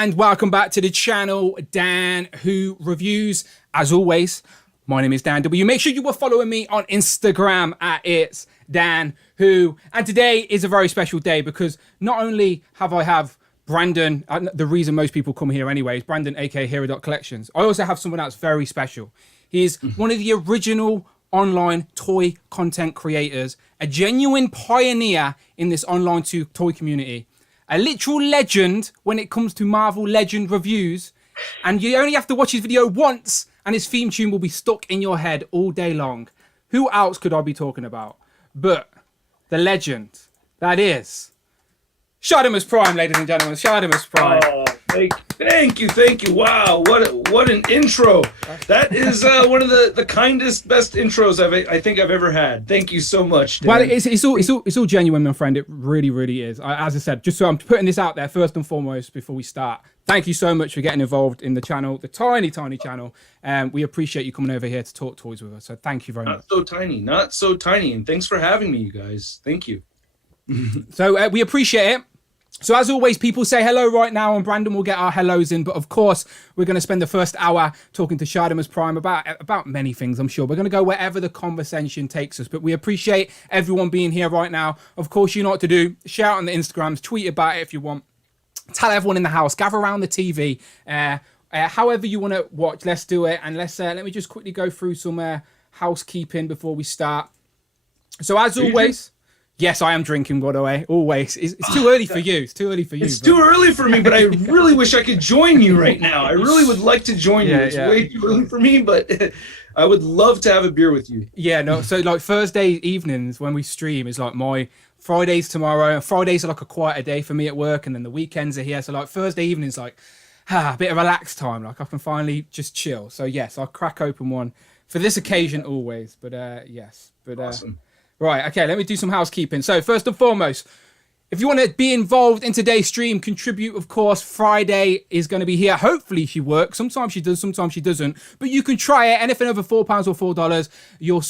and welcome back to the channel, Dan Who Reviews. As always, my name is Dan W. Make sure you were following me on Instagram at It's Dan Who. And today is a very special day because not only have Brandon, the reason most people come here anyway, is Brandon, aka Hero Collections. I also have someone else very special. He's one of the original online toy content creators, a genuine pioneer in this online toy community, a literal legend when it comes to Marvel Legend reviews, and you only have to watch his video once and his theme tune will be stuck in your head all day long. Who else could I be talking about but the legend that is SHARTIMUS Prime, ladies and gentlemen. SHARTIMUS Prime. Oh, thank you. Wow, what an intro. That is one of the kindest, best intros I think I've ever had. Thank you so much, Dan. Well, it's all genuine, my friend. It really is. As I said, just so I'm putting this out there first and foremost before we start. Thank you so much for getting involved in the channel, the tiny channel. We appreciate you coming over here to talk toys with us. So thank you very much. Not so tiny. And thanks for having me, you guys. Thank you. So we appreciate it. So as always, people say hello right now and Brandon will get our hellos in. But of course, we're going to spend the first hour talking to SHARTIMUS Prime about many things, I'm sure. We're going to go wherever the conversation takes us. But we appreciate everyone being here right now. Of course, you know what to do. Share it on the Instagrams, tweet about it if you want. Tell everyone in the house, gather around the TV. However you want to watch, let's do it. And let me just quickly go through some housekeeping before we start. So as always... Yes, I am drinking, by the way, always. It's too early for you. It's too early for you. It's too early for me, but I really wish I could join you right now. I really would like to join you. It's way too early for me, but I would love to have a beer with you. Yeah, no, so like Thursday evenings when we stream is like my Fridays tomorrow. Fridays are like a quieter day for me at work, and then the weekends are here. So like Thursday evenings, like a bit of relaxed time. Like I can finally just chill. So yes, I'll crack open one for this occasion always. But yes, but awesome. Right, okay, let me do some housekeeping. So first and foremost, if you want to be involved in today's stream, contribute, of course, Friday is going to be here. Hopefully she works. Sometimes she does, sometimes she doesn't. But you can try it. Anything over £4 or $4, your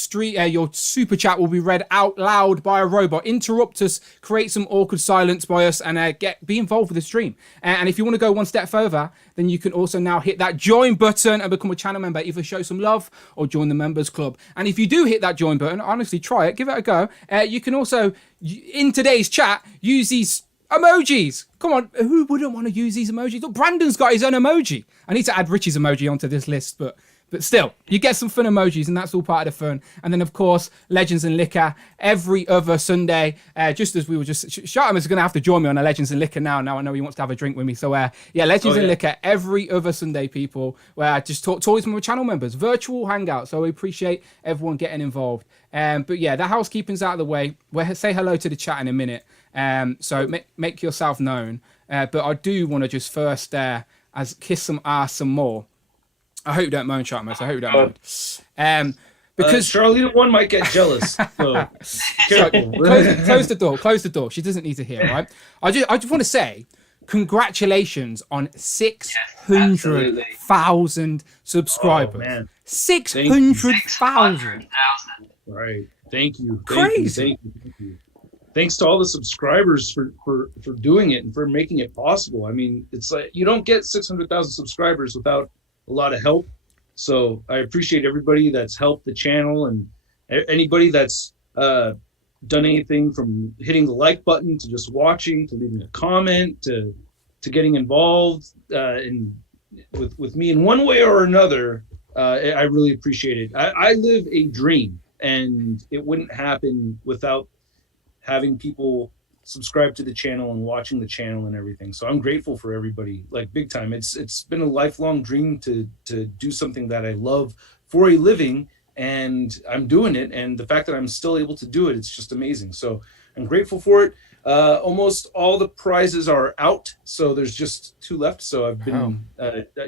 super chat will be read out loud by a robot. Interrupt us, create some awkward silence by us, and be involved with the stream. And if you want to go one step further, then you can also now hit that join button and become a channel member. Either show some love or join the members club. And if you do hit that join button, honestly, try it. Give it a go. You can also, in today's chat, use these emojis. Come on, who wouldn't want to use these emojis? Look, Brandon's got his own emoji. I need to add Richie's emoji onto this list, but still, you get some fun emojis, and that's all part of the fun. And then, of course, Legends and Liquor every other Sunday. Just as we were just... SHARTIMUS is going to have to join me on a Legends and Liquor now. Now I know he wants to have a drink with me. So, yeah, Legends and Liquor every other Sunday, people, where I just talk toys with my channel members. Virtual hangout. So we appreciate everyone getting involved. But yeah, the housekeeping's out of the way. We'll say hello to the chat in a minute. So make yourself known. But I do want to just first kiss some ass some more. I hope you don't mind, SHARTIMUS. I hope you don't mind. Because Charlene 1 might get jealous. So careful. Close the door. Close the door. She doesn't need to hear, right? I just want to say congratulations on 600,000 subscribers. Oh, man. 600,000. Right. Thank you. Crazy. Thank you. Thanks to all the subscribers for doing it and for making it possible. I mean, it's like you don't get 600,000 subscribers without a lot of help. So I appreciate everybody that's helped the channel and anybody that's done anything from hitting the like button to just watching to leaving a comment to getting involved with me in one way or another. I really appreciate it. I live a dream, and it wouldn't happen without having people subscribe to the channel and watching the channel and everything. So I'm grateful for everybody, like big time. It's been a lifelong dream to do something that I love for a living, and I'm doing it. And the fact that I'm still able to do it, it's just amazing. So I'm grateful for it. Almost all the prizes are out, so there's just 2 left. So I've been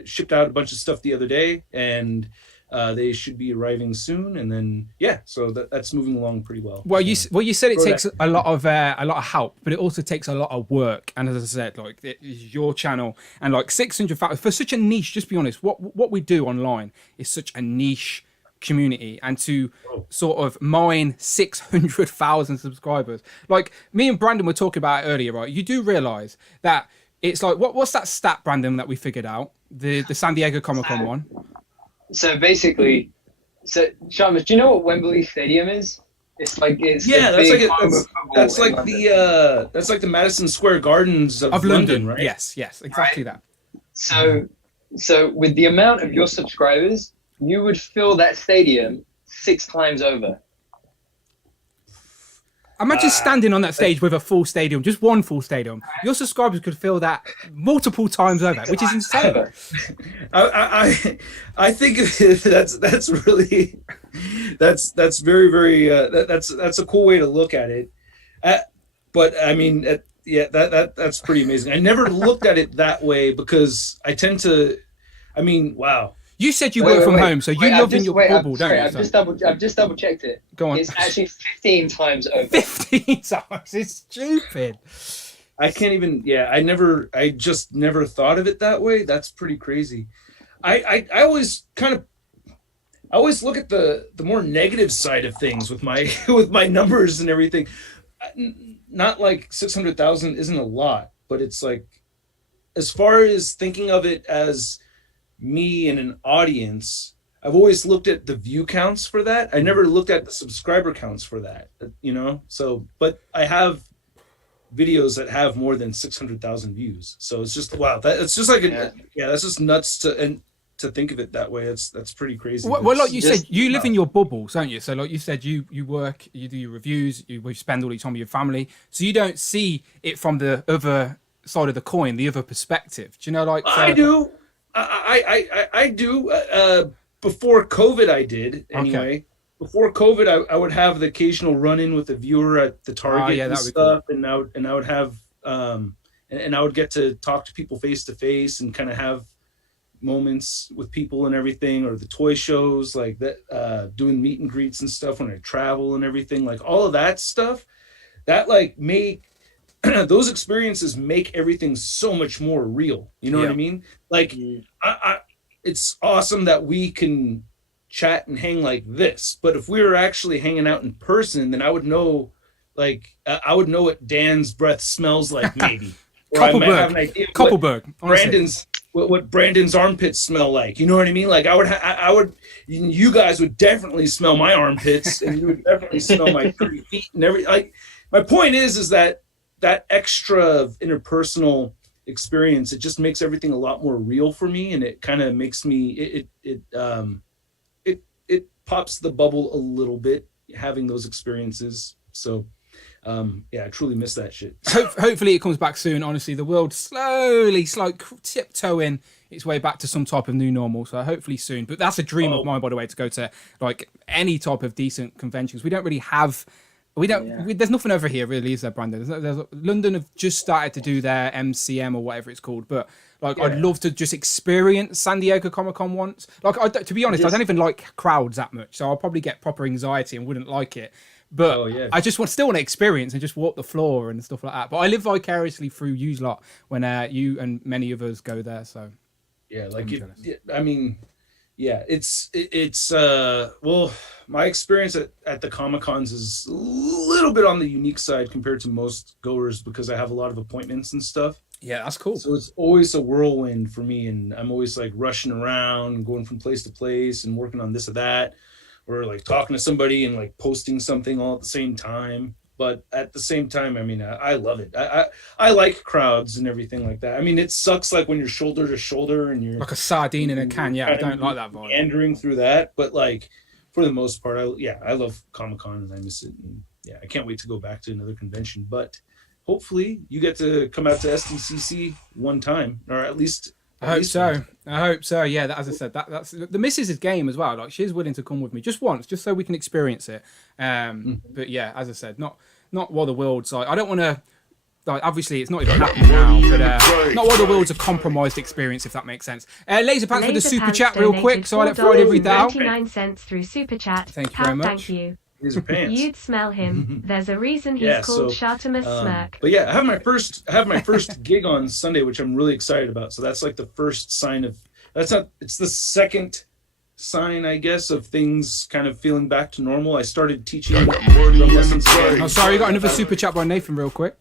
shipped out a bunch of stuff the other day, and they should be arriving soon, and then so that's moving along pretty well. Well, you said it takes a lot of help, but it also takes a lot of work. And as I said, like it is your channel, and like 600,000 for such a niche. Just be honest, what we do online is such a niche community, and to sort of mine 600,000 subscribers, like me and Brandon were talking about it earlier, right? You do realize that it's like what's that stat, Brandon, that we figured out? The San Diego Comic-Con one. So basically, Shartimus, do you know what Wembley Stadium is? It's like that's like the Madison Square Gardens of London, right? Yes, exactly that. So with the amount of your subscribers, you would fill that stadium 6 times over. Imagine standing on that stage with a full stadium, just one full stadium. Your subscribers could fill that multiple times over, which is insane. I think that's really that's very very that's a cool way to look at it. But I mean, that's pretty amazing. I never looked at it that way because I tend to. I mean, wow. You said you work from home, so you lived in your bubble, don't you? I've just double checked it. Go on. It's actually 15 times over. 15 times? It's stupid. I can't even. Yeah, I just never thought of it that way. That's pretty crazy. I always look at the more negative side of things with my numbers and everything. Not like 600,000 isn't a lot, but it's like, as far as thinking of it as me and an audience, I've always looked at the view counts for that. I never looked at the subscriber counts for that, so, but I have videos that have more than 600,000 views. So it's just, wow, that's just like, that's just nuts to think of it that way. That's pretty crazy. Well, like you said, you live in your bubble, don't you? So like you said, you work, you do your reviews, you spend all your time with your family. So you don't see it from the other side of the coin, the other perspective. Do you know, like... I do. I do. Before COVID, I did anyway. Okay. Before COVID, I would have the occasional run-in with a viewer at the Target and stuff, cool. and I would have and I would get to talk to people face to face and kind of have moments with people and everything, or the toy shows like that, doing meet and greets and stuff when I travel and everything, like all of that stuff. That like make those experiences make everything so much more real. You know what I mean? Like, it's awesome that we can chat and hang like this, but if we were actually hanging out in person, then I would know, like, I would know what Dan's breath smells like, maybe. Or I might have an idea what Brandon's armpits smell like. You know what I mean? Like, I would, you guys would definitely smell my armpits, and you would definitely smell my pretty feet and everything. Like, my point is that extra interpersonal experience, it just makes everything a lot more real for me, and it kind of makes me it pops the bubble a little bit, having those experiences. So I truly miss that shit. Hopefully it comes back soon. Honestly, the world slowly tiptoeing its way back to some type of new normal, so hopefully soon. But that's a dream of mine, by the way, to go to like any type of decent conventions. We don't really have there's nothing over here, really, is there, Brandon? London have just started to do their MCM or whatever it's called, but like I'd love to just experience San Diego Comic-Con once. Like, to be honest, I don't even like crowds that much, so I'll probably get proper anxiety and wouldn't like it. But I just still want to experience and just walk the floor and stuff like that. But I live vicariously through you lot when you and many of us go there. So well, my experience at the Comic-Cons is a little bit on the unique side compared to most goers, because I have a lot of appointments and stuff. Yeah, that's cool. So it's always a whirlwind for me, and I'm always like rushing around and going from place to place and working on this or that, or like talking to somebody and like posting something all at the same time. But at the same time, I mean, I love it. I like crowds and everything like that. I mean, it sucks like when you're shoulder to shoulder and you're like a sardine in a can. Yeah, I don't like that vibe. Meandering through that, but like for the most part, I love Comic-Con and I miss it. And I can't wait to go back to another convention. But hopefully, you get to come out to SDCC one time, or at least. I hope so. Yeah, as I said, that's the missus' game as well. Like, she's willing to come with me just once, just so we can experience it. But yeah, as I said, not while the world's like, I don't want to. Like, obviously, it's not even happening now, but not while the world's a compromised experience, if that makes sense. Laser Pants for the super chat, real quick, so I don't throw it every day. 99 through super chat. Thank you very much. Thank you. These are pants. You'd smell him. There's a reason he's called Shartimus Smirk. But yeah, I have my first gig on Sunday, which I'm really excited about. So that's like the first sign of it's the second sign, I guess, of things kind of feeling back to normal. I started teaching drum lessons. Oh, sorry, you got another super chat by Nathan, real quick.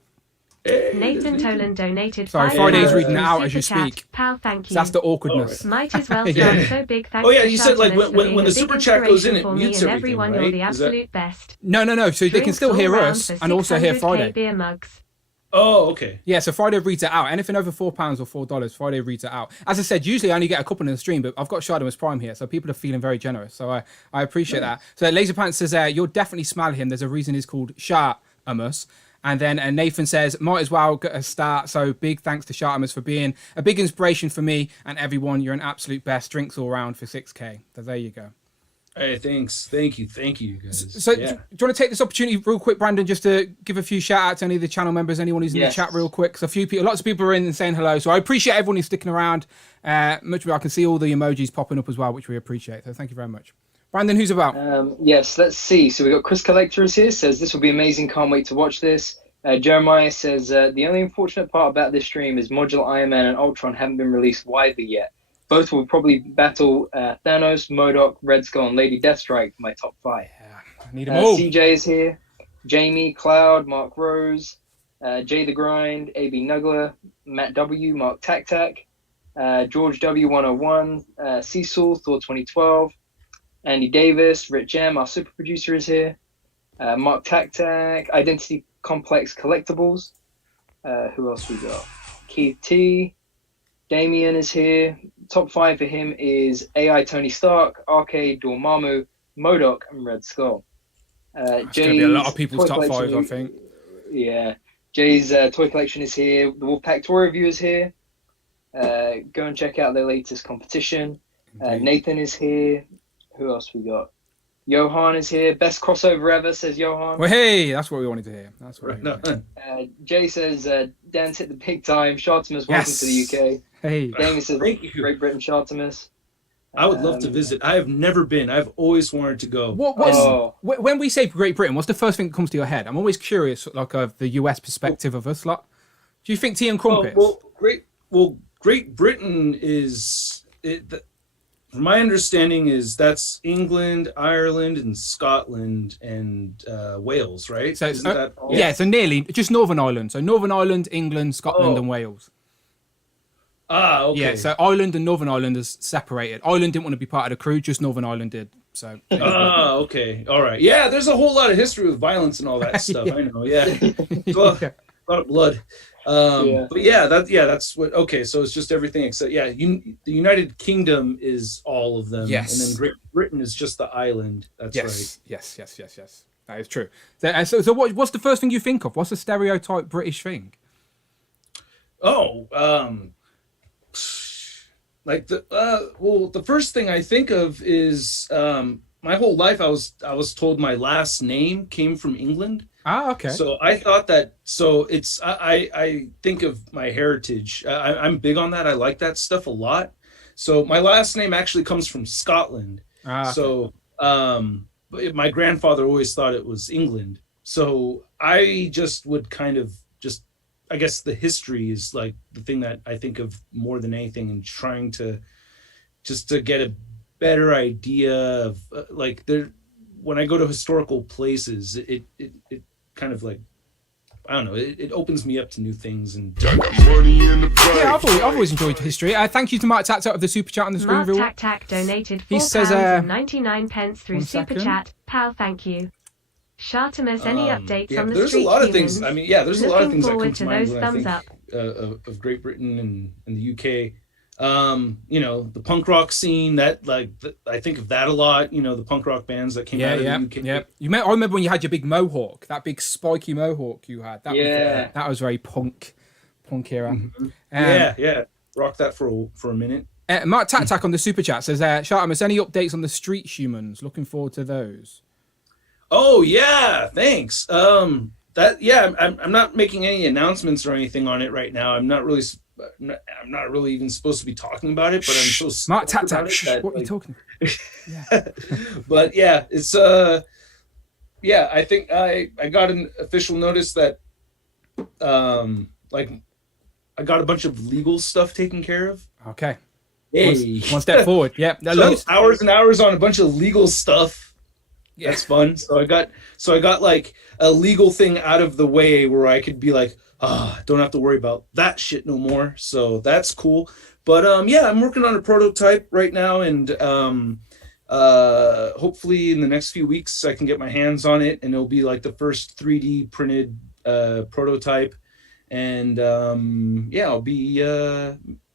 Hey, Nathan Tolan donated. Sorry, Friday's reading it out as you speak. Pal, thank you. So that's the awkwardness. Might as well start. So big thanks. Oh yeah, you said like when the super chat goes in, it mutes everything, everyone, right? You're the absolute best. No. So they can still hear us and also hear Friday. Beer mugs. Oh, okay. Yeah, so Friday reads it out. Anything over £4 or $4, Friday reads it out. As I said, usually I only get a couple in the stream, but I've got Shartimus Prime here, so people are feeling very generous. So I appreciate that. So Laser Pants says, you'll definitely smell him. There's a reason he's called Shartimus. And then Nathan says, might as well get a start. So big thanks to Shartimus for being a big inspiration for me and everyone. You're an absolute best. Drinks all round for 6K. So there you go. Hey, thanks. Thank you, you guys. So do you want to take this opportunity real quick, Brandon, just to give a few shout outs to any of the channel members, anyone who's in the chat real quick? So lots of people are in and saying hello. So I appreciate everyone who's sticking around. Much more. I can see all the emojis popping up as well, which we appreciate. So thank you very much. Brandon, who's about? Yes, let's see. So we got Chris Collector is here, says this will be amazing, can't wait to watch this. Jeremiah says the only unfortunate part about this stream is Modular Iron Man and Ultron haven't been released widely yet. Both will probably battle Thanos, Modoc, Red Skull, and Lady Deathstrike for my top 5. Yeah, I need them all. CJ is here, Jamie, Cloud, Mark Rose, Jay the Grind, AB Nuggler, Matt W, Mark Tac Tac, George W101, Cecil, Thor 2012, Andy Davis, Rich M, our super producer is here, Mark Tac Tac, Identity Complex Collectibles. Who else we got? Keith T, Damien is here. Top 5 for him is AI Tony Stark, Arcade Dormammu, Modoc, and Red Skull. It's going to be a lot of people's top 5, I think. Yeah. Jay's toy collection is here. The Wolfpack Toy Review is here. Go and check out their latest competition. Nathan is here. Who else we got? Johan is here. Best crossover ever, says Johan. Well, hey, that's what we wanted to hear. That's what we wanted to hear. Jay says, Dan's hit the big time. Shartimus, welcome to the UK. Hey. Damien says, Great Britain Shartimus. I would love to visit. I have never been. I've always wanted to go. When we say Great Britain, what's the first thing that comes to your head? I'm always curious, like, of the US perspective of us. Like, do you think tea and crumpets? Great Britain is... From my understanding is that's England, Ireland, and Scotland, and Wales, right? So so nearly just Northern Ireland. So Northern Ireland, England, Scotland, and Wales. Ah, okay. Yeah, so Ireland and Northern Ireland is separated. Ireland didn't want to be part of the crew, just Northern Ireland did. So. Okay, all right. Yeah, there's a whole lot of history with violence and all that stuff. I know. Yeah, a lot of blood. But that's what. Okay, so it's just everything except the United Kingdom is all of them. Yes, and then Great Britain is just the island. That's right. Yes. That is true. So what's the first thing you think of? What's the stereotype British thing? Like the first thing I think of is my whole life I was told my last name came from England. Ah, okay. So I thought that. So it's I think of my heritage. I'm big on that. I like that stuff a lot. So my last name actually comes from Scotland. Ah, okay. So my grandfather always thought it was England. So I just would kind of just. I guess the history is like the thing that I think of more than anything, and trying to get a better idea of like when I go to historical places, it kind of like, I don't know, it opens me up to new things. And yeah, I've always enjoyed history. Thank you to Mark Tac Tac of the super chat on the screen. Mark Tac Tac donated £4.99 through super chat. Pal, thank you. Shartimus, any updates on the there's street a lot of humans? things. I mean, there's a lot of things that come to mind those when I think of Great Britain and the UK. The punk rock scene, that I think of that a lot. The punk rock bands that came out of the UK. Yeah, I remember when you had your big mohawk, that big spiky mohawk you had. That was very punk era. Mm-hmm. Rock that for a minute. Mark Tac Tac on the super chat says, Shartimus, any updates on the street humans? Looking forward to those. Oh yeah, thanks. I'm not making any announcements or anything on it right now. I'm not really even supposed to be talking about it, but I'm so Mark Tac Tac. What are you talking about? But yeah, it's I think I got an official notice that I got a bunch of legal stuff taken care of. Okay. Hey. One step forward. Yeah. So hours and hours on a bunch of legal stuff. That's fun. So I got like a legal thing out of the way where I could be like, don't have to worry about that shit no more. So that's cool. But yeah, I'm working on a prototype right now, and hopefully in the next few weeks I can get my hands on it, and it'll be like the first 3D printed prototype. And yeah, I'll be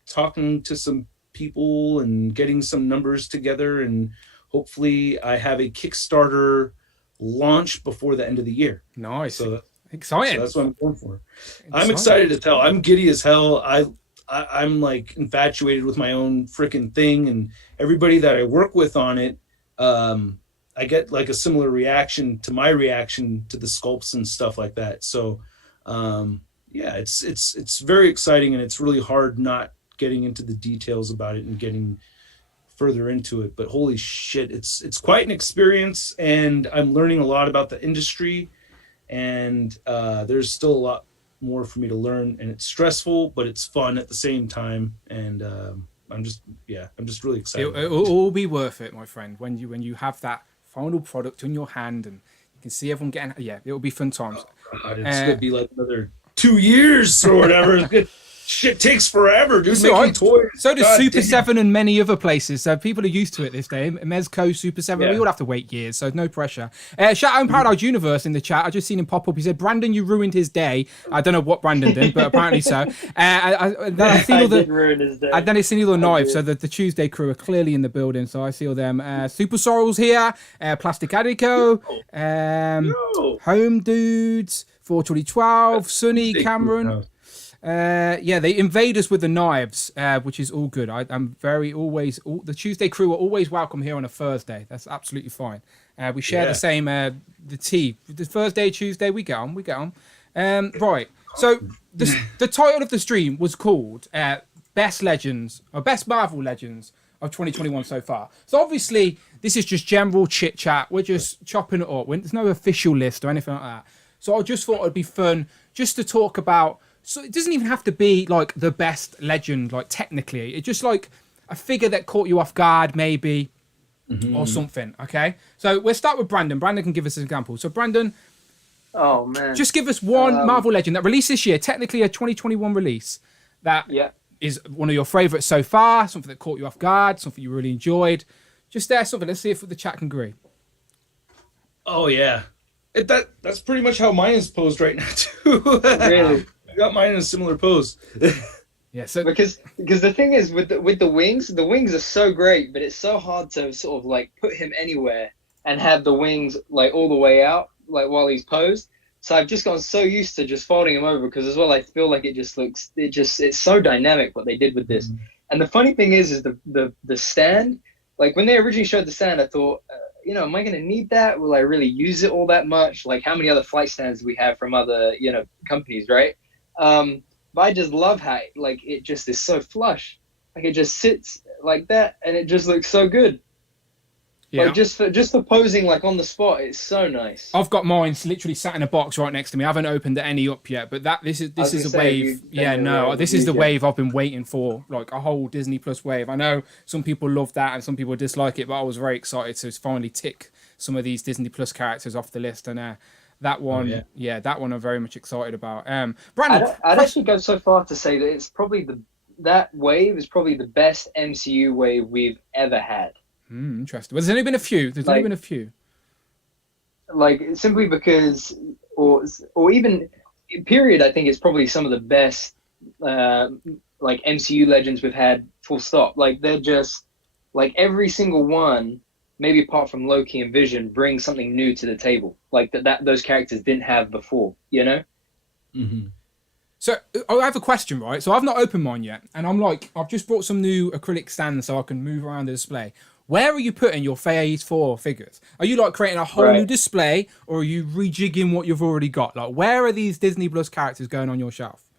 talking to some people and getting some numbers together, and hopefully I have a Kickstarter launch before the end of the year. Nice. So exciting. So that's what I'm going for. I'm excited to tell. I'm giddy as hell. I'm like infatuated with my own freaking thing, and everybody that I work with on it, I get like a similar reaction to my reaction to the sculpts and stuff like that. So yeah, it's very exciting, and it's really hard not getting into the details about it and getting further into it. But holy shit, it's quite an experience, and I'm learning a lot about the industry, and there's still a lot more for me to learn, and it's stressful, but it's fun at the same time. And I'm just really excited. It'll all be worth it, my friend, when you have that final product in your hand and you can see everyone getting. Yeah, it'll be fun times. Oh, God, it's gonna be like another 2 years or whatever. Shit takes forever, dude. Making toys. So does Super 7 and many other places. So people are used to it this day. Mezco, Super 7, we all have to wait years, so no pressure. Shout out Paradise Universe in the chat. I just seen him pop up. He said, Brandon, you ruined his day. I don't know what Brandon did, but apparently so. I did ruin his day. And then I seen all the knives, so the Tuesday crew are clearly in the building, so I see all them. Super Sorrels here, Plastic Adico, Home Dudes, 42012, Sunny, Cameron. Yeah, they invade us with the knives, which is all good. The Tuesday crew are always welcome here on a Thursday. That's absolutely fine. We share the same, the tea. The Thursday, Tuesday, we get on. Right. So the title of the stream was called Best Legends, or Best Marvel Legends of 2021 so far. So obviously, this is just general chit chat. We're just chopping it up. There's no official list or anything like that. So I just thought it'd be fun just to talk about. So it doesn't even have to be like the best legend, like technically. It's just like a figure that caught you off guard, maybe, or something. Okay. So we'll start with Brandon. Brandon can give us an example. So Brandon, oh man, just give us one Marvel legend that released this year, technically a 2021 release, that is one of your favorites so far. Something that caught you off guard, something you really enjoyed. Just something. Let's see if the chat can agree. Oh yeah, that's pretty much how mine is posed right now too. Really. I got mine in a similar pose. Yeah, so because the thing is with the wings are so great, but it's so hard to sort of like put him anywhere and have the wings like all the way out, like while he's posed. So I've just gotten so used to just folding him over, because as well I feel like it's so dynamic what they did with this. And the funny thing is the stand. Like when they originally showed the stand, I thought, am I going to need that? Will I really use it all that much? Like how many other flight stands do we have from other companies, right? But I just love how like it just is so flush, like it just sits like that, and it just looks so good. Yeah, like just for posing like on the spot, it's so nice. I've got mine literally sat in a box right next to me. I haven't opened any up yet, but this is a wave. This is the wave I've been waiting for, like a whole Disney Plus wave. I know some people love that and some people dislike it, but I was very excited to finally tick some of these Disney Plus characters off the list, and that one, that one I'm very much excited about. Brandon, I'd actually go so far to say that it's probably that wave is probably the best MCU wave we've ever had. Interesting. Well, there's only been a few. Like simply because, or even period, I think it's probably some of the best like MCU legends we've had. Full stop. Like they're just like every single one. Maybe apart from Loki and Vision, bring something new to the table, like that those characters didn't have before, So I have a question, right? So I've not opened mine yet, and I'm like, I've just brought some new acrylic stands so I can move around the display. Where are you putting your Phase 4 figures? Are you like creating a whole new display, or are you rejigging what you've already got? Like, where are these Disney Plus characters going on your shelf?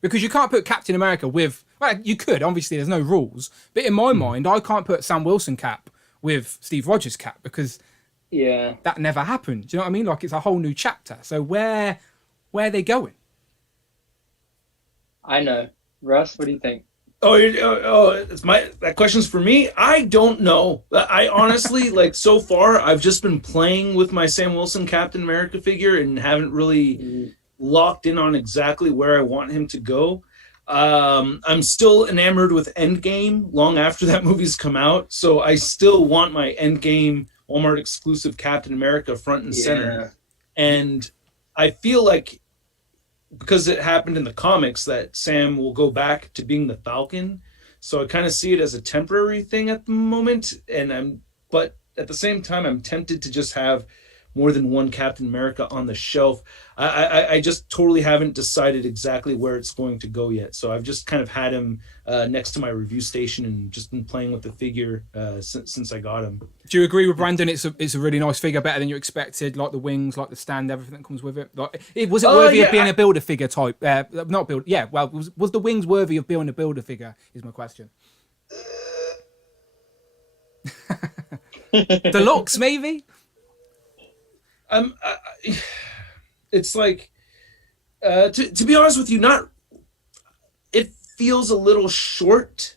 Because you can't put Captain America with, well, you could, obviously there's no rules, but in my mind, I can't put Sam Wilson cap with Steve Rogers cap, because that never happened. Do you know what I mean? Like it's a whole new chapter. So where are they going? I know. Russ, what do you think? It's that question's for me. I don't know. I honestly, like, so far, I've just been playing with my Sam Wilson Captain America figure and haven't really locked in on exactly where I want him to go. I'm still enamored with Endgame long after that movie's come out, so I still want my Endgame Walmart exclusive Captain America front and center. And I feel like, because it happened in the comics, that Sam will go back to being the Falcon. So I kind of see it as a temporary thing at the moment. But at the same time, I'm tempted to just have more than one Captain America on the shelf. I just totally haven't decided exactly where it's going to go yet. So I've just kind of had him next to my review station and just been playing with the figure since I got him. Do you agree with Brandon? It's a really nice figure, better than you expected, like the wings, like the stand, everything that comes with it. Like, was it worthy of being a builder figure type? Not build. Yeah, well, was the wings worthy of being a builder figure? Is my question. The looks, maybe. It's like, to be honest with you, it feels a little short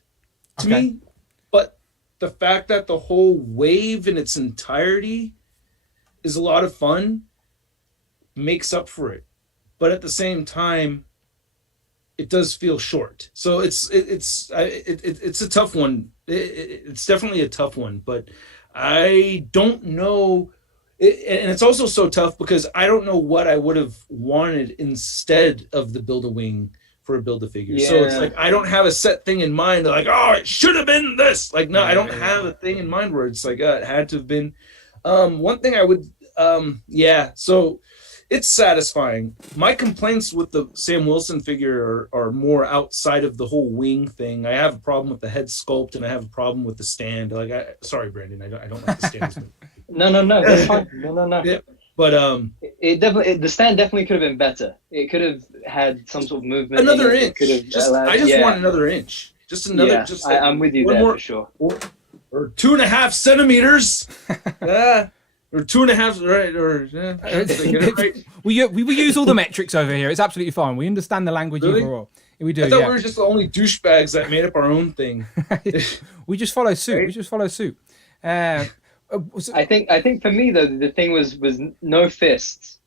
to me, but the fact that the whole wave in its entirety is a lot of fun makes up for it. But at the same time, it does feel short. So it's a tough one. It's definitely a tough one, but I don't know. And it's also so tough because I don't know what I would have wanted instead of the Build-A-Wing for a Build-A-Figure. Yeah. So it's like, I don't have a set thing in mind. Like, oh, it should have been this. Like, no, I don't have a thing in mind where it's like, it had to have been. One thing I would, so it's satisfying. My complaints with the Sam Wilson figure are more outside of the whole wing thing. I have a problem with the head sculpt, and I have a problem with the stand. Like, sorry, Brandon, I don't like the stand. No, that's fine. No. Yeah, but the stand definitely could have been better. It could have had some sort of movement. Another inch. I just want another inch. Just another. Yeah, just like I'm with you there for sure. Or 2.5 centimeters. Or 2.5, right? Right. We use all the metrics over here. It's absolutely fine. We understand the language overall. We do. I thought we were just the only douchebags that made up our own thing. We just follow suit. Right? We just follow suit. I think for me though, the thing was no fists.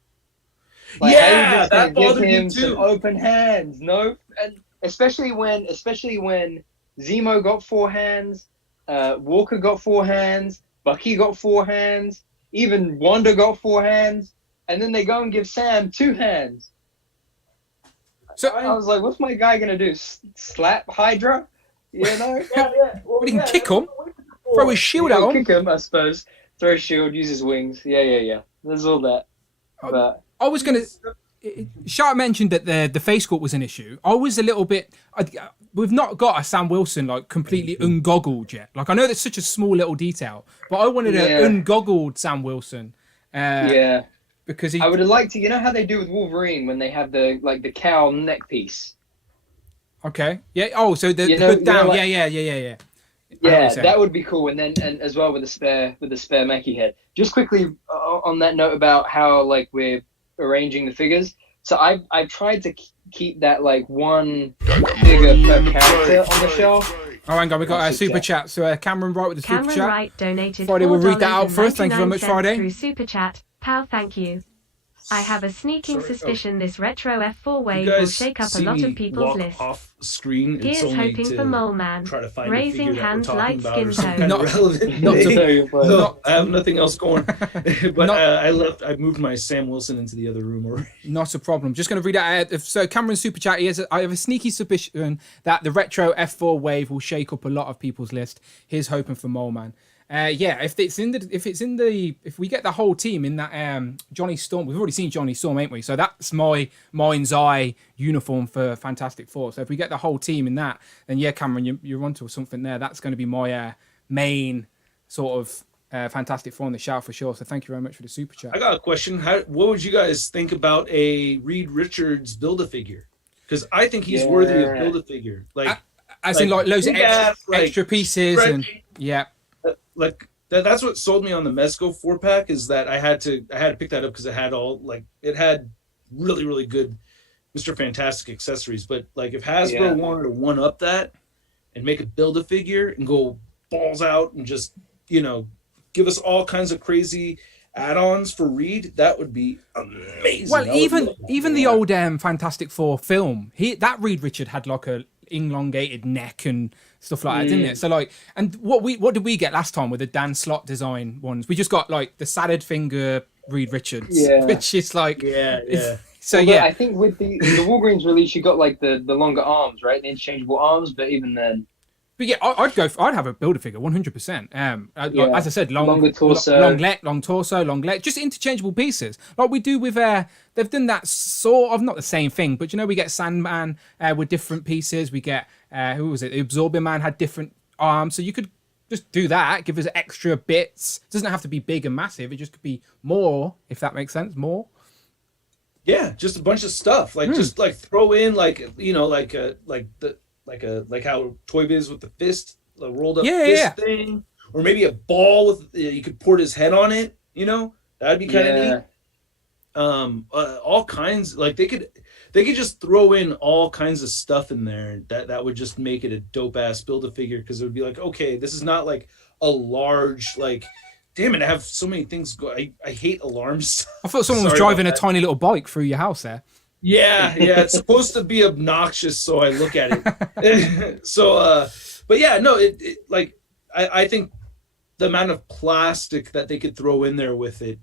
Like, yeah, that bothered me too. Some open hands, no, and especially when Zemo got 4 hands, Walker got 4 hands, Bucky got 4 hands, even Wanda got 4 hands, and then they go and give Sam 2 hands. So I was like, what's my guy gonna do? Slap Hydra? You know? Yeah. Well, he can kick him. Throw his shield at him. Kick him, I suppose. Throw his shield, use his wings. Yeah. There's all that. But I was gonna. Sharp mentioned that the face sculpt was an issue. I was a little bit. We've not got a Sam Wilson like completely ungoggled yet. Like, I know that's such a small little detail, but I wanted an ungoggled Sam Wilson. Because I would have liked to. You know how they do with Wolverine when they have the cowl neck piece. Okay. Yeah. Oh, so the hood down. Yeah. Yeah, that would be cool, and as well with the spare Mackie head. Just quickly on that note about how like we're arranging the figures. So I've tried to keep that like one figure per character on the shelf. Oh, hang on, we got a super chat. So Cameron Wright with the super chat. Cameron Wright donated Friday, we'll read that out for us. Thank you very much, Friday. Through super chat, pal, thank you. I have a sneaking suspicion this retro F4 wave will shake up a lot of people's lists. Off screen. Gears hoping for Mole Man. Raising hands light skin tone. Not relevant. I have nothing else going. But I moved my Sam Wilson into the other room already. Not a problem. Just going to read out. So Cameron super chat. I have a sneaky suspicion that the retro F4 wave will shake up a lot of people's list. Here's hoping for Mole Man. If we get the whole team in that Johnny Storm, we've already seen Johnny Storm, ain't we? So that's my mind's eye uniform for Fantastic Four. So if we get the whole team in that, then yeah, Cameron, you're onto something there. That's going to be my main sort of Fantastic Four on the shout for sure. So thank you very much for the super chat. I got a question. What would you guys think about a Reed Richards Build-A-Figure? Because I think he's worthy of Build-A-Figure. In loads of extra pieces and like that's what sold me on the Mezco 4-pack is that I had to pick that up because it had really, really good Mr. Fantastic accessories. But like if Hasbro wanted to one up that, and make a Build-A-Figure and go balls out and just, you know, give us all kinds of crazy add-ons for Reed, that would be amazing. Well, even the old Fantastic Four film, that Reed Richard had like a elongated neck and stuff like that, didn't it? So like, and what did we get last time with the Dan Slott design ones? We just got like the salad finger Reed Richards, which is like So although yeah, I think with the Walgreens release, you got like the longer arms, right? The interchangeable arms, but even then. But yeah, I'd have a Build-A-Figure 100%. Like, as I said, longer torso, long torso, long leg, just interchangeable pieces, like we do with. They've done that sort of, not the same thing, but you know, we get Sandman with different pieces. We get who was it? The Absorbing Man had different arms, so you could just do that. Give us extra bits. It doesn't have to be big and massive. It just could be more, if that makes sense. More. Yeah, just a bunch of stuff. Like just like throw in like, you know, like how Toy Biz with the fist, the rolled up fist thing, or maybe a ball with you could port his head on it. You know, that'd be kind of neat. All kinds, like they could just throw in all kinds of stuff in there that would just make it a dope ass Build-A-Figure, because it would be like, okay, this is not like a large like. Damn it, I have so many things go. I hate alarms. I thought someone was driving a tiny little bike through your house there. Yeah, it's supposed to be obnoxious, so I look at it. But yeah, no, it like I think the amount of plastic that they could throw in there with it,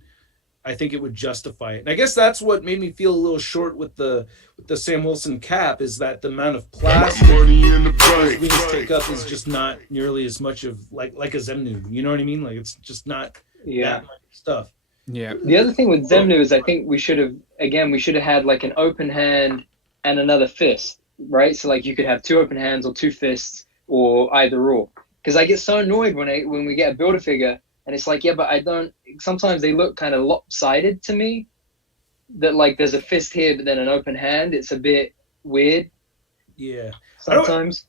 I think it would justify it. And I guess that's what made me feel a little short with the Sam Wilson cap, is that the amount of plastic wings take up is just not nearly as much of like a Zemnu. You know what I mean? Like it's just not that much stuff. Yeah. The other thing with Zemnu is I think we should have had like an open hand and another fist, right? So like you could have two open hands or two fists or either or. Because I get so annoyed when we get a Build-A-Figure and it's like, yeah, but sometimes they look kind of lopsided to me, that like there's a fist here but then an open hand. It's a bit weird. Yeah. Sometimes.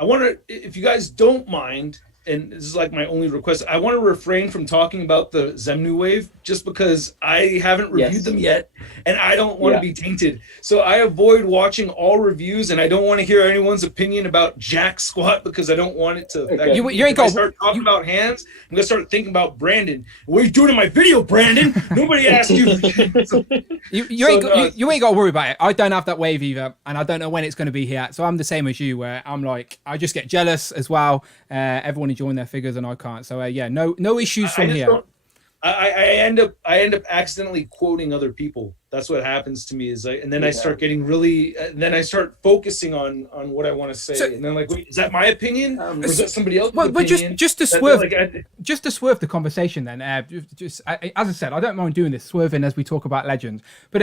I wonder if you guys don't mind, and this is like my only request, I want to refrain from talking about the Zemnu wave just because I haven't reviewed them yet and I don't want to be tainted. So I avoid watching all reviews, and I don't want to hear anyone's opinion about jack squat because I don't want it to affect me. You ain't gonna start talking about hands. I'm gonna start thinking about Brandon. What are you doing in my video, Brandon? Nobody asked you. You ain't got to worry about it. I don't have that wave either, and I don't know when it's going to be here. So I'm the same as you, where I'm like, I just get jealous as well. Everyone enjoying their figures and I can't. So no issues from here. I end up accidentally quoting other people. That's what happens to me, is and then I start getting really, then I start focusing on what I want to say, and then like, wait, is that my opinion or is that somebody else's opinion? Just to swerve the conversation then, as I said, I don't mind doing this, swerving as we talk about Legends, but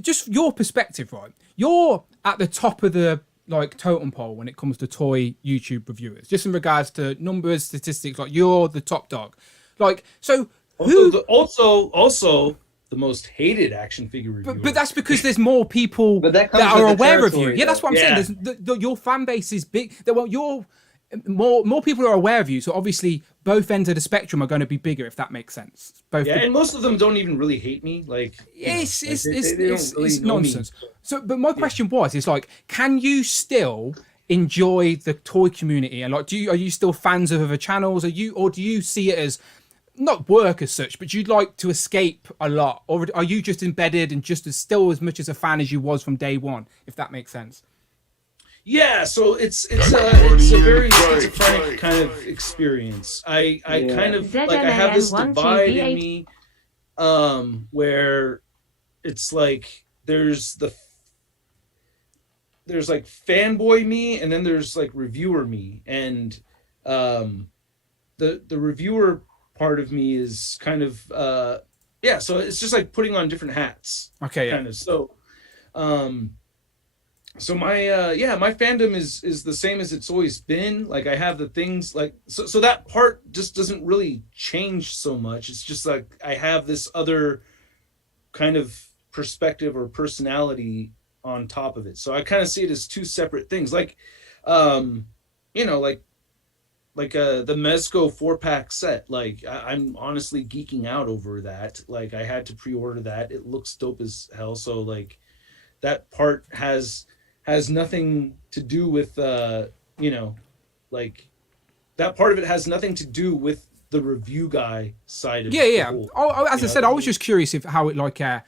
just your perspective, right? You're at the top of the like totem pole when it comes to toy YouTube reviewers, just in regards to numbers, statistics. Like you're the top dog, like so. Also the most hated action figure reviewer. But that's because there's more people that are aware of you. Yeah, that's what I'm saying. Your fan base is big. More people are aware of you. So obviously both ends of the spectrum are going to be bigger, if that makes sense. And most of them don't even really hate me. Like it's nonsense. So, but my question is like, can you still enjoy the toy community? And like, are you still fans of other channels? Or do you see it as not work as such, but you'd like to escape a lot, or are you just embedded and just still as much as a fan as you was from day one, if that makes sense? Yeah, so it's a very schizophrenic kind of experience. I kind of like, I have this divide in me, where it's like there's like fanboy me, and then there's like reviewer me, and the reviewer part of me is kind of so it's just like putting on different hats. Okay, kind of. So so my fandom is the same as it's always been. Like I have the things like so that part just doesn't really change so much. It's just like I have this other kind of perspective or personality on top of it. So I kind of see it as two separate things. Like the Mezco 4-pack set, like I'm honestly geeking out over that. Like I had to pre-order that. It looks dope as hell. So like that part has nothing to do with like that part of it has nothing to do with the review guy side of it. Yeah. As I said, I was just curious if how it like, as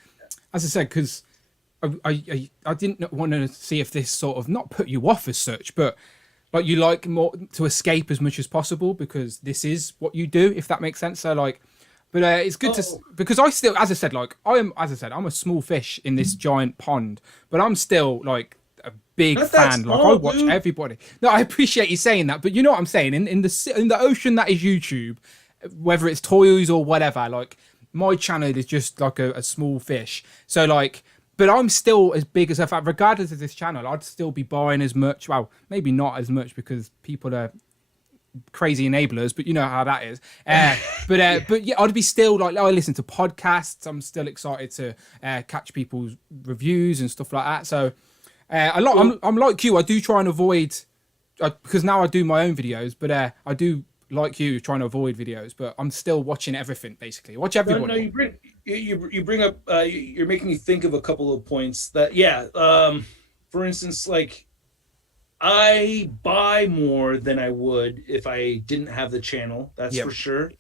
I said, because I didn't want to see if this sort of not put you off as such, but like you like more to escape as much as possible because this is what you do, if that makes sense. So like, but it's good because I still, as I said, like I'm a small fish in this giant pond, but I'm still like a big fan. Like I watch everybody. No, I appreciate you saying that, but you know what I'm saying. In the ocean that is YouTube, whether it's toys or whatever, like my channel is just like a small fish. So like. But I'm still as big as if, regardless of this channel, I'd still be buying as much. Well, maybe not as much because people are crazy enablers, but you know how that is. But yeah, I'd be still like, I listen to podcasts. I'm still excited to catch people's reviews and stuff like that. So I'm like you. I do try and avoid because now I do my own videos, but I do like you trying to avoid videos. But I'm still watching everything basically. Watch everybody. No, you bring up you're making me think of a couple of points that for instance, like I buy more than I would if I didn't have the channel, that's for sure.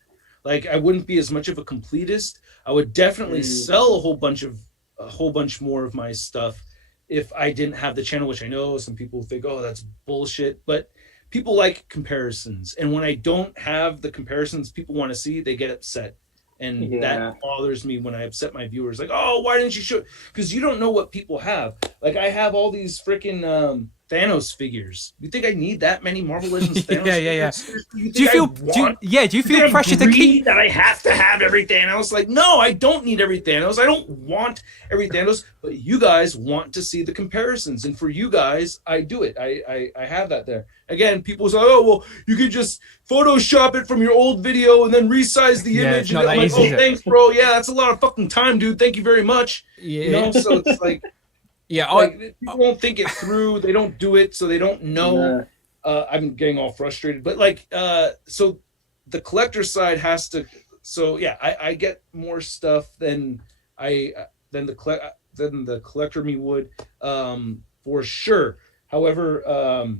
Like I wouldn't be as much of a completist. I would definitely sell a whole bunch more of my stuff if I didn't have the channel, which I know some people think, oh, that's bullshit, but people like comparisons, and when I don't have the comparisons people want to see, they get upset. And that bothers me when I upset my viewers. Like, oh, why didn't you show? Because you don't know what people have. Like, I have all these freaking Thanos figures. You think I need that many Marvel Legends Thanos figures? Do you feel pressure to keep that I have to have every Thanos? Like, no, I don't need every Thanos. I don't want every Thanos. But you guys want to see the comparisons, and for you guys, I do it. I have that there. Again, people say, oh, well, you could just Photoshop it from your old video and then resize the image. And I'm like, oh, thanks, bro. Yeah, that's a lot of fucking time, dude. Thank you very much. Yeah. You know, so it's like, people won't think it through. They don't do it, so they don't know. I'm getting all frustrated. But like, so the collector side has to. So yeah, I get more stuff than the collector me would, for sure. However,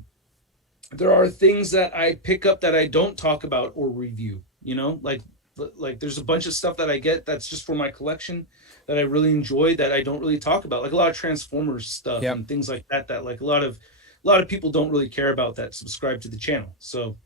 there are things that I pick up that I don't talk about or review, you know, like there's a bunch of stuff that I get that's just for my collection that I really enjoy that I don't really talk about, like a lot of Transformers stuff and things like that like a lot of people don't really care about that subscribe to the channel. So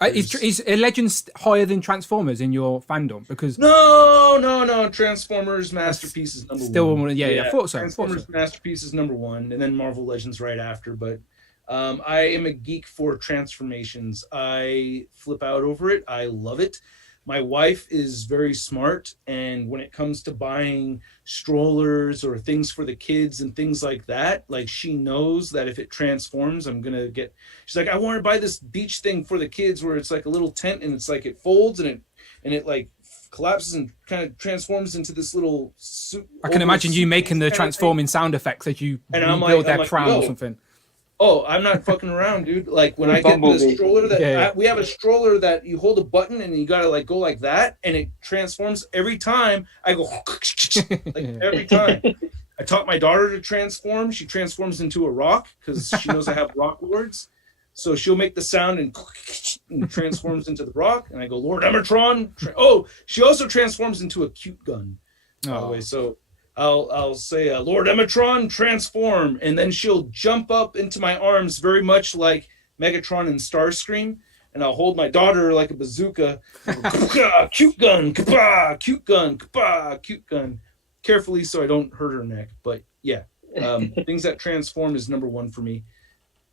Is Legends higher than Transformers in your fandom? Because no, Transformers Masterpiece is number one. Yeah, I thought so. Transformers Masterpiece is number one, and then Marvel Legends right after. But I am a geek for transformations. I flip out over it. I love it. My wife is very smart, and when it comes to buying strollers or things for the kids and things like that, like she knows that if it transforms, I'm gonna get. She's like, I want to buy this beach thing for the kids where it's like a little tent and it's like it folds and it like collapses and kind of transforms into this little. I can imagine you making the transforming sound effects as you build their crown or something. Oh, I'm not fucking around, dude. Like when I get the stroller that we have a stroller that you hold a button and you gotta like go like that and it transforms every time. I go like every time. I taught my daughter to transform. She transforms into a rock because she knows I have rock words. So she'll make the sound and transforms into the rock. And I go, Lord Megatron. She also transforms into a cute gun. By the way, so. I'll say, Lord Megatron, transform, and then she'll jump up into my arms very much like Megatron in Starscream, and I'll hold my daughter like a bazooka. Cute gun, kapah, cute gun, kapah, cute gun. Carefully so I don't hurt her neck. But yeah, things that transform is number one for me.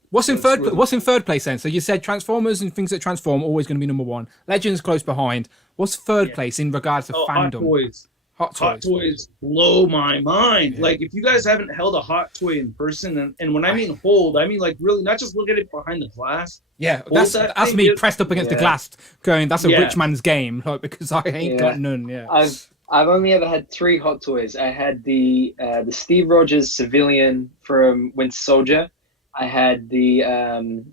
What's in third place then? So you said Transformers and things that transform always going to be number one. Legends close behind. What's third place in regards to fandom? Hot toys blow my mind. Yeah. Like if you guys haven't held a hot toy in person, and when I mean hold, I mean like really not just look at it behind the glass. Yeah, that's me pressed up against the glass, going that's a rich man's game, like because I ain't got none. Yeah, I've only ever had 3 hot toys. I had the Steve Rogers Civilian from Winter Soldier. I had the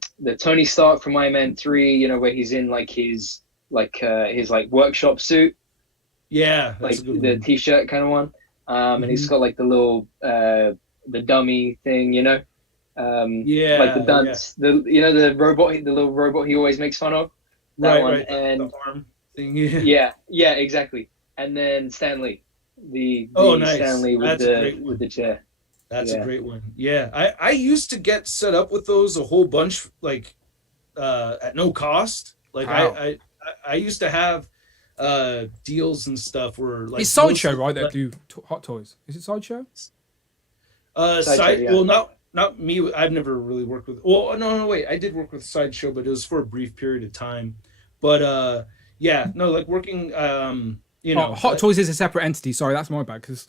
Tony Stark from Iron Man 3. You know where he's in like his workshop suit. Yeah, like the T-shirt kind of one, and he's got like the little the dummy thing, you know. Like the dunce, the the robot, the little robot he always makes fun of. That one, and the arm thing. Yeah, exactly. And then Stan Lee, the nice. Stan Lee with the chair. That's a great one. Yeah, I used to get set up with those a whole bunch, like at no cost. Like I used to have deals and stuff where like it's Sideshow, right? That do Hot Toys. Is it Sideshow? Well, not me. I've never really worked with. Well, no, wait. I did work with Sideshow, but it was for a brief period of time. But like working. Hot Toys is a separate entity. Sorry, that's my bad. Because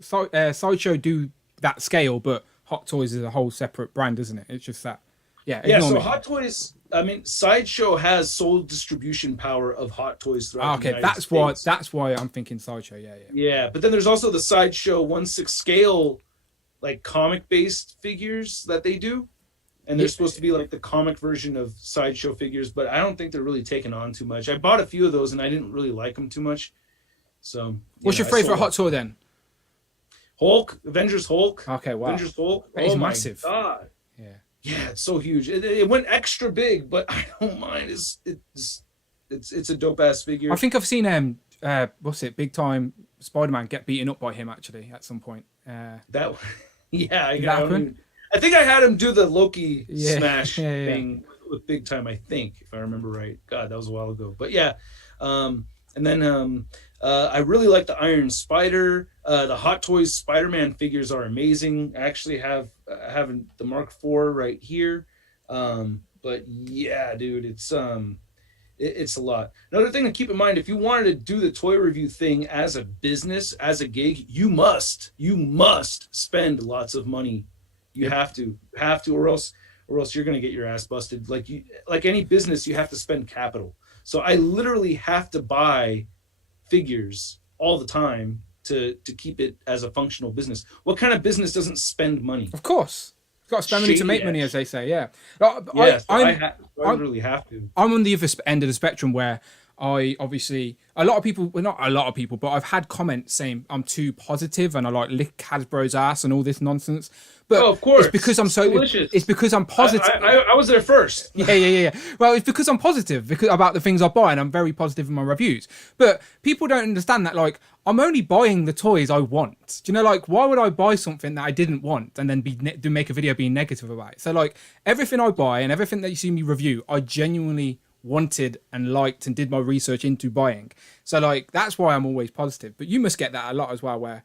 Sideshow do that scale, but Hot Toys is a whole separate brand, isn't it? It's just that. Yeah. So Hot Toys. I mean, Sideshow has sole distribution power of Hot Toys throughout the United States. That's why I'm thinking Sideshow. Yeah, but then there's also the Sideshow 1/6 scale, like comic-based figures that they do, and they're supposed to be like the comic version of Sideshow figures, but I don't think they're really taking on too much. I bought a few of those, and I didn't really like them too much. So, what's your favorite Hot Toy then? Hulk, Avengers Hulk. Okay, wow. Avengers Hulk. It's massive. God. Yeah, it's so huge. It went extra big, but I don't mind. It's a dope ass figure. I think I've seen Big Time Spider-Man get beaten up by him actually at some point. I think I had him do the Loki smash thing with Big Time. I think, if I remember right. God, that was a while ago. But and then I really like the Iron Spider. The Hot Toys Spider-Man figures are amazing. I actually have the Mark IV right here. But yeah, dude, it's a lot. Another thing to keep in mind, if you wanted to do the toy review thing as a business, as a gig, you must spend lots of money. You have to, or else you're gonna get your ass busted. Like any business, you have to spend capital. So I literally have to buy figures all the time to keep it as a functional business. What kind of business doesn't spend money? Of course. You've got to spend money to make money, as they say, yeah. I really have to. I'm on the other end of the spectrum where I obviously, a lot of people, well, not a lot of people, but I've had comments saying I'm too positive and I like lick Hasbro's ass and all this nonsense. But of course, it's because I'm so delicious. It's because I'm positive. I was there first. Yeah. Well, it's because I'm positive about the things I buy, and I'm very positive in my reviews. But people don't understand that, like, I'm only buying the toys I want. Do you know, like, why would I buy something that I didn't want and then make a video being negative about it? So, like, everything I buy and everything that you see me review, I genuinely wanted and liked and did my research into buying. So, like, that's why I'm always positive. But you must get that a lot as well, where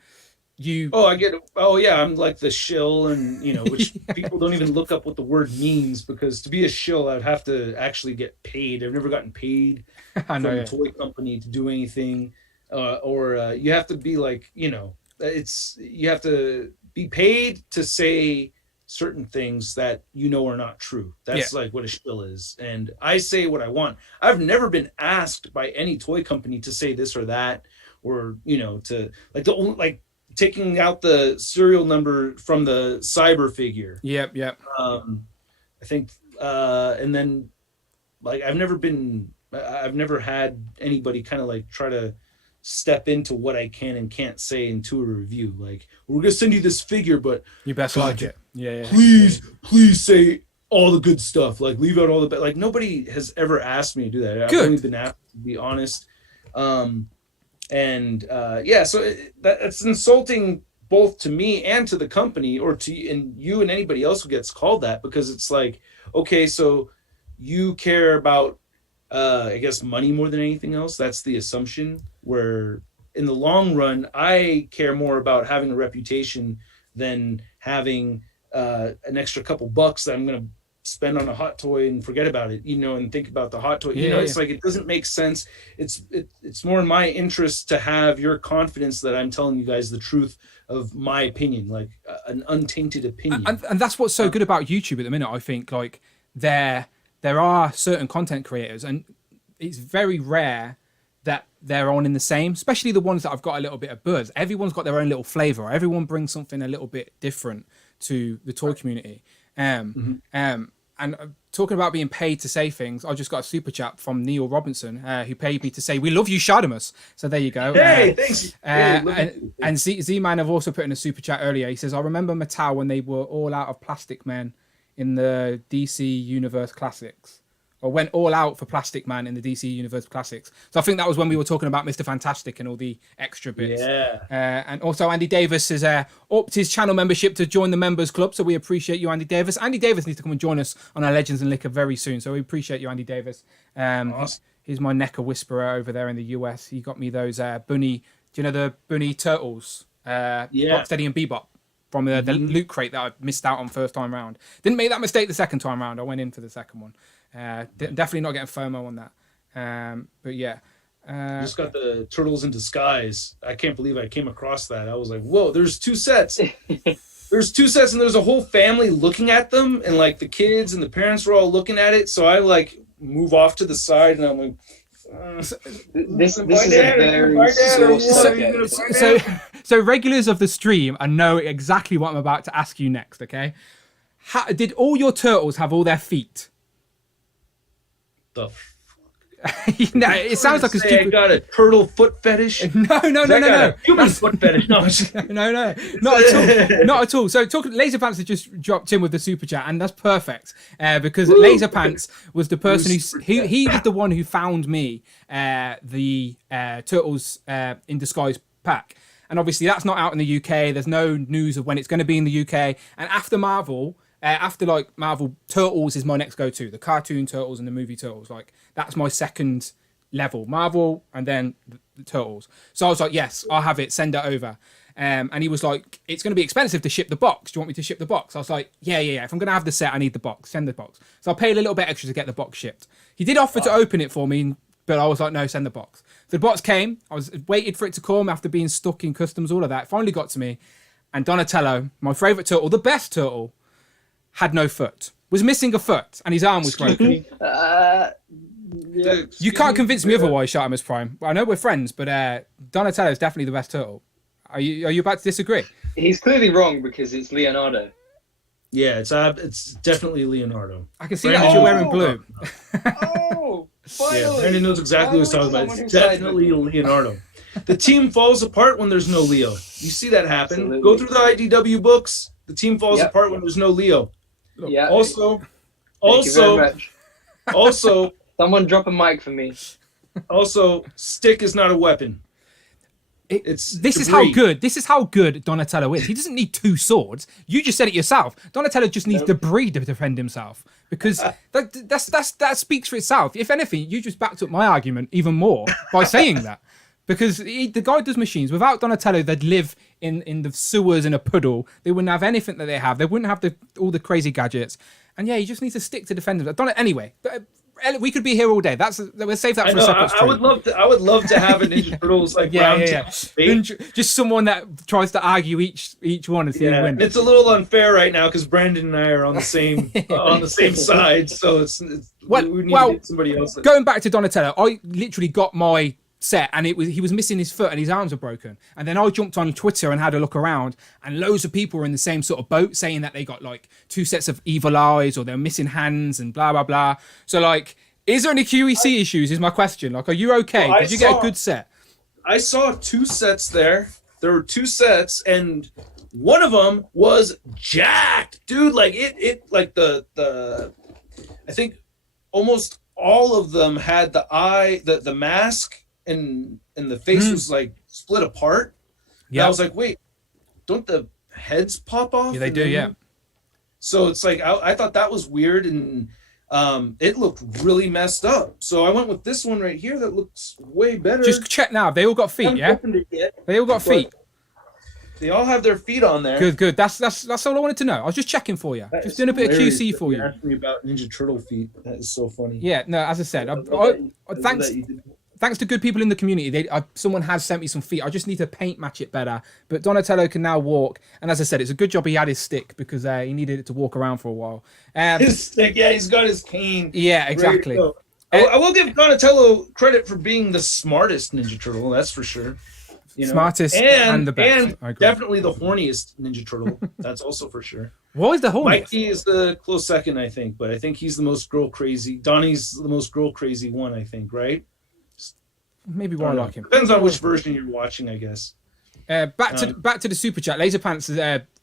I get it. Oh yeah, I'm like the shill, and which people don't even look up what the word means, because to be a shill I'd have to actually get paid. I've never gotten paid from a toy company to do anything, or you have to be like, you have to be paid to say certain things that are not true. That's like what a shill is, and I say what I want. I've never been asked by any toy company to say this or that, or to like the only like taking out the serial number from the cyber figure. Yep. I think, and then like I've never had anybody kind of like try to step into what I can and can't say into a review. Like, we're gonna send you this figure, but you best like it. Yeah. Please say all the good stuff. Like, leave out all the bad. Like, nobody has ever asked me to do that. I've only been asked to be honest. So that's insulting both to me and to the company, or to you and anybody else who gets called that, because it's like, okay, so you care about I guess money more than anything else. That's the assumption, where in the long run I care more about having a reputation than having an extra couple bucks that I'm gonna spend on a hot toy and forget about it, and think about the hot toy. It's like, it doesn't make sense. It's more in my interest to have your confidence that I'm telling you guys the truth of my opinion, like an untainted opinion. And that's what's so good about YouTube at the minute. I think, like, there are certain content creators, and it's very rare that they're on in the same, especially the ones that I've got a little bit of buzz. Everyone's got their own little flavor. Everyone brings something a little bit different to the toy community. And talking about being paid to say things, I just got a super chat from Neil Robinson, who paid me to say, "We love you, Shartimus." So there you go. Hey, thanks. And Z-Man have also put in a super chat earlier. He says, "I remember Mattel when they were all out of Plastic Men in the DC Universe Classics, or went all out for Plastic Man in the DC Universe Classics." So I think that was when we were talking about Mr. Fantastic and all the extra bits. Yeah. And also Andy Davis has upped his channel membership to join the members club. So we appreciate you, Andy Davis. Andy Davis needs to come and join us on our Legends and Liquor very soon. So we appreciate you, Andy Davis. Awesome. He's my NECA whisperer over there in the US. He got me those bunny, do you know the bunny turtles? Rocksteady and Bebop. From the loot crate that I missed out on first time round. Didn't make that mistake the second time round. I went in for the second one. Definitely not getting FOMO on that. But yeah. You just got the Turtles in Disguise. I can't believe I came across that. I was like, whoa, there's 2 sets. There's 2 sets and there's a whole family looking at them. And like the kids and the parents were all looking at it. So I like move off to the side and I'm like, this is a very sore subject. So regulars of the stream, I know exactly what I'm about to ask you next, okay? Did all your turtles have all their feet? The No, it sounds like a stupid... I got a turtle foot fetish. No. Human foot fetish. No, not at all. Not at all. So Laser Pants has just dropped in with the super chat, and that's perfect because Laser Pants was the person he was the one who found me the Turtles in Disguise pack. And obviously that's not out in the UK. There's no news of when it's going to be in the UK. And after Marvel... after like Marvel, Turtles is my next go-to. The cartoon Turtles and the movie Turtles, like that's my second level. Marvel and then the Turtles. So I was like, yes, I'll have it. Send it over. And he was like, it's going to be expensive to ship the box. Do you want me to ship the box? I was like, yeah. If I'm going to have the set, I need the box. Send the box. So I paid a little bit extra to get the box shipped. He did offer to open it for me, but I was like, no, send the box. So the box came. I was waited for it to come after being stuck in customs, all of that. It finally got to me. And Donatello, my favourite turtle, the best turtle, had no foot, was missing a foot, and his arm was broken. You can't convince me otherwise, Shartimus Prime. I know we're friends, but Donatello is definitely the best turtle. Are you about to disagree? He's clearly wrong because it's Leonardo. Yeah, it's definitely Leonardo. I can see that as you're wearing blue. Finally. Yeah, Brandon knows exactly what he's talking about. It's definitely Leonardo. The team falls apart when there's no Leo. You see that happen. Absolutely. Go through the IDW books. The team falls apart when there's no Leo. Yeah. Also, Thank you very much. also, someone drop a mic for me. Also, stick is not a weapon. This is how good Donatello is. He doesn't need 2 swords. You just said it yourself. Donatello just needs debris to defend himself because that speaks for itself. If anything, you just backed up my argument even more by saying that. Because the guy does machines. Without Donatello, they'd live in the sewers in a puddle. They wouldn't have anything that they have. They wouldn't have all the crazy gadgets. And yeah, he just needs to stick to defend himself. Anyway, we could be here all day. We'll save that for a separate stream. I would love to have a Ninja Turtles like round table. Just someone that tries to argue each one and see who wins. It's a little unfair right now because Brandon and I are on the same side. So we need to get somebody else. Going back to Donatello, I literally got my set and he was missing his foot and his arms were broken, and then I jumped on Twitter and had a look around, and loads of people were in the same sort of boat saying that they got like 2 sets of evil eyes or they're missing hands and blah blah blah. So like, is there any QEC issues is my question. Like, are you okay? Did you get a good set? I saw 2 sets there. There were 2 sets and one of them was jacked, dude. Like it like the I think almost all of them had the eye, the mask and the face was like split apart. Yeah, I was like, wait, don't the heads pop off? Yeah, they do. Yeah. So it's like I thought that was weird, and it looked really messed up. So I went with this one right here that looks way better. Just check now. They all got feet. Yeah. They all got feet. They all have their feet on there. Good. That's all I wanted to know. I was just checking for you. Just doing a bit of QC for you. Asked me about Ninja Turtle feet. That is so funny. Yeah. No, as I said, thanks to good people in the community. Someone has sent me some feet. I just need to paint match it better. But Donatello can now walk. And as I said, it's a good job he had his stick because he needed it to walk around for a while. His stick, yeah, he's got his cane. Yeah, exactly. I will give Donatello credit for being the smartest Ninja Turtle. That's for sure. Smartest and the best. And definitely the horniest Ninja Turtle. That's also for sure. Why is the horniest? Mikey is the close second, I think, but I think he's the most girl crazy. Donnie's the most girl crazy one, I think, right? Maybe why I like him. Depends on which version you're watching, I guess. Back to the super chat. Laser Pants'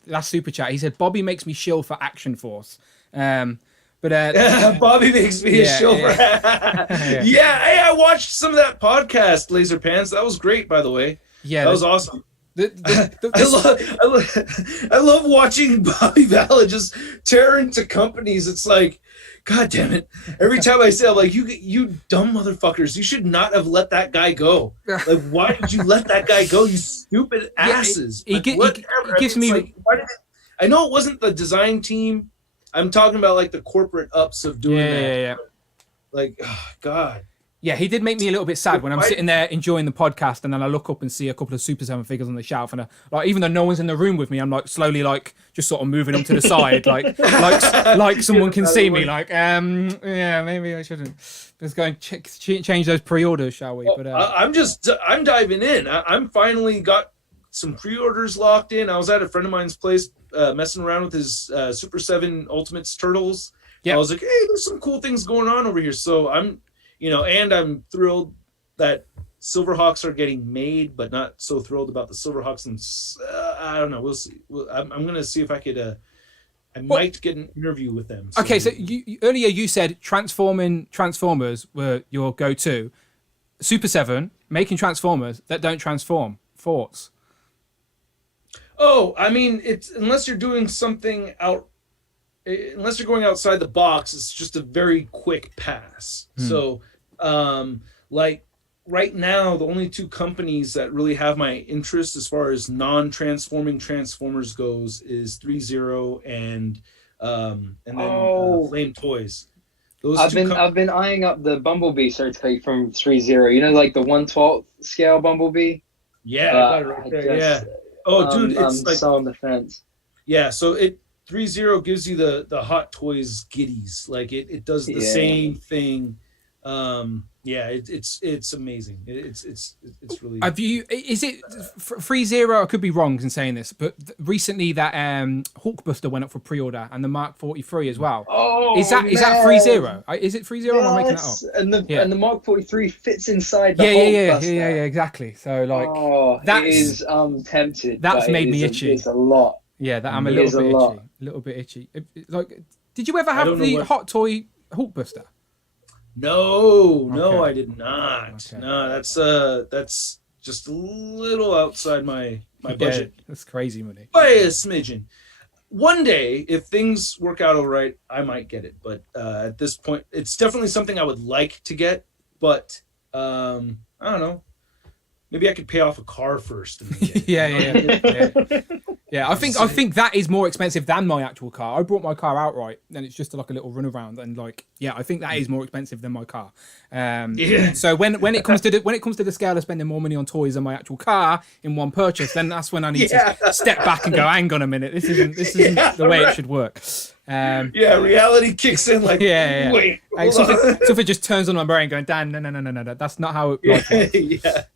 last super chat. He said, "Bobby makes me shill for Action Force." Bobby makes me a shill for. Hey, I watched some of that podcast, Laser Pants. That was great, by the way. Yeah, that was awesome. I love watching Bobby Valla just tear into companies. It's like, God damn it! Every time I say, I'm like, you dumb motherfuckers, you should not have let that guy go. Like, why did you let that guy go? You stupid asses. He gives me. Like, I know it wasn't the design team. I'm talking about like the corporate ups of doing that. Yeah. Like, oh, God. Yeah, he did make me a little bit sad when I'm sitting there enjoying the podcast, and then I look up and see a couple of Super 7 figures on the shelf, and like even though no one's in the room with me, I'm like slowly like just sort of moving them to the side, like someone can see me. Like, yeah, maybe I shouldn't. Let's go and change those pre-orders, shall we? But I'm diving in. I'm finally got some pre-orders locked in. I was at a friend of mine's place messing around with his Super 7 Ultimates Turtles. Yeah, I was like, hey, there's some cool things going on over here. So I'm thrilled that Silverhawks are getting made, but not so thrilled about the Silverhawks. And I don't know. We'll see. I'm going to see if I could. I might get an interview with them. So. Okay, so earlier you said Transformers were your go-to. Super 7 making Transformers that don't transform. Thoughts? Oh, I mean, it's unless you're doing something unless you're going outside the box, it's just a very quick pass. So, like right now, the only two companies that really have my interest as far as non-transforming Transformers goes is 3-0 and Flame Toys. I've been eyeing up the Bumblebee certificate from 3-0. You know, like the 1/12 scale Bumblebee. Yeah, I got it right there. Yeah. Oh, dude, it's I'm like so on the fence. Yeah, so 3-0 gives you the Hot Toys giddies. Like it does the same thing. It's amazing. It's really. Is it 3-0? I could be wrong in saying this, but recently that Hulkbuster went up for pre-order and the Mark 43 as well. Oh, is that 3-0? Is it 3-0? Or am I making that up? And the Mark 43 fits inside the Hulkbuster. Yeah, exactly. So like, I'm tempted. That's made me itchy. It's a lot. Yeah, that I'm a little bit itchy. Like, did you ever have the Hot Toy Hulkbuster? No, I did not. Okay. No, that's just a little outside my budget. That's crazy money. By a smidgen. One day, if things work out all right, I might get it. But at this point, it's definitely something I would like to get. But I don't know. Maybe I could pay off a car first. And then Yeah, I think that is more expensive than my actual car. I brought my car outright, and it's just like a little runaround, and like, yeah, I think that is more expensive than my car. So when it comes to the scale of spending more money on toys than my actual car in one purchase, then that's when I need to step back and go, hang on a minute, this isn't the way it should work. Reality kicks in. Like, wait, like something just turns on my brain, going, Dan, no, that's not how it works.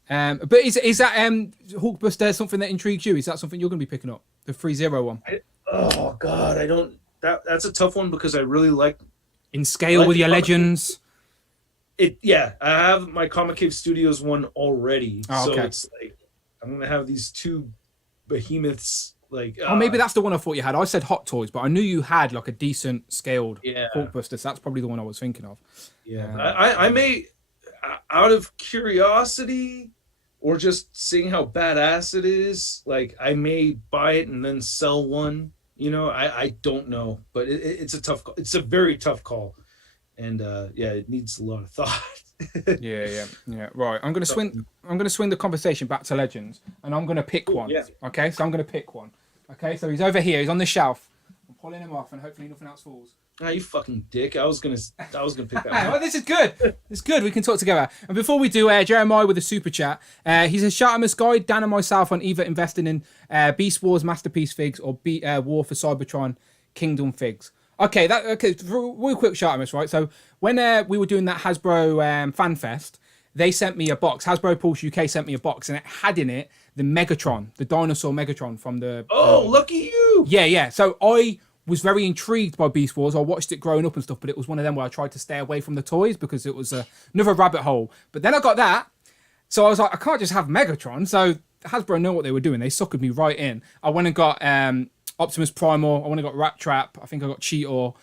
But is that Hulkbuster something that intrigues you? Is that something you're going to be picking up, the 3-0 one? Oh God, I don't. That's a tough one because I really like in scale with your legends. I have my Comic Cave Studios one already, so it's like I'm gonna have these two behemoths. Like, maybe that's the one I thought you had. I said Hot Toys, but I knew you had like a decent scaled Hulkbuster. So that's probably the one I was thinking of. Yeah, I may, out of curiosity or just seeing how badass it is, like I may buy it and then sell one. You know, I don't know, but it's a very tough call, and it needs a lot of thought. yeah. Right, I'm gonna swing the conversation back to Legends, and I'm gonna pick one. Yeah. Okay, so I'm gonna pick one. Okay, so he's over here. He's on the shelf. I'm pulling him off, and hopefully nothing else falls. You fucking dick! I was gonna pick that one. Well, this is good. It's good. We can talk together. And before we do, Jeremiah with a super chat. He says, "Shartimus guide Dan and myself on either investing in Beast Wars Masterpiece figs or War for Cybertron Kingdom figs." Okay, real quick, Shartimus, right? So when we were doing that Hasbro Fan Fest, they sent me a box. Hasbro Pulse UK sent me a box, and it had in it the Megatron, the dinosaur Megatron from the. Oh, lucky you! Yeah. So I was very intrigued by Beast Wars. I watched it growing up and stuff, but it was one of them where I tried to stay away from the toys because it was another rabbit hole. But then I got that, so I was like, I can't just have Megatron. So Hasbro know what they were doing. They suckered me right in. I went and got Optimus Prime, I went and got Rat Trap. I think I got Cheetor.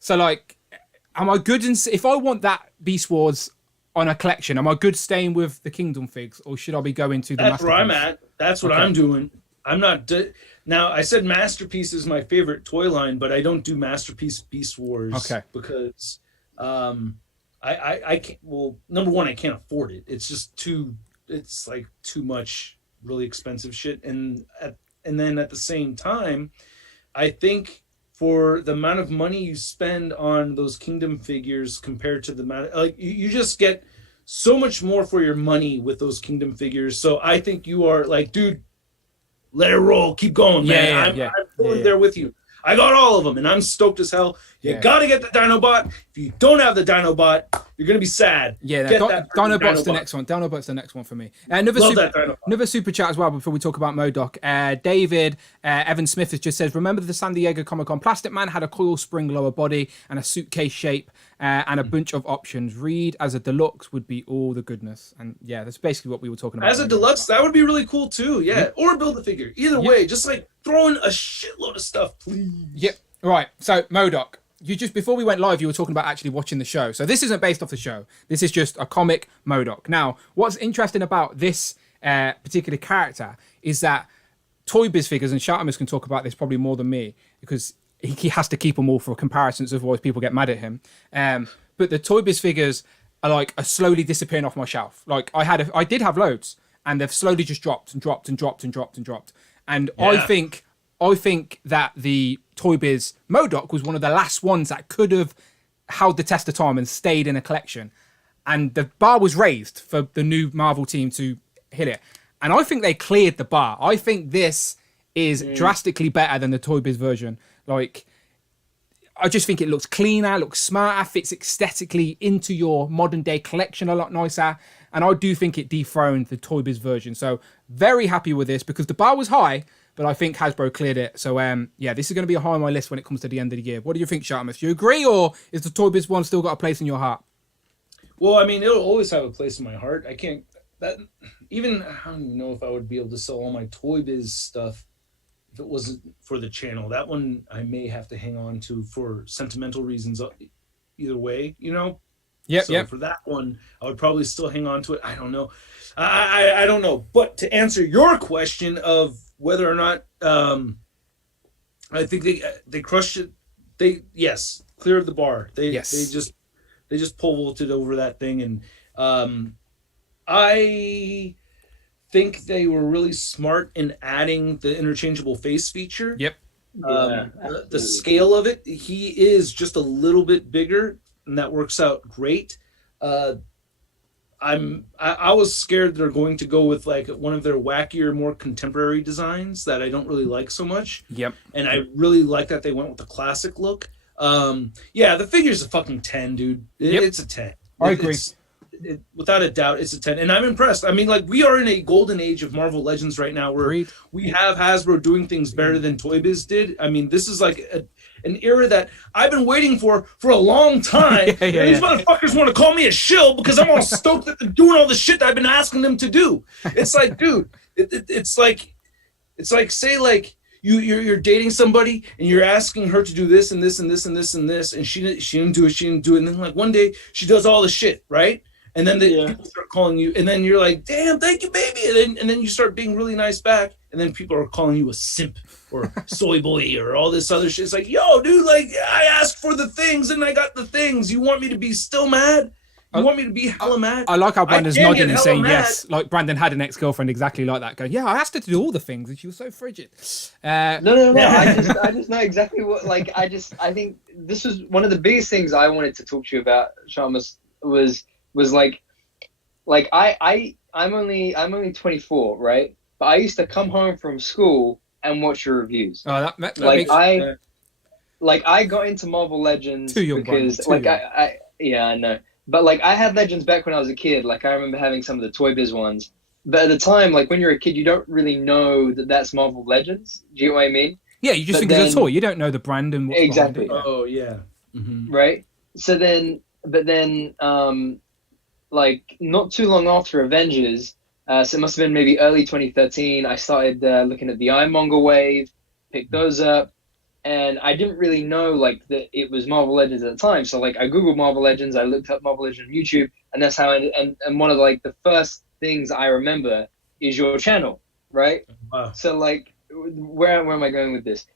So like, am I good? If I want that Beast Wars on a collection, am I good staying with the Kingdom figs, or should I be going to the That's where I'm Masterpiece? at. That's what I'm doing. I'm not now. I said Masterpiece is my favorite toy line, but I don't do Masterpiece Beast Wars. Okay. Because I can't. Well, number one, I can't afford it. It's just too. It's like too much really expensive shit, and then at the same time, I think for the amount of money you spend on those Kingdom figures compared to the amount, like you just get so much more for your money with those Kingdom figures. So I think you are like, dude, let it roll, keep going, man. I'm totally there with you. I got all of them, and I'm stoked as hell. You gotta get the Dinobot. If you don't have the Dinobot, you're gonna be sad. Yeah, Dinobot's the next one. Dinobot's the next one for me. Another super chat as well before we talk about Modoc. David Evan Smith has just says, remember the San Diego Comic-Con Plastic Man had a coil spring lower body and a suitcase shape and a bunch of options. Reed as a deluxe would be all the goodness. And yeah, that's basically what we were talking about. As a deluxe, that would be really cool too. Yeah, or build a figure. Either way, just like throw in a shitload of stuff, please. Yep. Right. So Modoc. You just before we went live, you were talking about actually watching the show. So this isn't based off the show. This is just a comic Modoc. Now, what's interesting about this particular character is that Toy Biz figures, and Shartimus can talk about this probably more than me because he has to keep them all for comparisons, otherwise people get mad at him. But the Toy Biz figures are slowly disappearing off my shelf. Like I did have loads, and they've slowly just dropped and dropped and dropped and dropped and dropped. And I think that the Toy Biz Modoc was one of the last ones that could have held the test of time and stayed in a collection. And the bar was raised for the new Marvel team to hit it. And I think they cleared the bar. I think this is drastically better than the Toy Biz version. Like, I just think it looks cleaner, looks smarter, fits aesthetically into your modern day collection a lot nicer. And I do think it dethroned the Toy Biz version. So very happy with this because the bar was high, but I think Hasbro cleared it. So, this is going to be high on my list when it comes to the end of the year. What do you think, Shartimus? Do you agree, or is the Toy Biz one still got a place in your heart? Well, I mean, it'll always have a place in my heart. I don't even know if I would be able to sell all my Toy Biz stuff if it wasn't for the channel. That one I may have to hang on to for sentimental reasons either way, you know? For that one, I would probably still hang on to it. I don't know. I don't know. But to answer your question of whether or not I think they crushed it. They cleared the bar. They just pole vaulted over that thing, and I think they were really smart in adding the interchangeable face feature. Yep. The scale of it, he is just a little bit bigger, and that works out great. I was scared they're going to go with like one of their wackier, more contemporary designs that I don't really like so much. Yep. And I really like that they went with the classic look. The figure's a fucking 10, dude. It's a 10. I agree. Without a doubt, it's a 10. And I'm impressed. I mean, like, we are in a golden age of Marvel Legends right now where we have Hasbro doing things better than Toy Biz did. I mean, this is like an era that I've been waiting for a long time. These motherfuckers want to call me a shill because I'm all stoked that they're doing all the shit that I've been asking them to do. It's like, dude, it's like say like you're dating somebody and you're asking her to do this and this and this and this and this, and she didn't do it, and then like one day she does all the shit, right? And then people start calling you, and then you're like, damn, thank you, baby. And then you start being really nice back, and then people are calling you a simp or soy boy or all this other shit. It's like, yo, dude, like, I asked for the things and I got the things. You want me to be still mad? You want me to be hella mad? I like how Brandon's nodding and saying yes. Like Brandon had an ex-girlfriend exactly like that, going, yeah, I asked her to do all the things, and she was so frigid. No. I just know exactly what, like, I think this was one of the biggest things I wanted to talk to you about, Shartimus, was like I'm only 24, right? But I used to come home from school and watch your reviews. Oh, I got into Marvel Legends because I know. But like I had Legends back when I was a kid. Like I remember having some of the Toy Biz ones, But at the time, like when you're a kid, you don't really know that that's Marvel Legends. Do you know what I mean? Yeah, you just think it's a toy. You don't know the brand and what's exactly. behind it. Oh yeah. Mm-hmm. Right. So then, like not too long after Avengers, so it must have been maybe early 2013. I started looking at the Ironmonger wave, picked those up, and I didn't really know like that it was Marvel Legends at the time. So like I googled Marvel Legends, I looked up Marvel Legends on YouTube, and that's how. And one of like the first things I remember is your channel, right? Wow. So like, where am I going with this?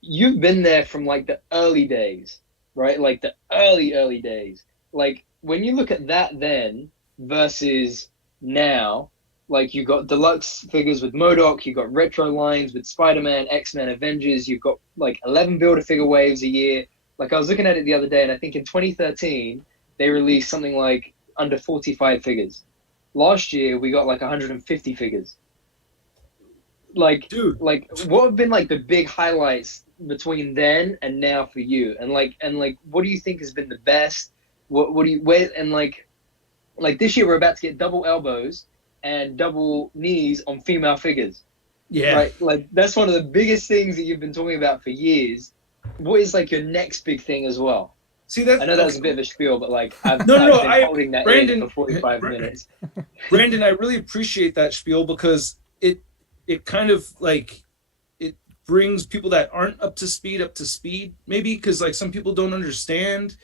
You've been there from like the early days, right? Like the early days. Like when you look at that then versus now, like you got deluxe figures with Modoc, you got retro lines with Spider-Man, X-Men, Avengers, you've got like 11 Build-A-Figure waves a year. Like I was looking at it the other day, and I think in 2013, they released something like under 45 figures. Last year, we got like 150 figures. Like, dude, like what have been like the big highlights between then and now for you? And like, what do you think has been the best? What do you, where, and like this year we're about to get double elbows and double knees on female figures. Yeah. Right? Like that's one of the biggest things that you've been talking about for years. What is like your next big thing as well? See, that I know that was a bit of a spiel, but like I've been holding that Brandon, in for 45 minutes. Brandon, I really appreciate that spiel because it kind of like it brings people that aren't up to speed maybe, because like some people don't understand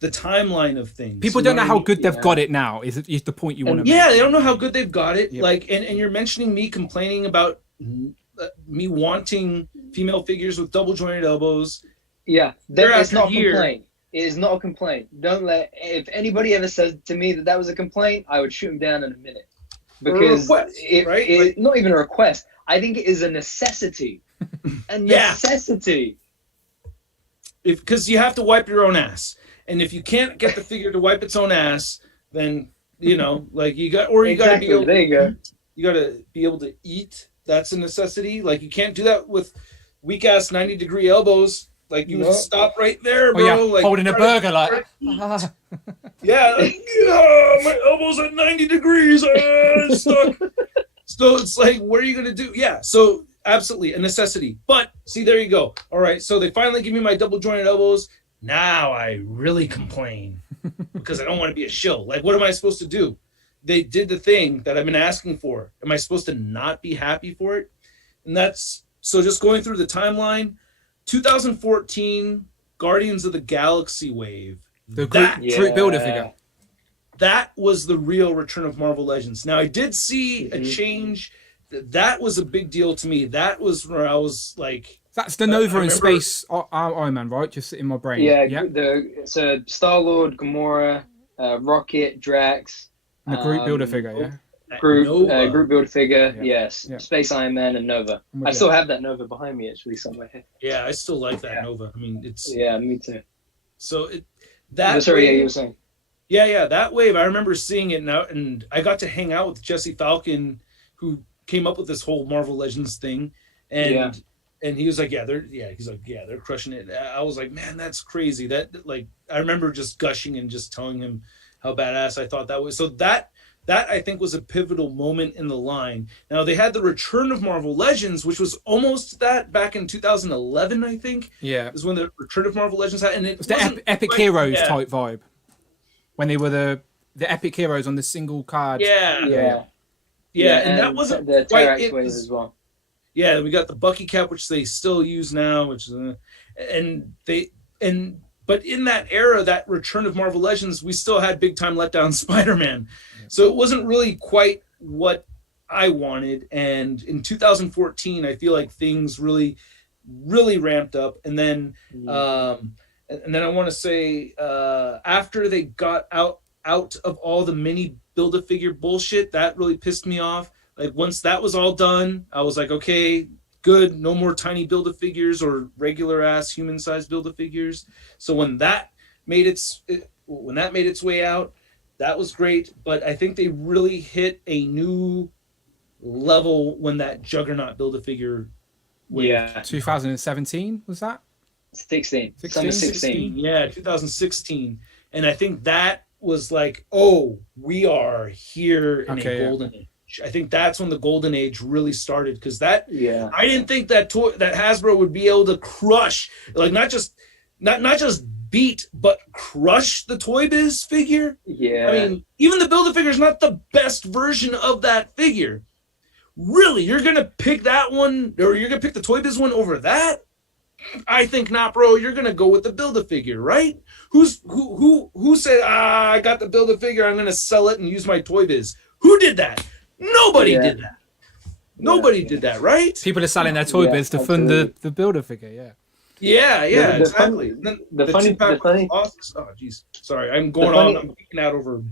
the timeline of things. People don't know how good they've got it now is the point you want to make. Yeah, they don't know how good they've got it. Yep. Like and you're mentioning me complaining about me wanting female figures with double jointed elbows. Yeah, it's not a complaint. It is not a complaint. Don't let, if anybody ever says to me that was a complaint, I would shoot him down in a minute. Because it's not even a request. I think it is a necessity. A necessity. Because you have to wipe your own ass. And if you can't get the figure to wipe its own ass, then, you know, like you got to be able there you go. You got to be able to eat. That's a necessity. Like you can't do that with weak ass 90-degree elbows. Like you would stop right there, bro. Yeah, like holding a burger, like. Yeah, like, my elbow's at 90 degrees. Stuck. So it's like, what are you gonna do? Yeah. So absolutely a necessity. But see, there you go. All right. So they finally give me my double jointed elbows. Now I really complain because I don't want to be a shill. Like, what am I supposed to do? They did the thing that I've been asking for. Am I supposed to not be happy for it? And that's so. Just going through the timeline. 2014 Guardians of the Galaxy wave. The group builder figure. That was the real return of Marvel Legends. Now I did see a change. That was a big deal to me. That was where I was like, that's the Nova in space Iron Man, right? Just in my brain. Yeah. So Star-Lord, Gamora, Rocket, Drax. And the group builder figure, yeah. Group build figure, yes. Yeah. Space Iron Man and Nova. I still have that Nova behind me, actually, somewhere here. Yeah, I still like that Nova. I mean, it's... Yeah, me too. So, you were saying. Yeah, that wave, I remember seeing it now, and I got to hang out with Jesse Falcon, who came up with this whole Marvel Legends thing, and he was like, they're crushing it. I was like, man, that's crazy. That, like, I remember just gushing and just telling him how badass I thought that was. So that I think was a pivotal moment in the line. Now they had the return of Marvel Legends, which was almost that back in 2011, I think. Yeah, is when the return of Marvel Legends had, and it was the Epic Heroes type vibe when they were the Epic Heroes on the single card. Yeah, and that wasn't the quite it waves as well. Yeah, we got the Bucky cap, which they still use now, which is, but in that era, that return of Marvel Legends, we still had big time letdown Spider-Man. So it wasn't really quite what I wanted. And in 2014, I feel like things really, really ramped up. And then, I want to say, after they got out of all the mini Build-A-Figure bullshit, that really pissed me off. Like once that was all done, I was like, okay, good, no more tiny Build-A-Figures or regular ass human sized Build-A-Figures. So when that made its way out, that was great. But I think they really hit a new level when that Juggernaut Build-A-Figure wave. Yeah. 2017 was that? 16. Summer 16. Yeah, 2016. And I think that was like, oh, we are here in a golden age. age. I think that's when the golden age really started, because I didn't think that Hasbro would be able to crush, like not just beat, but crush the Toy Biz figure. Yeah. I mean, even the Build-A-Figure is not the best version of that figure. Really, you're gonna pick that one, or you're gonna pick the Toy Biz one over that? I think not, bro. You're gonna go with the Build-A-Figure, right? Who said, I got the Build-A-Figure, I'm gonna sell it and use my Toy Biz? Who did that? Nobody did that. Nobody did that, right? People are selling their Toy Biz to fund the Build-A-Figure, Yeah, exactly. The funny. Oh, jeez. Sorry, I'm going on. I'm geeking out over.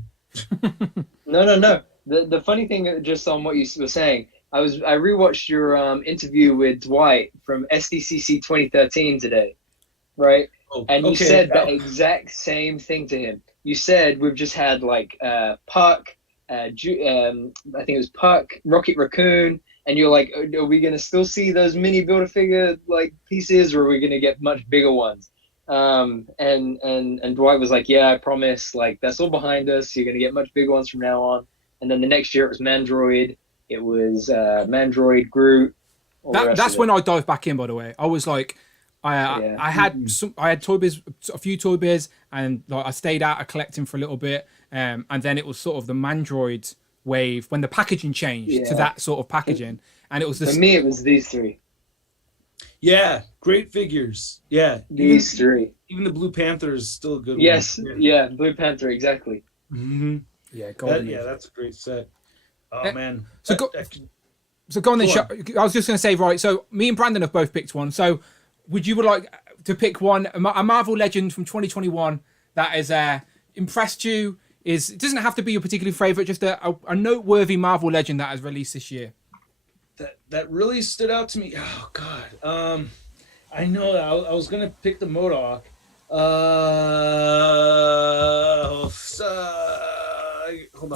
No. The funny thing, just on what you were saying, I rewatched your interview with Dwight from SDCC 2013 today, right? Oh, and you said that exact same thing to him. You said we've just had like Puck, I think it was Puck, Rocket Raccoon, and you're like, are we gonna still see those mini Build-A-Figure like pieces, or are we gonna get much bigger ones? And Dwight was like, yeah, I promise. Like that's all behind us. You're gonna get much bigger ones from now on. And then the next year it was Mandroid. It was Mandroid, Groot. That's when I dived back in. By the way, I was like, I had Toy Biz, a few Toy Biz, and like I stayed out of collecting for a little bit. And then it was sort of the Mandroid wave when the packaging changed to that sort of packaging. And it was for me, it was these three. Yeah, great figures. Yeah, these three. Even the Blue Panther is still a good one. Yes, yeah, Blue Panther, exactly. Mm-hmm. Yeah, that's a great set. Oh man. So go on then. I was just going to say, right. So me and Brandon have both picked one. So would you like to pick one, a Marvel Legend from 2021 that has impressed you? It doesn't have to be your particular favorite, just a noteworthy Marvel Legend that has released this year. That really stood out to me. Oh God. I know I was gonna pick the Modoc.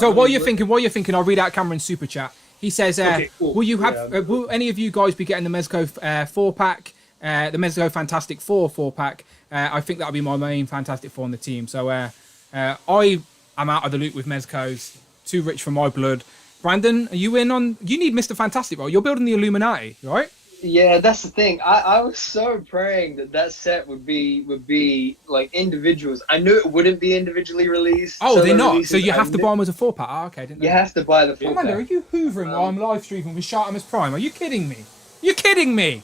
So while you're thinking, I'll read out Cameron's super chat. He says, cool. Will any of you guys be getting the Mezco 4-pack, the Mezco Fantastic Four 4-pack? I think that'll be my main Fantastic Four on the team. So I am out of the loop with Mezcos. Too rich for my blood. Brandon, are you in on? You need Mr. Fantastic, right? You're building the Illuminati, right? Yeah, that's the thing. I was so praying that set would be like individuals. I knew it wouldn't be individually released. Oh, they're not. So you have to buy them as a 4-pack. Oh, okay, didn't they? You have to buy the 4-pack. Amanda, are you hoovering while I'm live streaming with SHARTIMUS Prime? Are you kidding me? You're kidding me.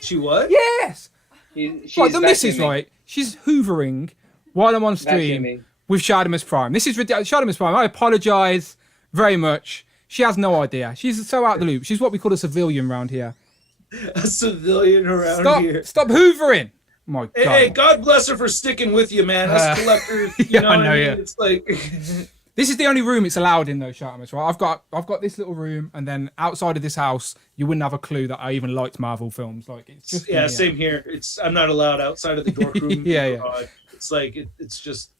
She what? Yes. She's right, the missus, right? She's hoovering while I'm on stream with SHARTIMUS Prime. This is ridiculous. SHARTIMUS Prime, I apologise very much. She has no idea. She's so out of the loop. She's what we call a civilian around here. A civilian around here. Stop hoovering. My God. Hey, God bless her for sticking with you, man. Us collectors, you know what I mean? Yeah. It's like this is the only room it's allowed in though, SHARTIMUS, right? I've got this little room, and then outside of this house, you wouldn't have a clue that I even liked Marvel films. Like it's just same here. I'm not allowed outside of the dork room. yeah. It's like it's just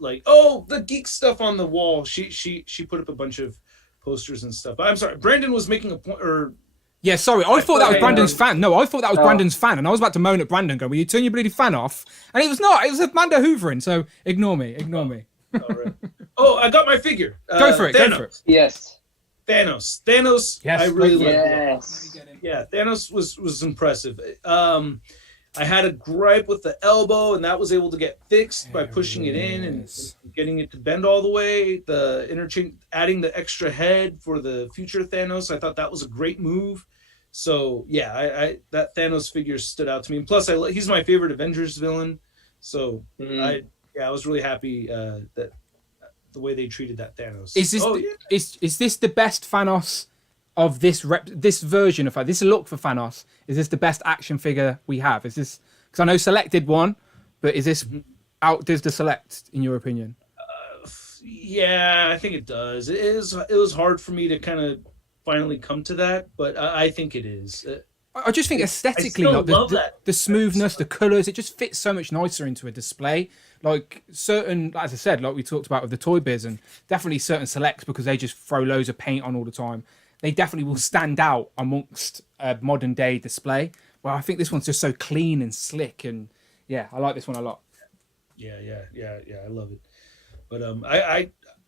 like, oh, the geek stuff on the wall. She put up a bunch of posters and stuff. I'm sorry, Brandon was making a point, or yeah, sorry, I thought that was Brandon's fan. No, I thought that was Brandon's fan, and I was about to moan at Brandon, going, "Will you turn your bloody fan off?" And it was not. It was Amanda hoovering. So ignore me. All right. Oh, I got my figure. Go for it. Thanos. Go for it. Yes. Thanos. Yes. I really like. Yes. Yeah, Thanos was impressive. I had a gripe with the elbow, and that was able to get fixed by pushing it in and getting it to bend all the way. The interchange, adding the extra head for the future Thanos, I thought that was a great move. So yeah, I that Thanos figure stood out to me. And plus, he's my favorite Avengers villain. So I was really happy that the way they treated that Thanos. Is this the best Thanos of this version of this look for Thanos? Is this the best action figure we have? Is this, because I know Select did one, but is this outdoes the Select in your opinion? Yeah, I think it does. It was hard for me to kind of finally come to that, but I think it is. I just think aesthetically, like the smoothness, the colours, it just fits so much nicer into a display. Like certain, as I said, like we talked about with the Toy Biz, and definitely certain Selects, because they just throw loads of paint on all the time, they definitely will stand out amongst a modern day display. Well, I think this one's just so clean and slick, and yeah, I like this one a lot. Yeah, I love it. But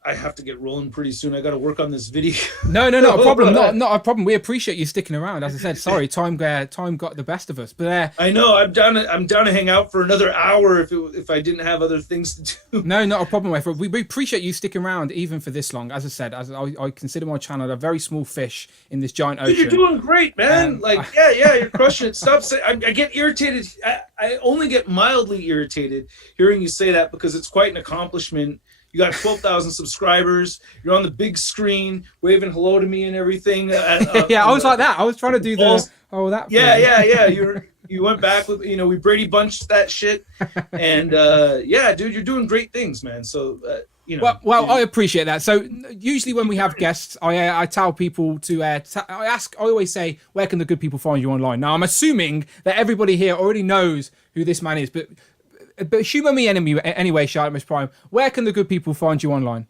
I have to get rolling pretty soon. I got to work on this video. No, not a problem. Not a problem. We appreciate you sticking around. As I said, sorry, time got the best of us. But I know I'm down to hang out for another hour if I didn't have other things to do. No, not a problem, my friend. We appreciate you sticking around even for this long. As I said, I consider my channel a very small fish in this giant ocean. Dude, you're doing great, man. You're crushing it. Stop saying. I get irritated. I only get mildly irritated hearing you say that because it's quite an accomplishment. You got 12,000 subscribers. You're on the big screen, waving hello to me and everything. Yeah, I was like that. I was trying to do that. Yeah. You went back with, we Brady Bunched that shit, and dude, you're doing great things, man. So Well, I appreciate that. So usually when we have guests, I tell people to I always say, where can the good people find you online? Now I'm assuming that everybody here already knows who this man is, but humor me anyway, Shartimus Prime. Where can the good people find you online?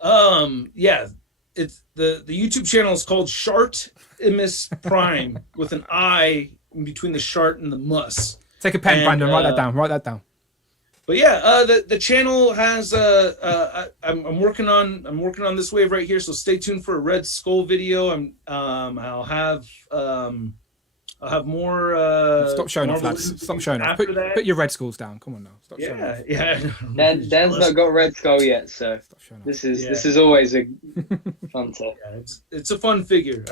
It's the YouTube channel is called Shartimus Prime with an I in between the shart and the mus. Take a pen, Brandon. Write that down. But the channel has I'm working on this wave right here, so stay tuned for a Red Skull video. I'll have more. Stop showing off, lads. Stop showing off. Put your Red Skulls down. Come on now. Stop showing off. Dan's not got Red Skull yet, so this is always a fun stuff. Yeah, it's a fun figure.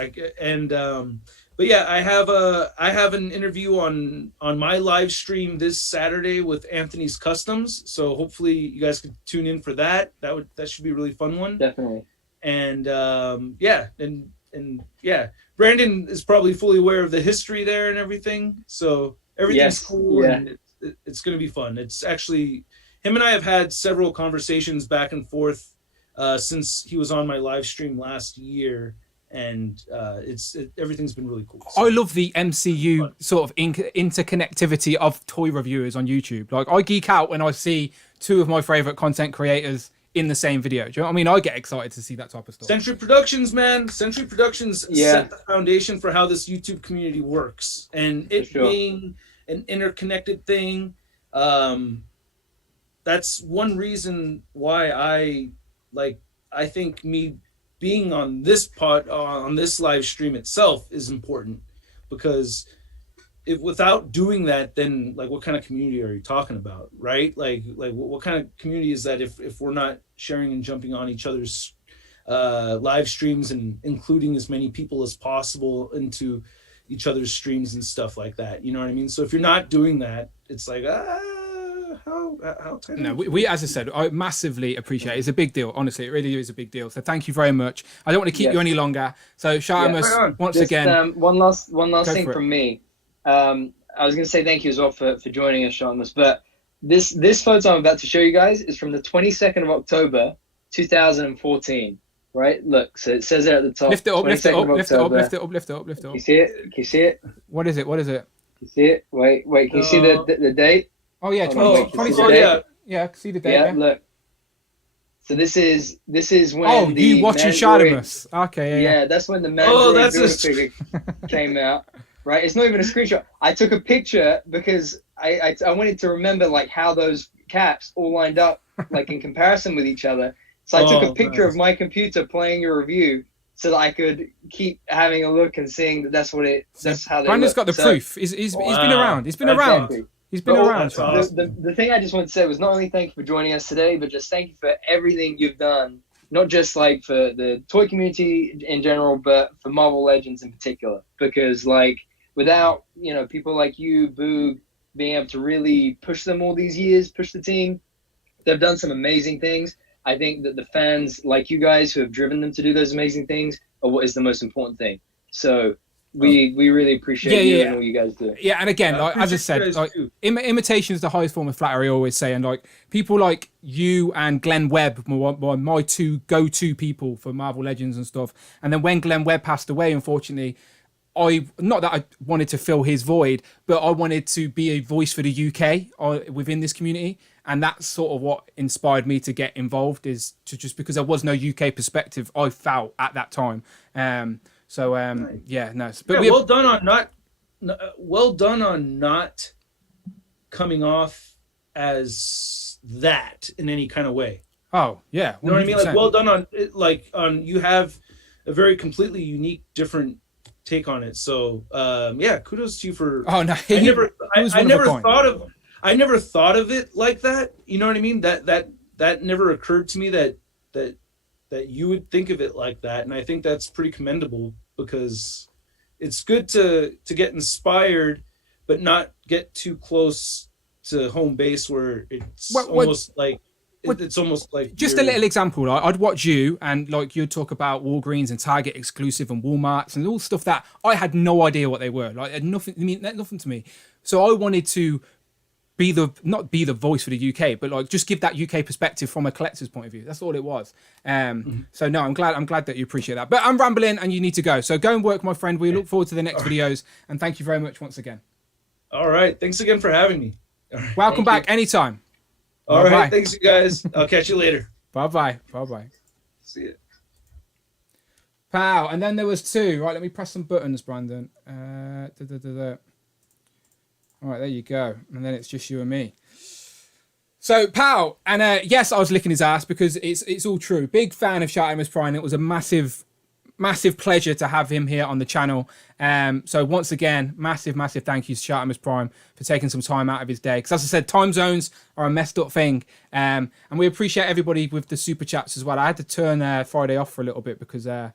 I have an interview on my live stream this Saturday with Anthony's Customs. So hopefully you guys can tune in for that. That should be a really fun one. Definitely. And Brandon is probably fully aware of the history there and everything. So everything's cool and it's going to be fun. It's actually, him and I have had several conversations back and forth since he was on my live stream last year. And everything's been really cool. So. I love the MCU sort of interconnectivity of toy reviewers on YouTube. Like, I geek out when I see two of my favorite content creators in the same video. Do you know what I mean? I get excited to see that type of stuff. Century Productions, man. Century Productions set the foundation for how this YouTube community works. And it being an interconnected thing, that's one reason why I think me being on this on this live stream itself is important, because if without doing that, then what kind of community are you talking about, right? Like what kind of community is that if we're not sharing and jumping on each other's live streams and including as many people as possible into each other's streams and stuff like that, you know what I mean? So if you're not doing that, it's like how no, we as I said, I massively appreciate it. It's a big deal, honestly. It really is a big deal. So thank you very much. I don't want to keep you any longer. So Shartimus, once again, one last thing from me. I was going to say thank you as well for joining us, Shartimus. But this photo I'm about to show you guys is from the 22nd of October, 2014. Right? Look, so it says it at the top. Lift it up, lift it up, lift it up, lift it up, lift it up, lift it up. Can you see it? Can you see it? What is it? What is it? Can you see it? Wait. Can you see the date? Oh yeah, 24. Yeah, I can see the date. Yeah, look. So this is when you watching Shartimus. Okay, yeah, that's when the Mandroid figure came out. Right? It's not even a screenshot. I took a picture because I wanted to remember how those caps all lined up in comparison with each other. So I took a picture of my computer playing your review so that I could keep having a look and seeing that's how they Brandon's got the proof. He's been around. He's been around. He's been around. The thing I just wanted to say was not only thank you for joining us today, but just thank you for everything you've done, not just for the toy community in general, but for Marvel Legends in particular. Because without people like you, Boog, being able to really push them all these years, push the team, they've done some amazing things. I think that the fans like you guys who have driven them to do those amazing things are what is the most important thing. So we really appreciate you and all you guys do. Yeah, and again, as I said, imitation is the highest form of flattery, I always say. And people like you and Glenn Webb were my two go-to people for Marvel Legends and stuff. And then when Glenn Webb passed away, unfortunately, not that I wanted to fill his void, but I wanted to be a voice for the UK within this community. And that's sort of what inspired me to get involved, is to just because there was no UK perspective I felt at that time. But well done on not coming off as that in any kind of way. Oh yeah, 100%. You know what I mean? Like, well done on it. Like, you have a very completely unique, different take on it. So, yeah, kudos to you for. Oh no, I never thought of it like that. You know what I mean? That never occurred to me that you would think of it like that, and I think that's pretty commendable, because it's good to get inspired, but not get too close to home base where it's almost like just a little example. Like, I'd watch you and like you'd talk about Walgreens and Target exclusive and Walmarts and all stuff that I had no idea what they were. Like, it had nothing. I mean, nothing to me. So I wanted to not be the voice for the UK, but like just give that UK perspective from a collector's point of view. That's all it was. So no, I'm glad that you appreciate that. But I'm rambling and you need to go. So go and work, my friend. We look forward to the next videos, and thank you very much once again. All right. Thanks again for having me. Welcome back anytime. All right. Thanks, you guys. I'll catch you later. Bye-bye. Bye-bye. See ya. Pow. And then there was two. Right, let me press some buttons, Brandon. All right, there you go. And then it's just you and me. So, Pow. And yes, I was licking his ass because it's all true. Big fan of Shartimus Prime. It was a massive pleasure to have him here on the channel. So once again, massive thank you to Shartimus Prime for taking some time out of his day. Because as I said, time zones are a messed up thing. And we appreciate everybody with the super chats as well. I had to turn Friday off for a little bit because I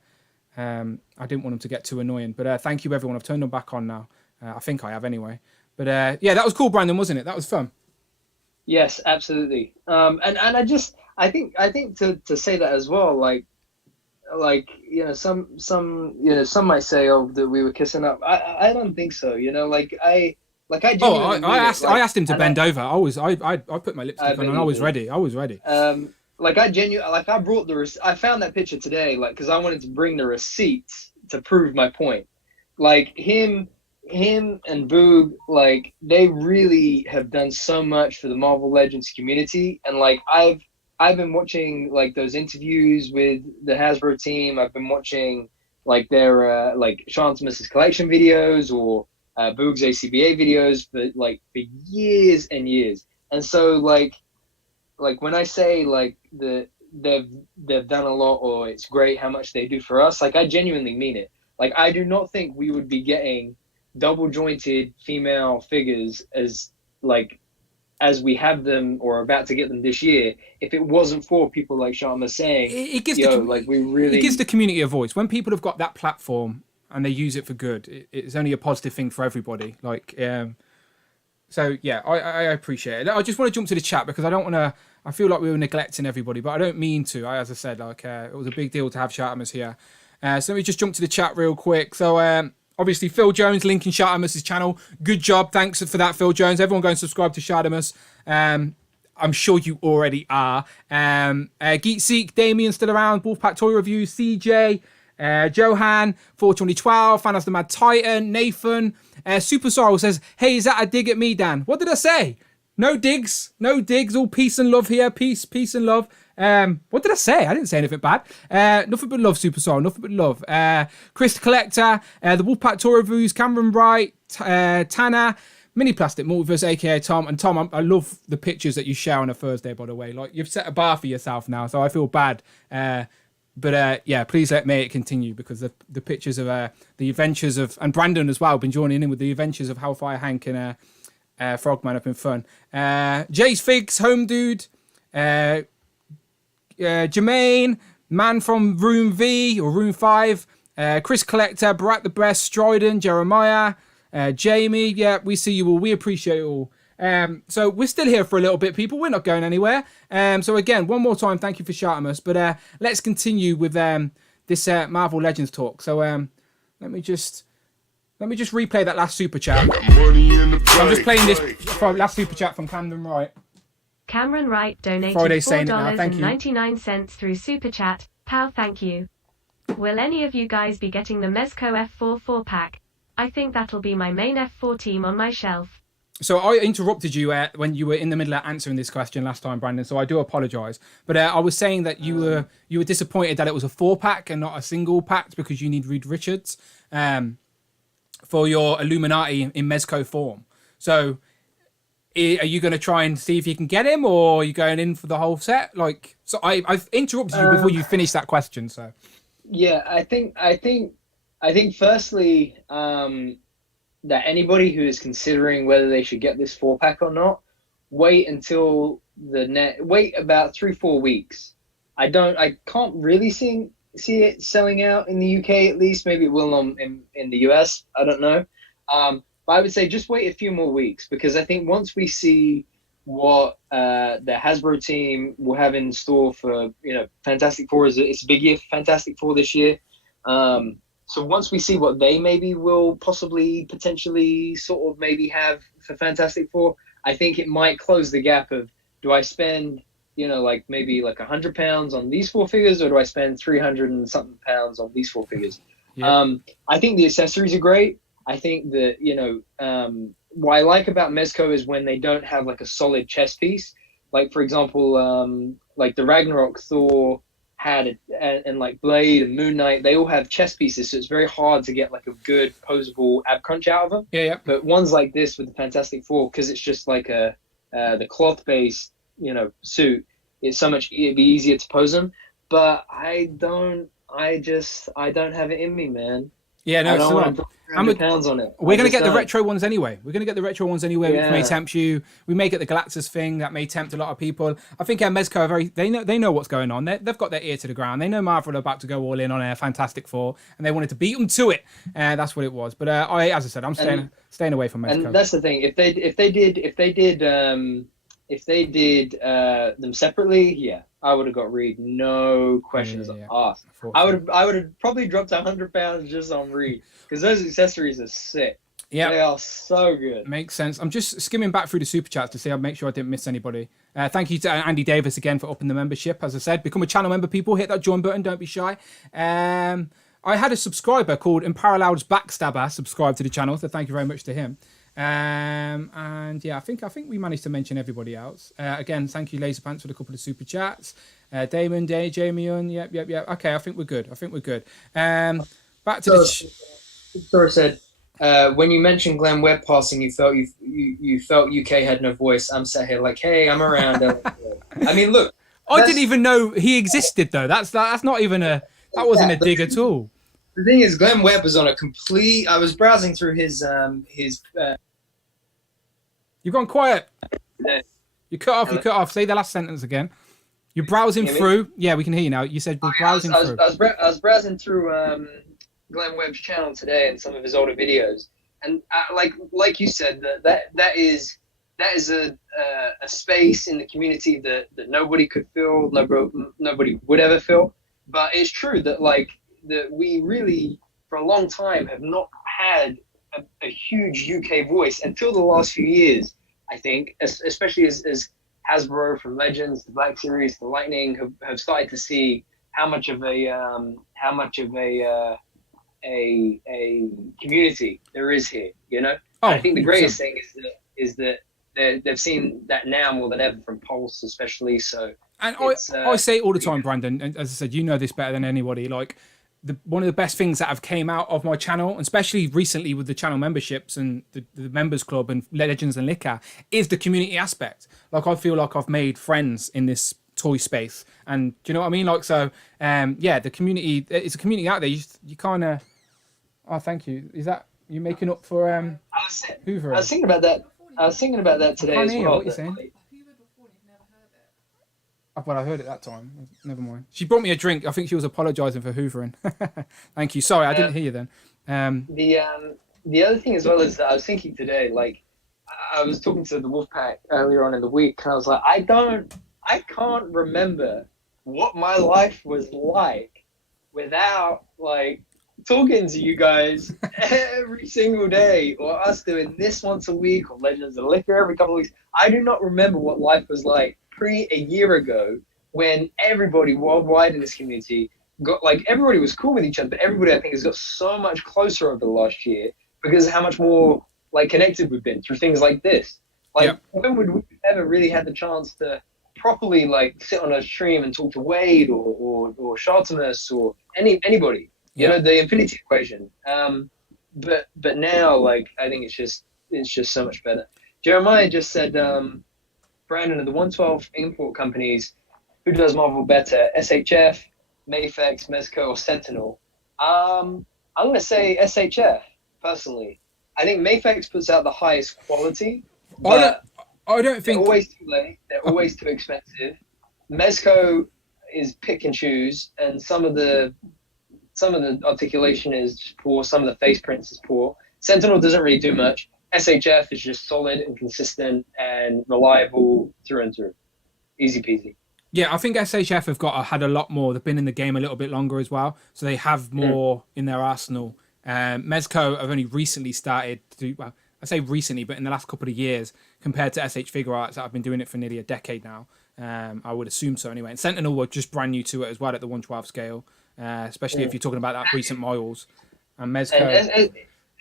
didn't want them to get too annoying. But thank you, everyone. I've turned them back on now. I think I have anyway. But yeah, that was cool, Brandon, wasn't it? That was fun. Yes, absolutely. And I think to say that as well, like some might say, oh, that we were kissing up. I don't think so. I asked him to bend over. I put my lipstick on and I was ready. I found that picture today, like, because I wanted to bring the receipts to prove my point. Like him and Boog, like, they really have done so much for the Marvel Legends community, and like I've been watching like those interviews with the Hasbro team. I've been watching like their like Shartimus's collection videos or Boog's ACBA videos for years and years. And so like when I say like they've done a lot, or it's great how much they do for us, like I genuinely mean it. Like I do not think we would be getting double jointed female figures as we have them or about to get them this year if it wasn't for people like Shartimus saying, it gives it gives the community a voice. When people have got that platform and they use it for good, it's only a positive thing for everybody. Like, so yeah, I appreciate it. I just want to jump to the chat because I feel like we were neglecting everybody, but I don't mean to. As I said, like, it was a big deal to have Shartimus here. So let me just jump to the chat real quick. So, obviously, Phil Jones linking Shartimus' channel. Good job. Thanks for that, Phil Jones. Everyone go and subscribe to Shartimus. I'm sure you already are. Geek Seek, Damien still around. Wolfpack Toy Review, CJ, Johan, 42012, Thanos the Mad Titan, Nathan. Super Sorrow says, hey, is that a dig at me, Dan? What did I say? No digs. All peace and love here. Peace and love. What did I say? I didn't say anything bad. Nothing but love, Super Soul. Nothing but love. Chris Collector, the Wolfpack Tour Reviews, Cameron Bright, Tana, Mini Plastic Multiverse, aka Tom. And Tom, I love the pictures that you share on a Thursday, by the way. Like, you've set a bar for yourself now, so I feel bad. But yeah, please may it continue, because the pictures of the adventures of, and Brandon as well, been joining in with the adventures of Hellfire Hank and Frogman have been fun. Jace Figs, Home Dude, Jermaine, Man from Room V or Room 5, Chris Collector, Barack the Best, Stryden, Jeremiah, Jamie. Yeah, we see you all. We appreciate you all. So we're still here for a little bit, people. We're not going anywhere. So again, one more time, thank you for Shartimus. But let's continue with this Marvel Legends talk. So let me just replay that last super chat. I'm just playing this last super chat from Camden Wright. Cameron Wright donated $4.99 through Super Chat. Pow, thank you. Will any of you guys be getting the Mezco F4 4-pack? I think that'll be my main F4 team on my shelf. So I interrupted you when you were in the middle of answering this question last time, Brandon, so I do apologise. But I was saying that you were disappointed that it was a 4-pack and not a single pack because you need Reed Richards for your Illuminati in Mezco form. So Are you going to try and see if you can get him, or are you going in for the whole set? Like, so I've interrupted you before you finished that question. So yeah, I think firstly, that anybody who is considering whether they should get this 4-pack or not, wait until wait about 3-4 weeks. I can't really see it selling out in the UK, at least. Maybe it will in the US. I don't know. But I would say just wait a few more weeks, because I think once we see what the Hasbro team will have in store for, Fantastic Four, it's a big year for Fantastic Four this year. So once we see what they maybe will potentially sort of maybe have for Fantastic Four, I think it might close the gap of, do I spend, maybe like £100 on these 4 figures, or do I spend 300 and something pounds on these 4 figures? Yeah. I think the accessories are great. I think that, what I like about Mezco is when they don't have like a solid chest piece. Like, for example, like the Ragnarok Thor had and like Blade and Moon Knight, they all have chest pieces, so it's very hard to get like a good posable ab crunch out of them. Yeah. But ones like this with the Fantastic Four, because it's just like the cloth based, suit, it'd be easier to pose them. But I don't have it in me, man. Yeah, no, I don't want to put £100 on it. We're going to get the retro ones anyway. Which may tempt you. We may get the Galactus thing that may tempt a lot of people. I think Mezco they know what's going on. They've got their ear to the ground. They know Marvel are about to go all in on a Fantastic Four, and they wanted to beat them to it. That's what it was. But as I said, I'm staying away from Mezco. And that's the thing. If they did them separately, yeah, I would have got Reed, no questions asked. I would have probably dropped £100 just on Reed, because those accessories are sick. Yeah, they are so good. Makes sense. I'm just skimming back through the super chats to see. I'll make sure I didn't miss anybody. Thank you to Andy Davis again for upping the membership. As I said, become a channel member. People, hit that join button. Don't be shy. I had a subscriber called Unparalleled's Backstabber subscribe to the channel, so thank you very much to him. And yeah, I think we managed to mention everybody else. Again, thank you, Laserpants, for the couple of super chats. Damon, Jamie, yep. Okay, I think we're good. Back to Thor said, when you mentioned Glenn Webb passing, you felt UK had no voice. I'm sat here like, hey, I'm around. I mean, look, I didn't even know he existed though. That's not even that wasn't a dig at all. The thing is, Glenn Webb was on a complete. I was browsing through his. You've gone quiet. You cut off. Say the last sentence again. You're browsing through. Yeah, we can hear you now. You said we're browsing through. I was browsing through Glenn Webb's channel today and some of his older videos, and like you said, that is a space in the community that nobody could fill, nobody would ever fill. But it's true that that we really, for a long time, have not had a huge UK voice until the last few years, I think, especially as Hasbro, from Legends, the Black Series, the Lightning, have started to see how much of a community there is here, I think the greatest thing is that they've seen that now more than ever from Pulse, especially. So, and I say it all the time, Brandon, and as I said, you know this better than anybody, one of the best things that have came out of my channel, especially recently with the channel memberships and the members club and Legends and Liquor, is the community aspect. I feel like I've made friends in this toy space, and do you know what I mean? The community, it's a community out there. You kind of, oh, thank you. Is that you making up for Hoover? I was thinking about that today as well. What you're saying? Well, I heard it that time. Never mind. She brought me a drink. I think she was apologising for hoovering. Thank you. Sorry, I didn't hear you then. The other thing as well is that I was thinking today, I was talking to the Wolfpack earlier on in the week, and I was like, I can't remember what my life was like without talking to you guys every single day, or us doing this once a week, or Legends of Liquor every couple of weeks. I do not remember what life was like a year ago, when everybody worldwide in this community got everybody was cool with each other, but everybody I think has got so much closer over the last year because of how much more connected we've been through things like this. When would we ever really had the chance to properly sit on a stream and talk to Wade or Shartimus or anybody? You know, the Infinity Equation. But now I think it's just so much better. Jeremiah just said, Brandon, of the 112 import companies, who does Marvel better, SHF, Mafex, Mezco, or Sentinel? I'm going to say SHF, personally. I think Mafex puts out the highest quality, but I don't think... they're always too late. They're always too expensive. Mezco is pick and choose, and some of the articulation is poor, some of the face prints is poor. Sentinel doesn't really do much. SHF is just solid and consistent and reliable through and through. Easy peasy. Yeah, I think SHF have had a lot more. They've been in the game a little bit longer as well, so they have more in their arsenal. Mezco have only recently started to do, well, I say recently, but in the last couple of years, compared to SH Figure Arts that have been doing it for nearly a decade now. I would assume so anyway. And Sentinel were just brand new to it as well at the 112 scale, especially if you're talking about that recent Miles. And Mezco...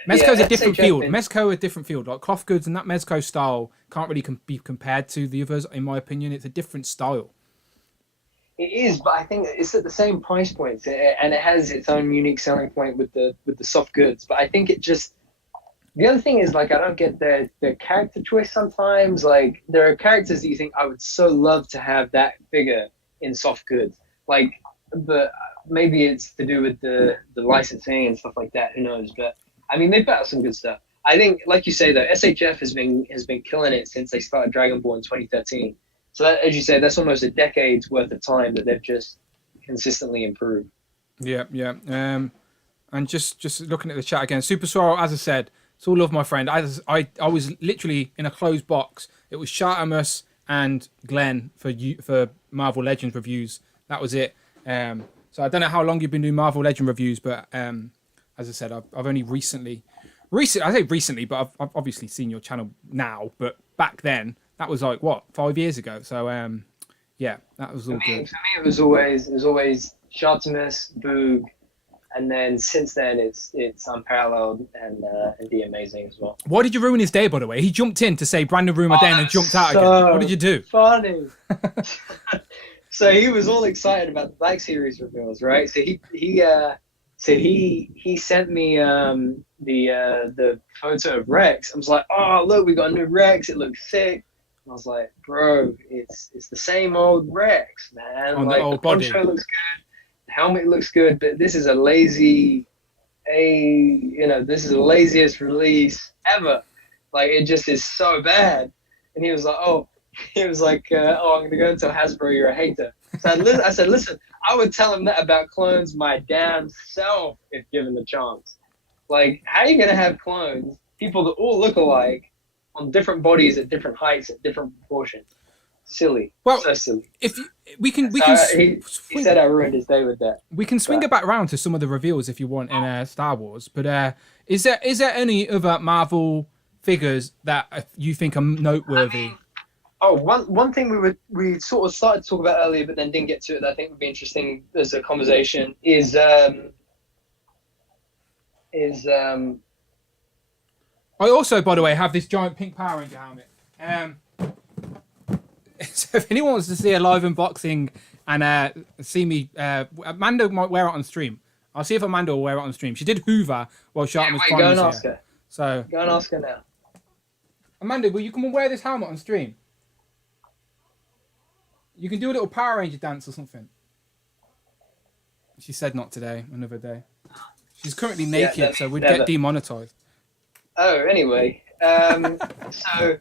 Mezco's a different field. Mezco a different field. Like cloth goods and that Mezco style can't really be compared to the others, in my opinion. It's a different style. It is, but I think it's at the same price point, and it has its own unique selling point with the soft goods. But I think it just... The other thing is, like, I don't get their character choice sometimes. Like, there are characters that you think, I would so love to have that figure in soft goods. Like, but maybe it's to do with the licensing and stuff like that. Who knows? But, I mean, they put out some good stuff. I think, like you say, though, SHF has been killing it since they started Dragon Ball in 2013. So, that, as you say, that's almost a decade's worth of time that they've just consistently improved. Yeah. And just looking at the chat again, Super Sorrow, as I said, it's all love, my friend. I was literally in a closed box. It was Shartimus and Glenn for Marvel Legends reviews. That was it. So I don't know how long you've been doing Marvel Legend reviews, but as I said, I've only recently, I say recently, but I've obviously seen your channel now. But back then, that was like, what, 5 years ago? So, yeah, that was all good. For me, it was always Shartimus, Boog, and then since then, it's Unparalleled and The Amazing as well. Why did you ruin his day, by the way? He jumped in to say Brandon ruined my day and then jumped out again. What did you do? Funny. So he was all excited about the Black Series reveals, right? So he sent me the photo of Rex. I was like, oh look, we got a new Rex. It looks sick. And I was like, bro, it's the same old Rex, man. On like the old body. poncho looks good. Helmet looks good, but this is this is the laziest release ever. Like, it just is so bad. And he was like, I'm gonna go and tell Hasbro you're a hater. So I said, listen, I would tell him that about clones my damn self if given the chance. Like, how are you gonna have clones, people that all look alike, on different bodies at different heights at different proportions? Silly. Well, so silly. He said I ruined his day with that. We can swing it back around to some of the reveals if you want in Star Wars. But is there any other Marvel figures that you think are noteworthy? One thing we sort of started to talk about earlier, but then didn't get to it, that I think would be interesting as a conversation is I also, by the way, have this giant pink Power Ranger helmet. So if anyone wants to see a live unboxing and see me, Amanda might wear it on stream. I'll see if Amanda will wear it on stream. She did Hoover while Shartimus Prime was here. Go and ask her. So go and ask her now. Amanda, will you come and wear this helmet on stream? You can do a little Power Ranger dance or something. She said not today, another day. She's currently naked, so we'd get demonetized. Oh, anyway. So...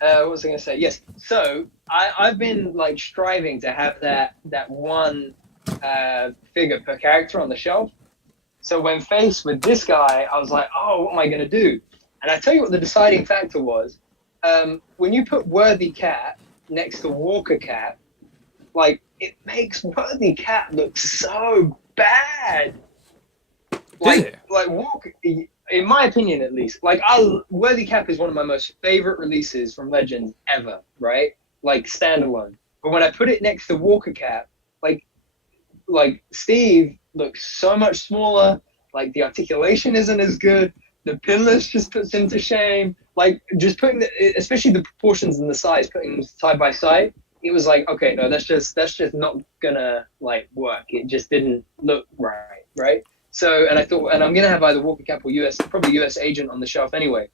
what was I going to say? Yes. So I've been like striving to have that one figure per character on the shelf. So when faced with this guy, I was like, oh, what am I going to do? And I tell you what the deciding factor was. When you put Worthy Cat next to Walker Cat, like, it makes Worthy Cat look so bad. Like Walker... In my opinion, at least, like, Worthy Cap is one of my most favorite releases from Legends ever, right? Like, standalone. But when I put it next to Walker Cap, like Steve looks so much smaller. Like, the articulation isn't as good. The pinless just puts him to shame. Like, just putting especially the proportions and the size, putting them side by side, it was like, okay, no, that's just not gonna like work. It just didn't look right? So, and I thought, and I'm going to have either Walker Cap or probably US Agent on the shelf anyway.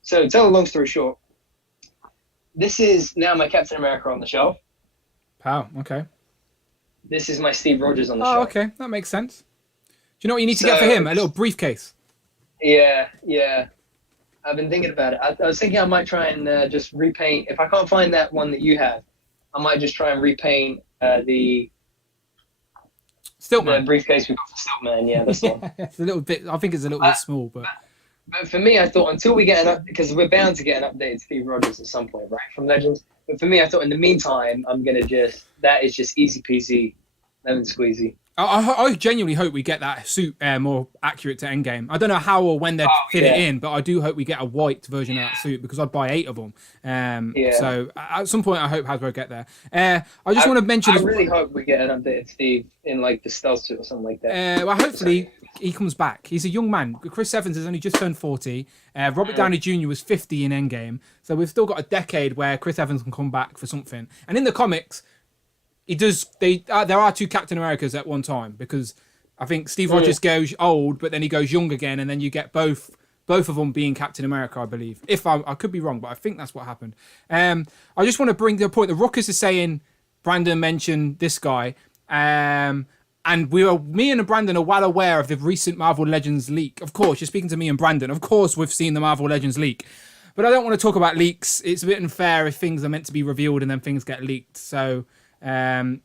So, tell a long story short, this is now my Captain America on the shelf. Wow. Okay. This is my Steve Rogers on the Oh, shelf. okay. That makes sense. Do you know what you need to get for him? A little briefcase. Yeah. I've been thinking about it. I was thinking I might try and just repaint. If I can't find that one that you have, I might just try and repaint the Stiltman. briefcase we got for Stiltman. Yeah, that's the one. It's a little bit. I think it's a little bit small, but for me, I thought until we get because we're bound to get an updated Steve Rogers at some point, right, from Legends. But for me, I thought in the meantime, I'm gonna that is just easy peasy, lemon squeezy. I genuinely hope we get that suit more accurate to Endgame. I don't know how or when they'd fit it in, but I do hope we get a white version of that suit because I'd buy 8 of them. So at some point, I hope Hasbro get there. I just want to mention. I really hope we get an updated Steve in like the stealth suit or something like that. Well, hopefully he comes back. He's a young man. Chris Evans has only just turned 40. Robert Downey Jr. was 50 in Endgame, so we've still got a decade where Chris Evans can come back for something. And in the comics. He does. There are 2 Captain Americas at one time because I think Steve Rogers goes old, but then he goes young again, and then you get both of them being Captain America, I believe. If I could be wrong, but I think that's what happened. I just want to bring to the point. The Ruckus is saying Brandon mentioned this guy, and me and Brandon are well aware of the recent Marvel Legends leak. Of course, you're speaking to me and Brandon. Of course, we've seen the Marvel Legends leak. But I don't want to talk about leaks. It's a bit unfair if things are meant to be revealed and then things get leaked. So. There's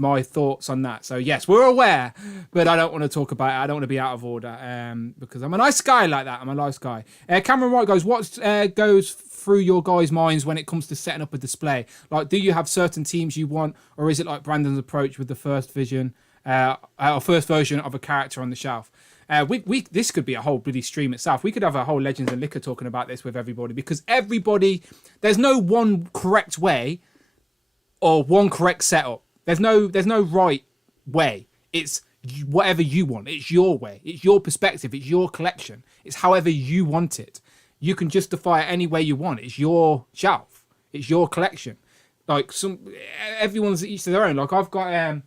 my thoughts on that. So yes, we're aware, but I don't want to talk about it. I don't want to be out of order because I'm a nice guy like that. I'm a nice guy. Cameron Wright goes, what goes through your guys' minds when it comes to setting up a display? Like, do you have certain teams you want, or is it like Brandon's approach with the first version of a character on the shelf? This could be a whole bloody stream itself. We could have a whole Legends and Liquor talking about this with everybody because there's no one correct way or one correct setup. There's no right way. It's whatever you want. It's your way. It's your perspective. It's your collection. It's however you want it. You can justify it any way you want. It's your shelf. It's your collection. Like everyone's each to their own. Like I've got a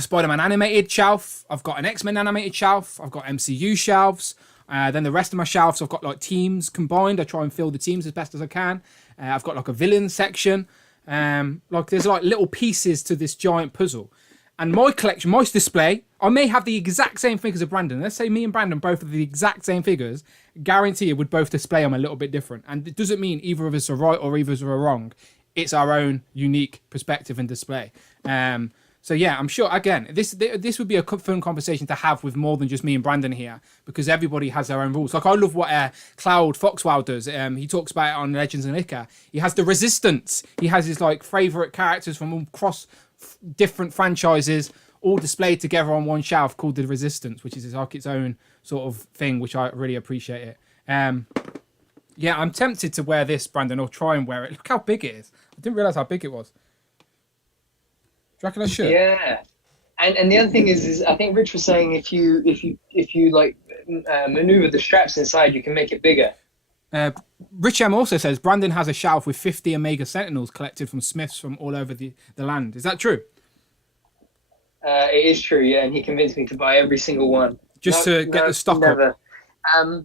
Spider-Man animated shelf. I've got an X-Men animated shelf. I've got MCU shelves. Then the rest of my shelves, I've got like teams combined. I try and fill the teams as best as I can. I've got like a villain section. Like there's like little pieces to this giant puzzle. And my collection, my display, I may have the exact same figures as Brandon. Let's say me and Brandon both have the exact same figures. Guarantee it would both display them a little bit different. And it doesn't mean either of us are right or either of us are wrong. It's our own unique perspective and display. So yeah, I'm sure, again, this would be a fun conversation to have with more than just me and Brandon here, because everybody has their own rules. Like, I love what Cloud Foxwell does. He talks about it on Legends and Liquor. He has the Resistance. He has his, like, favourite characters from across different franchises, all displayed together on one shelf called the Resistance, which is like its own sort of thing, which I really appreciate it. Yeah, I'm tempted to wear this, Brandon, or try and wear it. Look how big it is. I didn't realise how big it was. Do you reckon I should? Yeah, and the other thing is I think Rich was saying if you like maneuver the straps inside, you can make it bigger. Rich M also says Brandon has a shelf with 50 Omega Sentinels collected from Smiths from all over the land. Is that true? It is true, yeah, and he convinced me to buy every single one. Just to get the stock never. Up.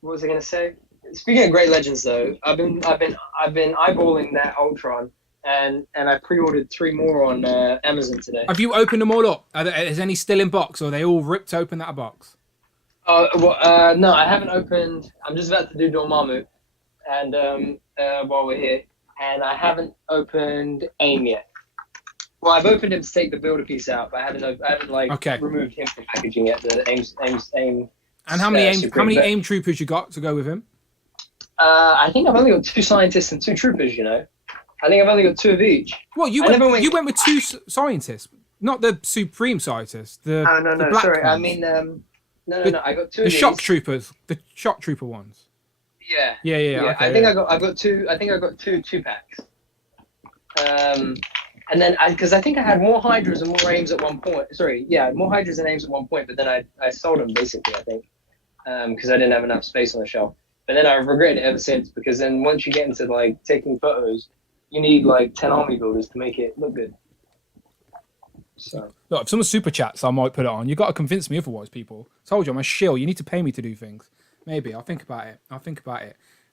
What was I going to say? Speaking of great legends, though, I've been eyeballing that Ultron. And I pre-ordered 3 more on Amazon today. Have you opened them all up? Is any still in box, or are they all ripped open out of box? No, I haven't opened. I'm just about to do Dormammu, and while we're here, and I haven't opened AIM yet. Well, I've opened him to take the builder piece out, but I haven't removed him from packaging yet. The AIM. And how many AIM troopers you got to go with him? I think I've only got 2 scientists and 2 troopers. You know. I think I've only got 2 of each. What, you went with 2 scientists, not the Supreme scientists. No. Sorry, ones. I mean, no. I got 2. The shock troopers, the shock trooper ones. Yeah. Okay, I think I've got 2. I think I got 2 packs. And then because I think I had more Hydras and more Aims at one point. Sorry, yeah, more Hydras and Aims at one point, but then I sold them basically. I think because I didn't have enough space on the shelf. But then I've regretted it ever since, because then once you get into like taking photos, you need like 10 army builders to make it look good. So look, if someone super chats, I might put it on. You got to convince me otherwise, people. I told you I'm a shill. You need to pay me to do things. Maybe. I'll think about it.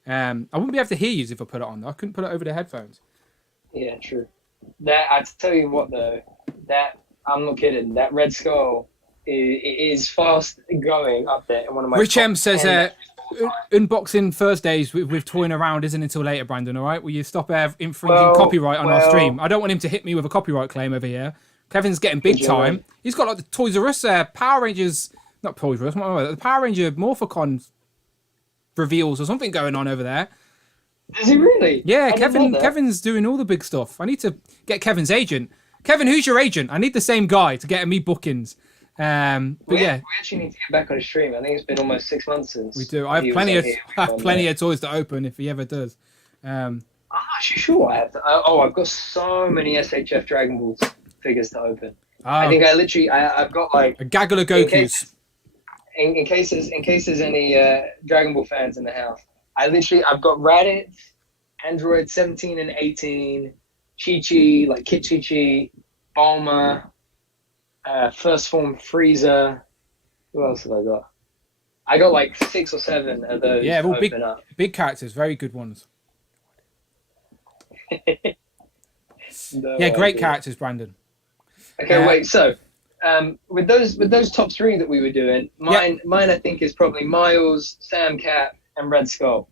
I wouldn't be able to hear you if I put it on, though. I couldn't put it over the headphones. Yeah, true. That I tell you what though, that I'm not kidding. That Red Skull is fast going up there. In one of my Rich M says, unboxing Thursdays with toying around isn't until later, Brandon. All right, will you stop infringing copyright on our stream? I don't want him to hit me with a copyright claim over here. Kevin's getting big time. He's got like the Toys R Us Power Rangers, not Toys R Us, the Power Ranger Morphicon reveals or something going on over there. Is he really? Yeah, Kevin's doing all the big stuff. I need to get Kevin's agent. Kevin, who's your agent? I need the same guy to get me bookings. We actually need to get back on a stream. I think it's been almost 6 months since we do. I have plenty of toys to open if he ever does. I'm not actually sure. I've got so many SHF Dragon Balls figures to open. I think I've got like a gaggle of Gokus. In case there's any Dragon Ball fans in the house, I've got Raditz, Android 17 and 18, Chi-Chi, like Kit Chi-Chi, Bulma, First Form Frieza. Who else have I got? I got like 6 or 7 of those. Yeah, all big characters, very good ones. Great characters, Brandon. Okay, wait. So, with those top 3 that we were doing, mine I think is probably Miles, Sam Cap, and Red Skull.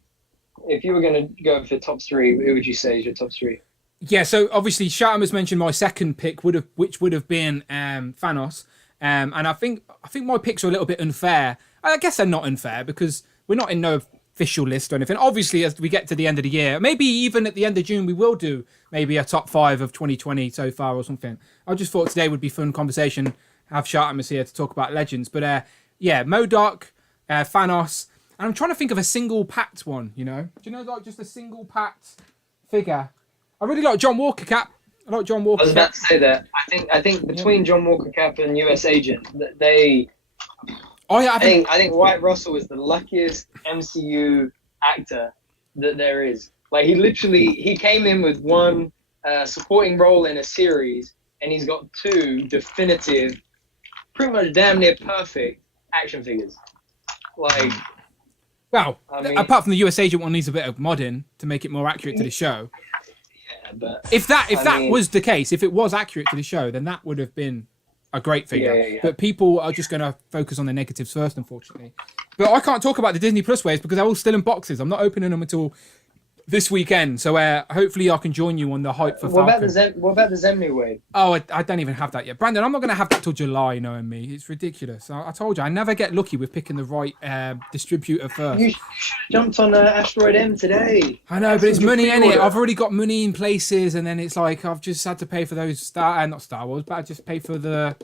If you were going to go for top 3, who would you say is your top 3? Yeah, so obviously Shartimus mentioned my second pick which would have been Thanos, and I think my picks are a little bit unfair. I guess they're not unfair because we're not in no official list or anything. Obviously, as we get to the end of the year, maybe even at the end of June, we will do maybe a top 5 of 2020 so far or something. I just thought today would be fun conversation. Have Shartimus here to talk about legends, but Modoc, Thanos, and I'm trying to think of a single packed one. You know, do you know like just a single packed figure? I really like John Walker Cap. I like John Walker. I was about to say that. I think between John Walker Cap and US Agent, they. I think Wyatt Russell is the luckiest MCU actor that there is. Like he came in with one supporting role in a series, and he's got 2 definitive, pretty much damn near perfect action figures. Like. Well, apart from the US Agent one needs a bit of modding to make it more accurate to the show. But if that was the case, if it was accurate to the show, then that would have been a great figure. Yeah. But people are just going to focus on the negatives first, unfortunately. But I can't talk about the Disney Plus waves because they're all still in boxes. I'm not opening them until this weekend. So hopefully I can join you on the hype for Falcon. What about the Zemni wave? Oh, I don't even have that yet. Brandon, I'm not going to have that till July, knowing me. It's ridiculous. I told you, I never get lucky with picking the right distributor first. You should have jumped on Asteroid M today. I know, but it's money in it. I've already got money in places, and then it's like I've just had to pay for those not Star Wars, but I just pay for the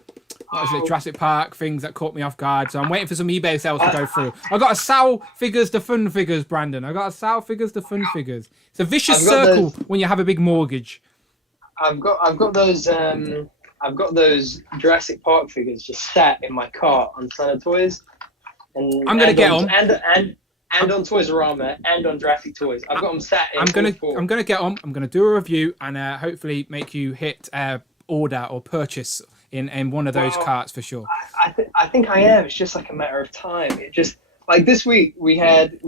Jurassic Park things that caught me off guard. So I'm waiting for some eBay sales to go through. I got a Sal figures to fun figures, Brandon. I got a Sal figures to fun figures. It's a vicious circle when you have a big mortgage. I've got those Jurassic Park figures just sat in my cart on Son of Toys. And I'm gonna get them. And on Toys R Us and on Jurassic Toys. I've got them sat in. I'm gonna get them. I'm gonna do a review and hopefully make you hit order or purchase in one of those carts for sure. I think I am. It's just like a matter of time. It just like this week we had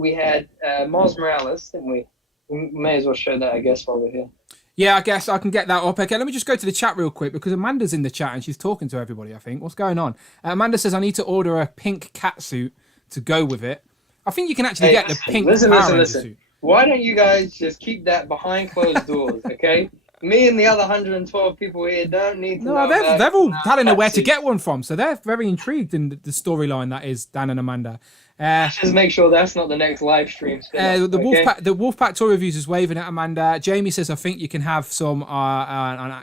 Miles Morales, didn't we? We may as well show that, I guess, while we're here. Yeah, I guess I can get that up. Okay, let me just go to the chat real quick because Amanda's in the chat and she's talking to everybody, I think. What's going on? Amanda says, I need to order a pink cat suit to go with it. I think you can actually get the pink Power Ranger suit. Why don't you guys just keep that behind closed doors, okay? Me and the other 112 people here don't need to know. They're all telling her where to get one from, so they're very intrigued in the storyline that is Dan and Amanda. Just make sure that's not the next live stream. The Wolfpack Toy Reviews is waving at Amanda. Jamie says, I think you can have some,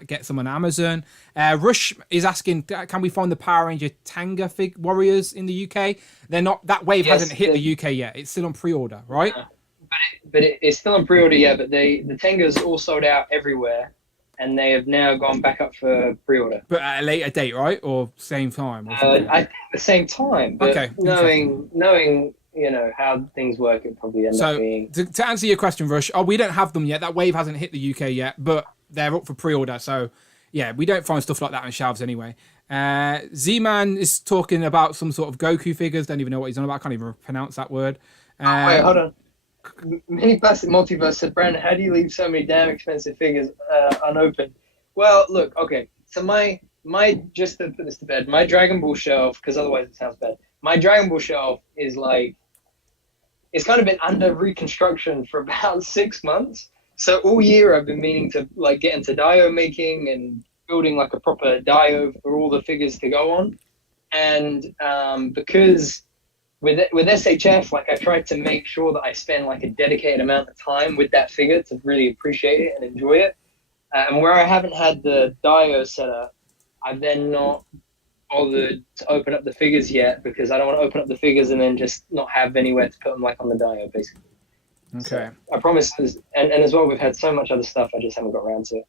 get some on Amazon. Rush is asking, can we find the Power Ranger Tanga Warriors in the UK? They're not. That wave hasn't hit the UK yet. It's still on pre-order, right? But it's still on pre-order, yeah. But the Tangas all sold out everywhere, and they have now gone back up for pre-order. But at a later date, right, or same time? I think the same time. But okay. Knowing how things work, it probably end up being. To answer your question, Rush, we don't have them yet. That wave hasn't hit the UK yet, but they're up for pre-order. So yeah, we don't find stuff like that on shelves anyway. Z-Man is talking about some sort of Goku figures. Don't even know what he's on about. I can't even pronounce that word. Wait, hold on. Mini Plastic Multiverse said, Brandon, how do you leave so many damn expensive figures unopened? Well, look, okay. So my just to put this to bed, my Dragon Ball shelf, because otherwise it sounds bad. My Dragon Ball shelf is like, it's kind of been under reconstruction for about 6 months. So all year I've been meaning to like get into dio making and building like a proper dio for all the figures to go on. And because with SHF, like I tried to make sure that I spend like a dedicated amount of time with that figure to really appreciate it and enjoy it. And where I haven't had the dio set up, I've then not bothered to open up the figures yet because I don't want to open up the figures and then just not have anywhere to put them like on the dio, basically. Okay. So I promise, and as well, we've had so much other stuff, I just haven't got around to it.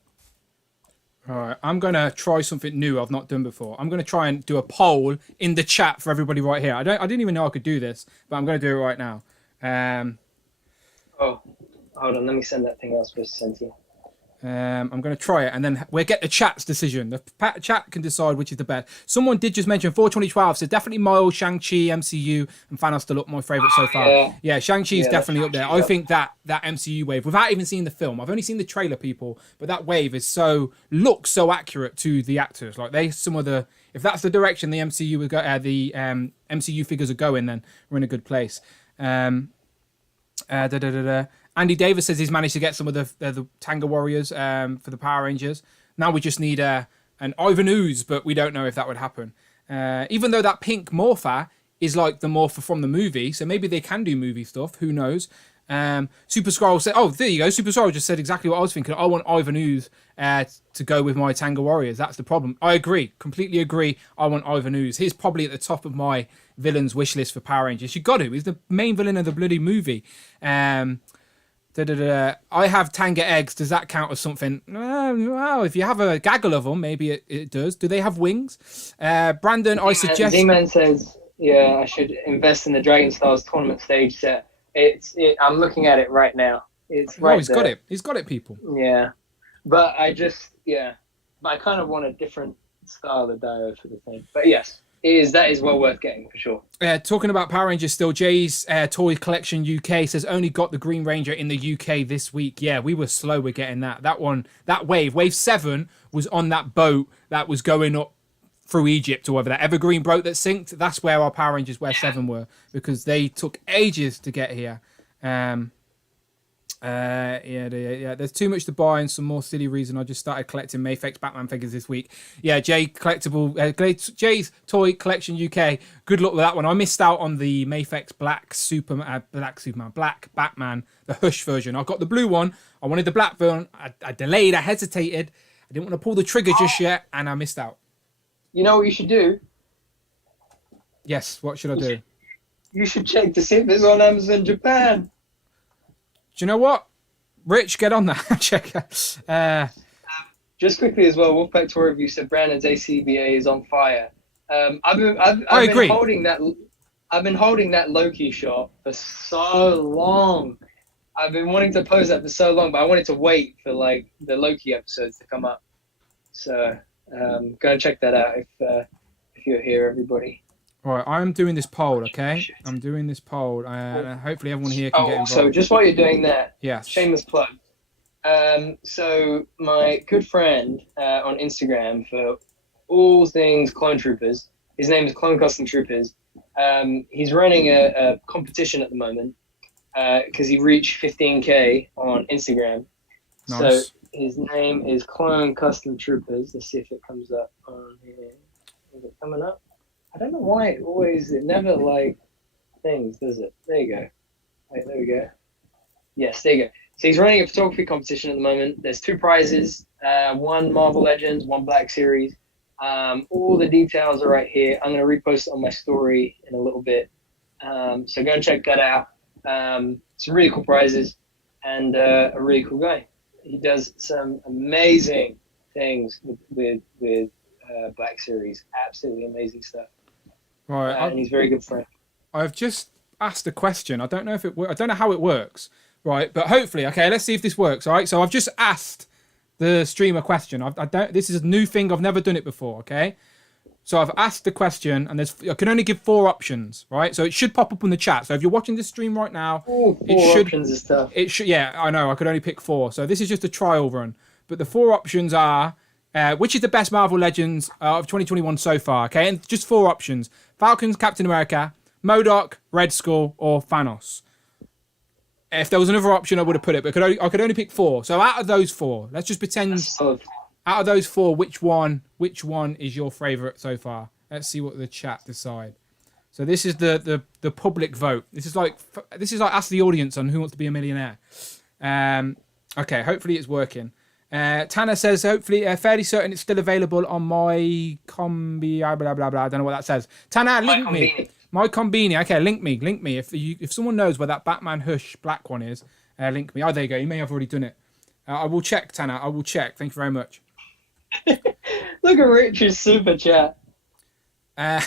All right, I'm going to try something new I've not done before. I'm going to try and do a poll in the chat for everybody right here. I didn't even know I could do this, but I'm going to do it right now. Oh, hold on, let me send that thing I was supposed to send to you. I'm going to try it, and then we'll get the chat's decision. The chat can decide which is the best. Someone did just mention 42012, so definitely Miles, Shang-Chi, MCU, and Thanos still up my favourite so far. Yeah, Shang-Chi is definitely up there. I think that MCU wave, without even seeing the film, I've only seen the trailer, people, but that wave is looks so accurate to the actors. Like if that's the direction the MCU would go, the MCU figures are going, then we're in a good place. Andy Davis says he's managed to get some of the Tango Warriors for the Power Rangers. Now we just need an Ivan Ooze, but we don't know if that would happen. Even though that pink Morpher is like the Morpher from the movie, so maybe they can do movie stuff. Who knows? Super Scroll said, oh, there you go. Super Scroll just said exactly what I was thinking. I want Ivan Ooze to go with my Tango Warriors. That's the problem. I agree. Completely agree. I want Ivan Ooze. He's probably at the top of my villains wish list for Power Rangers. You got to. He's the main villain of the bloody movie. I have Tanga eggs. Does that count as something? Well, if you have a gaggle of them, maybe it does. Do they have wings? Brandon, I suggest... Z-Man says, yeah, I should invest in the Dragon Stars tournament stage set. I'm looking at it right now. It's right he's there. got it. He's got it, people. Yeah. But I kind of want a different style of dio for the thing. But yes. That is well worth getting for sure. Talking about Power Rangers still, Jay's Toy Collection UK says only got the Green Ranger in the UK this week. Yeah, we were slow with getting that. That wave 7 was on that boat that was going up through Egypt or whatever, that Evergreen boat that sinked. That's where our Power Rangers 7 were, because they took ages to get here. There's too much to buy and some more silly reason. I just started collecting Mayfix Batman figures this week. Yeah, Jay's Toy Collection UK. Good luck with that one. I missed out on the Mayfix Black Batman, the Hush version. I got the blue one. I wanted the black version. I delayed. I hesitated. I didn't want to pull the trigger just yet, and I missed out. You know what you should do? Yes. What should I do? You should check to see if it's on Amazon Japan. Do you know what? Rich, get on that. Check it. Just quickly as well, Wolfpack Tour Review said Brandon's ACBA is on fire. I've been holding that Loki shot for so long. I've been wanting to pose that for so long, but I wanted to wait for like the Loki episodes to come up. So go and check that out if you're here, everybody. Right, I'm doing this poll, okay? I'm doing this poll. Hopefully everyone here can get involved. So just while you're doing that, yes. Shameless plug. So my good friend on Instagram for all things Clone Troopers, his name is Clone Custom Troopers. He's running a competition at the moment because he reached 15K on Instagram. Nice. So his name is Clone Custom Troopers. Let's see if it comes up on here. Is it coming up? I don't know why it never like things, does it? There you go. Wait, there we go. Yes, there you go. So he's running a photography competition at the moment. There's 2 prizes, 1 Marvel Legends, 1 Black Series. All the details are right here. I'm going to repost it on my story in a little bit. So go and check that out. Some really cool prizes and a really cool guy. He does some amazing things with Black Series. Absolutely amazing stuff. Right, and he's a very good friend. I've just asked a question. I don't know how it works, right? But hopefully, okay. Let's see if this works. All right. So I've just asked the streamer question. I don't. This is a new thing. I've never done it before. Okay. So I've asked the question, and I can only give 4 options, right? So it should pop up in the chat. So if you're watching this stream right now, options is tough. It should. Yeah, I know. I could only pick 4. So this is just a trial run. But the 4 options are, which is the best Marvel Legends of 2021 so far? Okay, and just 4 options: Falcons, Captain America, Modoc, Red Skull, or Thanos. If there was another option, I would have put it, but I could only pick 4. So out of those 4, let's just pretend. Out of those 4, which one is your favorite so far? Let's see what the chat decide. So this is the public vote. This is like ask the audience on Who Wants to Be a Millionaire. Okay, hopefully it's working. Tanner says hopefully fairly certain it's still available on my combi blah blah blah. I don't know what that says. Tanner, link me. My Combini. Okay, link me. If someone knows where that Batman Hush black one is, link me. Oh, there you go. You may have already done it. I will check, Tanner. I will check. Thank you very much. Look at Rich's super chat. Hang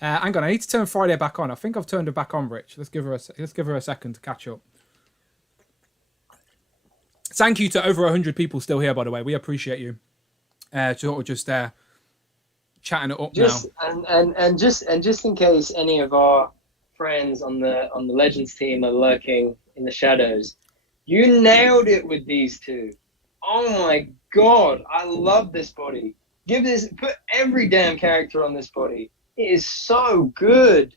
on, I need to turn Friday back on. I think I've turned her back on, Rich. Let's give her a second to catch up. Thank you to over 100 people still here, by the way. We appreciate you. Sort of just chatting it up now. And just in case any of our friends on the Legends team are lurking in the shadows, you nailed it with these 2. Oh my God, I love this body. Put every damn character on this body. It is so good.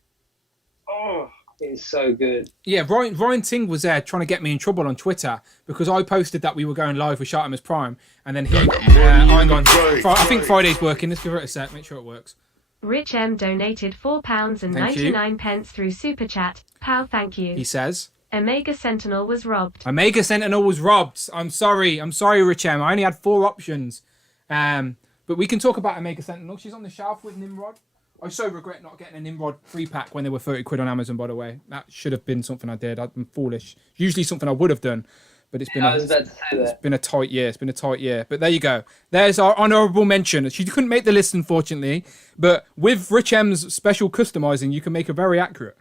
Oh, it is so good. Yeah, Ryan Ting was there trying to get me in trouble on Twitter because I posted that we were going live with Shartimus Prime, and then I think Friday's working. Let's give it a sec, make sure it works. Rich M donated £4.99 through Super Chat. Pow, thank you. He says, Omega Sentinel was robbed. I'm sorry, Rich M. I only had 4 options. But we can talk about Omega Sentinel. She's on the shelf with Nimrod. I so regret not getting a Nimrod 3-pack when they were 30 quid on Amazon, by the way. That should have been something I did. I'm foolish. Usually something I would have done. But it's been a tight year. But there you go. There's our honourable mention. She couldn't make the list, unfortunately. But with Rich M's special customizing, you can make it very accurate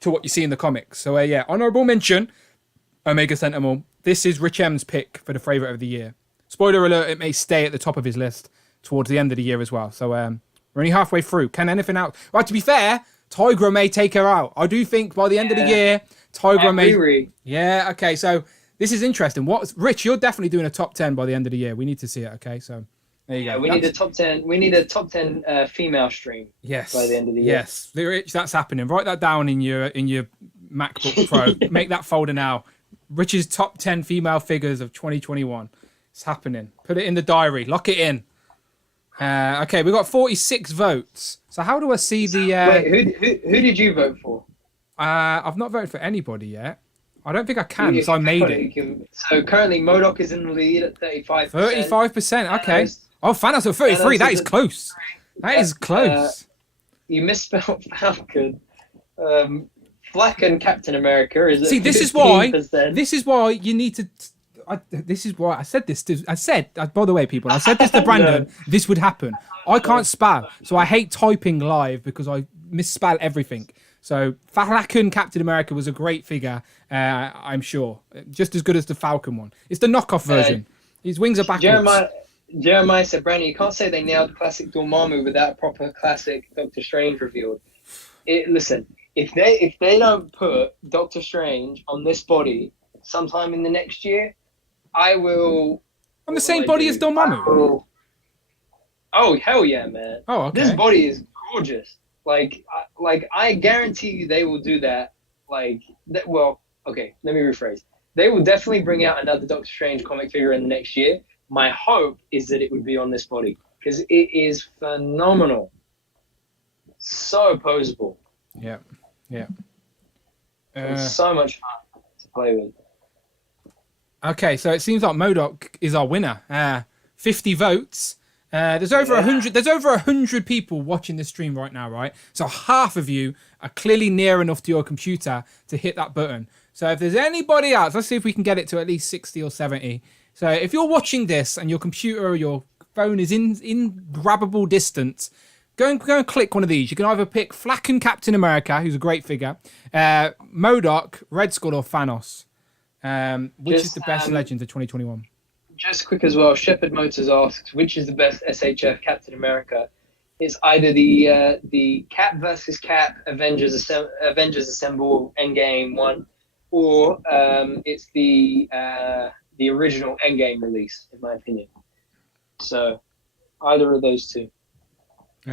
to what you see in the comics. So yeah, honourable mention, Omega Sentinel. This is Rich M's pick for the favourite of the year. Spoiler alert, it may stay at the top of his list towards the end of the year as well. So we're only halfway through. Can anything out? Well, to be fair, Tigra may take her out. I do think by the end of the year, Tigra may... Yeah, okay, so this is interesting. Rich, you're definitely doing a top 10 by the end of the year. We need to see it, okay? So there you go. We need a top 10. We need a top 10 female stream. Yes. By the end of the year. Yes, Rich, that's happening. Write that down in your MacBook Pro. Make that folder now. Rich's top 10 female figures of 2021. It's happening. Put it in the diary. Lock it in. Okay, we got 46 votes. So how do I see the? Wait, who did you vote for? I've not voted for anybody yet. I don't think I can because I made it. So currently, Modoc is in the lead at 35%. 35%. Okay. Oh, Thanos at 33. That is close. That is close. You misspelled Falcon. Flack and Captain America is. See, this is why. This is why you need to. This is why I said this. By the way, people, I said this to Brandon. This would happen. I can't spell, so I hate typing live because I misspell everything. So Falcon Captain America was a great figure, I'm sure. Just as good as the Falcon one. It's the knockoff version. His wings are backwards. Jeremiah said, Brandon, you can't say they nailed classic Dormammu without proper classic Doctor Strange revealed. Listen, if they don't put Doctor Strange on this body sometime in the next year, I will... On the same body as Dormammu? Oh, hell yeah, man. Oh, okay. This body is gorgeous. I guarantee you they will do that. Well, okay, let me rephrase. They will definitely bring out another Doctor Strange comic figure in the next year. My hope is that it would be on this body because it is phenomenal. So posable. Yeah. It's so much fun to play with. Okay, so it seems like Modoc is our winner. 50 votes. There's over 100. There's over 100 people watching this stream right now, right? So half of you are clearly near enough to your computer to hit that button. So if there's anybody else, let's see if we can get it to at least 60 or 70. So if you're watching this and your computer or your phone is in grabbable distance, go and click one of these. You can either pick Flacken Captain America, who's a great figure, Modoc, Red Skull, or Thanos. Which is the best Legends of 2021? Just quick as well, Shepherd Motors asks, which is the best SHF Captain America? It's either the Cap versus Cap Avengers Assemble Endgame one, or it's the original Endgame release, in my opinion. So either of those two.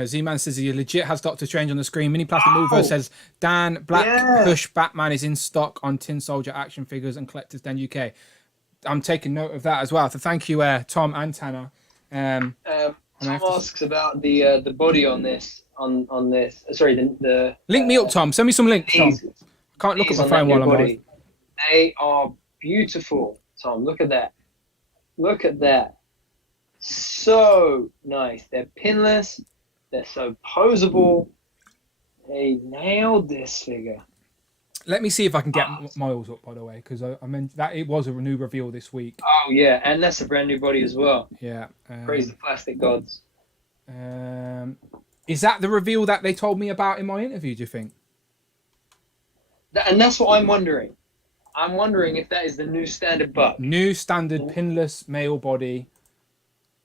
Z-Man says he legit has Doctor Strange on the screen. Mini Plastic Mover says Dan Black Push Batman is in stock on Tin Soldier action figures and Collectors Den UK. I'm taking note of that as well. So thank you, Tom and Tanner. Tom asks about the body on this. On this, sorry, the link me up, Tom. Send me some links, Tom. I can't look at my phone while I'm on. They are beautiful, Tom. Look at that. Look at that. So nice. They're pinless. They're so posable. They nailed this figure. Let me see if I can get Miles up, by the way, because I meant that it was a new reveal this week. Oh, yeah, and that's a brand new body as well. Yeah. Praise the plastic gods. Is that the reveal that they told me about in my interview, do you think? And that's what I'm wondering. I'm wondering if that is the new standard buck. New standard pinless male body.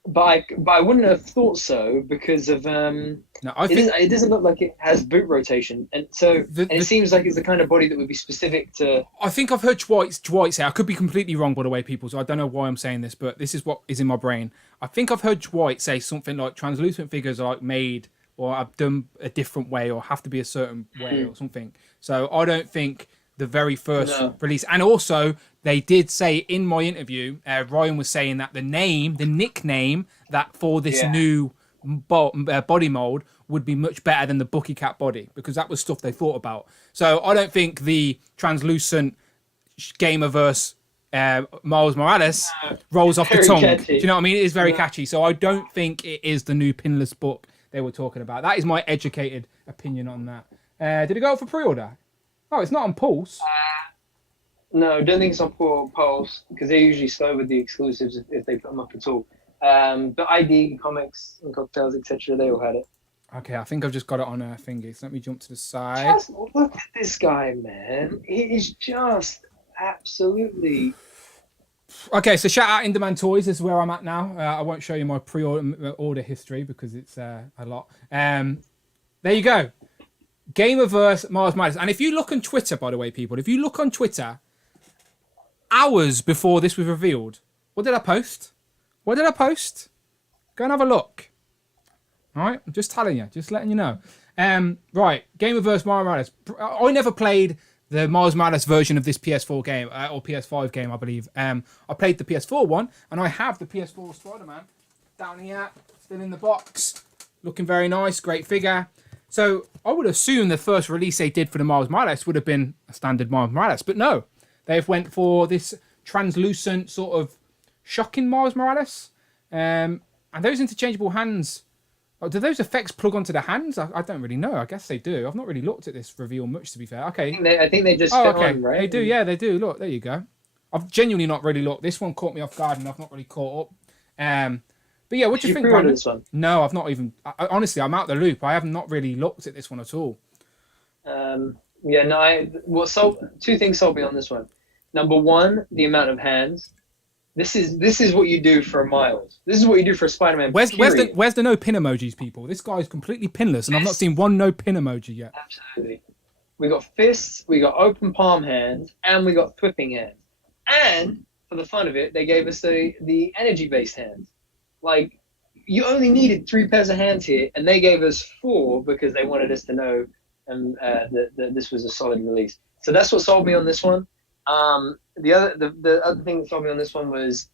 But I wouldn't have thought so because of it doesn't look like it has boot rotation, and so it seems like it's the kind of body that would be specific to. I think I've heard Dwight say. I could be completely wrong, by the way, people. So I don't know why I'm saying this, but this is what is in my brain. I think I've heard Dwight say something like translucent figures are like made or are done a different way or have to be a certain way or something. So I don't think the very first release, and also they did say in my interview, Ryan was saying that the nickname that for this new body mold would be much better than the Bucky Cat body, because that was stuff they thought about. So I don't think the translucent Gamerverse Miles Morales rolls off the tongue. Catchy. Do you know what I mean? It is very catchy. So I don't think it is the new pinless book they were talking about. That is my educated opinion on that. Did it go up for pre-order? Oh, it's not on Pulse. No, don't think it's on Pulse, because they're usually slow with the exclusives if they put them up at all. But ID, Comics, and Cocktails, etc., they all had it. Okay, I think I've just got it on Thingy. So let me jump to the side. Just look at this guy, man. He is just absolutely... Okay, so shout out In Demand Toys. This is where I'm at now. I won't show you my pre-order history because it's a lot. There you go. Gamerverse Miles Morales. And if you look on Twitter, by the way, people, if you look on Twitter, hours before this was revealed, what did I post? What did I post? Go and have a look. All right? I'm just telling you, just letting you know. Right, Gamerverse Miles Morales. I never played the Miles Morales version of this PS4 game, or PS5 game, I believe. I played the PS4 one, and I have the PS4 Spider-Man down here, still in the box. Looking very nice, great figure. So I would assume the first release they did for the Miles Morales would have been a standard Miles Morales, but no, they've went for this translucent sort of shocking Miles Morales, and those interchangeable hands. Do those effects plug onto the hands? I don't really know. I guess they do. I've not really looked at this reveal much, to be fair. Okay, I think they just fit on, right? They do, yeah, they do. Look, there you go. I've genuinely not really looked. This one caught me off guard, and I've not really caught up. But yeah, what do you think, Brandon? This one? No, I've not even. Honestly, I'm out the loop. I have not really looked at this one at all. Two things sold me on this one. Number one, the amount of hands. This is what you do for Miles. This is what you do for a Spider-Man. Where's the no pin emojis, people? This guy's completely pinless, and I've not seen one no pin emoji yet. Absolutely. We got fists, we got open palm hands, and we got whipping hands. And for the fun of it, they gave us the energy-based hands. Like, you only needed 3 pairs of hands here, and they gave us 4 because they wanted us to know that this was a solid release. So that's what sold me on this one. The other thing that sold me on this one was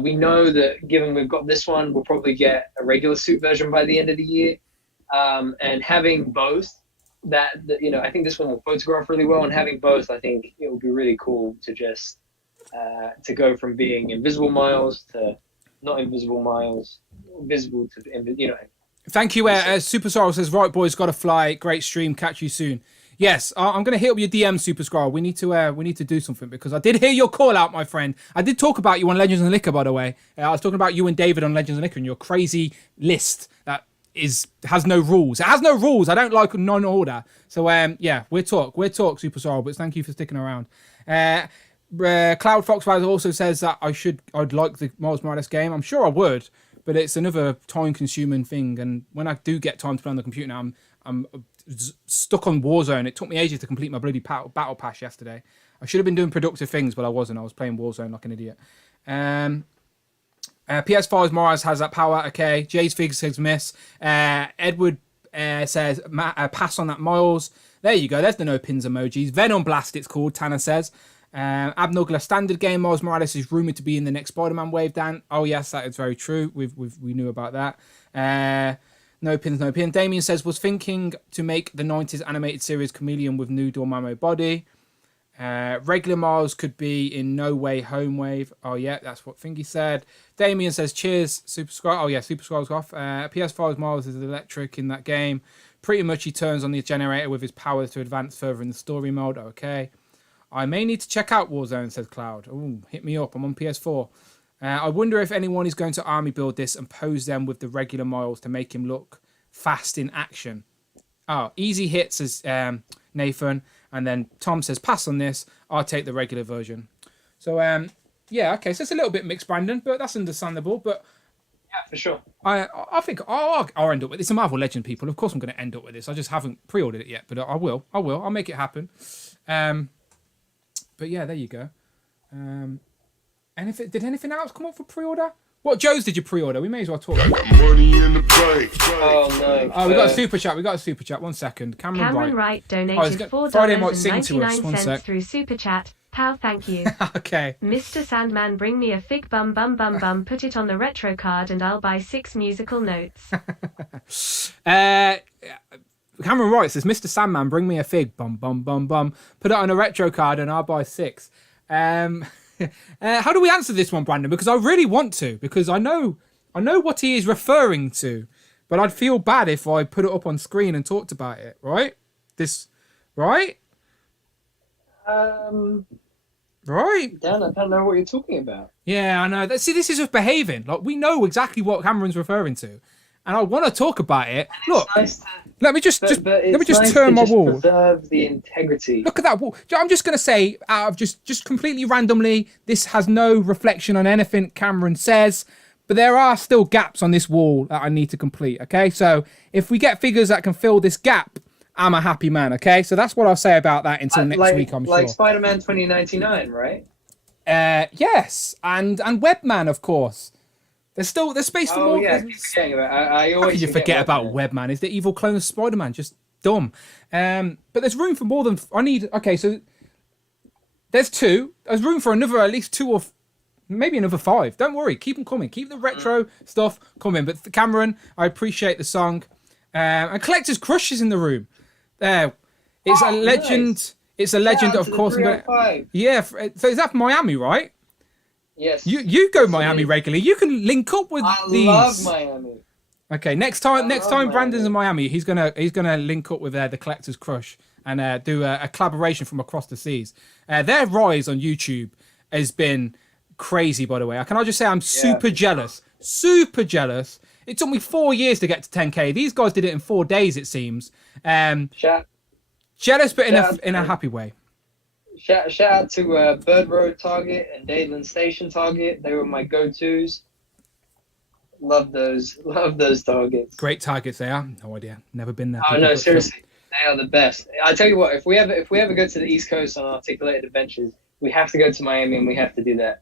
we know that given we've got this one, we'll probably get a regular suit version by the end of the year. And having both, I think this one will photograph really well, and having both, I think it would be really cool to just to go from being Invisible Miles to not Invisible Miles, visible to Thank you. Super Sorrow says, right, boys, got to fly. Great stream. Catch you soon. Yes, I'm going to hit up your DM, Super Scroll. We need to do something, because I did hear your call out, my friend. I did talk about you on Legends and Liquor, by the way. I was talking about you and David on Legends and Liquor and your crazy list that has no rules. It has no rules. I don't like non-order. So yeah, we'll talk, Super Sorrow. But thank you for sticking around. Cloud Foxfire also says that I'd like the Miles Morales game. I'm sure I would, but it's another time-consuming thing. And when I do get time to play on the computer now, I'm stuck on Warzone. It took me ages to complete my bloody battle pass yesterday. I should have been doing productive things, but I wasn't. I was playing Warzone like an idiot. PS5's Morales has that power. Okay. Jay's Figs says miss. Edward says pass on that Miles. There you go. There's the no pins emojis. Venom Blast, it's called. Tanner says. Abnugler standard game. Miles Morales is rumored to be in the next Spider-Man wave. Dan. Oh yes, that is very true. We knew about that. No pins, no pin. Damien says was thinking to make the 90s animated series Chameleon with new Dormammu body. Regular Miles could be in No Way Home wave. Oh yeah, that's what Thingy said. Damien says cheers. Super Scroll. Oh yeah, Super Scroll's off. PS5's Miles is electric in that game. Pretty much he turns on the generator with his power to advance further in the story mode. Okay. I may need to check out Warzone, says Cloud. Ooh, hit me up. I'm on PS4. I wonder if anyone is going to army build this and pose them with the regular Miles to make him look fast in action. Oh, easy hit, says Nathan. And then Tom says, pass on this. I'll take the regular version. So, yeah, okay. So it's a little bit mixed, Brandon, but that's understandable. But yeah, for sure. I think I'll end up with this. It's a Marvel Legend, people. Of course I'm going to end up with this. I just haven't pre-ordered it yet, but I will. I'll make it happen. But yeah, there you go. And did anything else come up for pre-order? What Joe's did you pre-order? We may as well talk. Money in the bank. Oh no. Oh, we got a super chat. 1 second. Cameron Wright donated $4.99 through super chat. Pal, thank you. Okay. Mr. Sandman, bring me a fig bum. Put it on the retro card and I'll buy 6 musical notes. Cameron Wright says, Mr. Sandman, bring me a fig bum. Put it on a retro card and I'll buy 6. How do we answer this one, Brandon? Because I really want to, because I know what he is referring to, but I'd feel bad if I put it up on screen and talked about it, right? Right? Right? Dan, I don't know what you're talking about. Yeah, I know. See, this is just behaving. Like, we know exactly what Cameron's referring to. And I want to talk about it. Look, nice let me just nice turn my wall. Preserve the integrity. Look at that wall. I'm just going to say, out of just completely randomly, this has no reflection on anything Cameron says, but there are still gaps on this wall that I need to complete. Okay, so if we get figures that can fill this gap, I'm a happy man. Okay, so that's what I'll say about that until next week. I'm sure. Like Spider-Man 2099, right? Yes, and Webman, of course. There's space for more. Yeah, I keep forgetting about it. I always How could you forget about Webman? Is the evil clone of Spider-Man? Just dumb. But there's room for more than I need. Okay, so there's 2. There's room for another at least 2 or maybe another 5. Don't worry, keep them coming. Keep the retro stuff coming. But Cameron, I appreciate the song. And Collector's Crush is in the room. There, it's a legend. Nice. It's a legend, of course. Yeah. So is that from Miami, right? Yes. You go Miami regularly. You can link up with these. I love Miami. Okay, next time Brandon's in Miami, he's gonna link up with the Collector's Crush and do a collaboration from across the seas. Their rise on YouTube has been crazy, by the way. Can I just say I'm super jealous. Super jealous. It took me 4 years to get to 10K. These guys did it in 4 days, it seems. Jealous, but in a happy way. Shout out to Bird Road Target and Dadeland Station Target. They were my go-tos. Love those targets. Great targets they are. No idea. Never been there. Oh no, seriously, they are the best. I tell you what, if we ever go to the East Coast on Articulated Adventures, we have to go to Miami and we have to do that.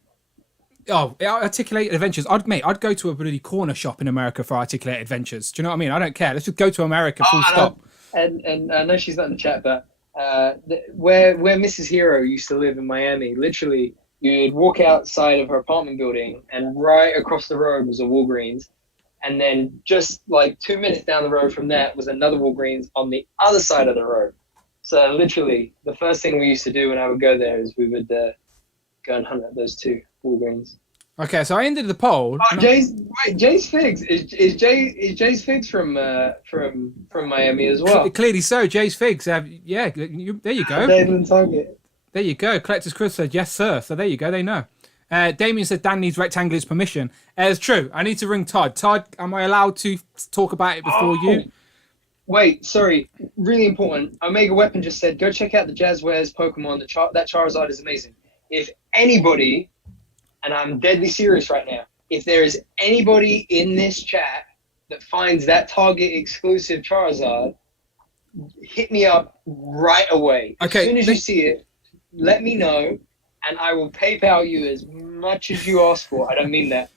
Oh, Articulated Adventures. I'd go to a bloody corner shop in America for Articulated Adventures. Do you know what I mean? I don't care. Let's just go to America full stop. And I know she's not in the chat, but where Mrs. Hero used to live in Miami, literally, you'd walk outside of her apartment building and right across the road was a Walgreens. And then just like 2 minutes down the road from that was another Walgreens on the other side of the road. So literally, the first thing we used to do when I would go there is we would go and hunt at those 2 Walgreens. Okay, so I ended the poll. Oh, Jay's Figs is Jay's Figs from Miami as well. Clearly so, Jay's Figs. There you go. Dadeland Target. There you go. Collector's Chris said yes, sir. So there you go. They know. Damien said Dan needs Rectangler's permission. It's true. I need to ring Todd. Todd, am I allowed to talk about it before you? Wait, sorry. Really important. Omega Weapon just said go check out the Jazzwares Pokemon. That Charizard is amazing. if anybody, and I'm deadly serious right now, if there is anybody in this chat that finds that Target exclusive Charizard, hit me up right away. Okay. As soon as you see it, let me know, and I will PayPal you as much as you ask for. I don't mean that.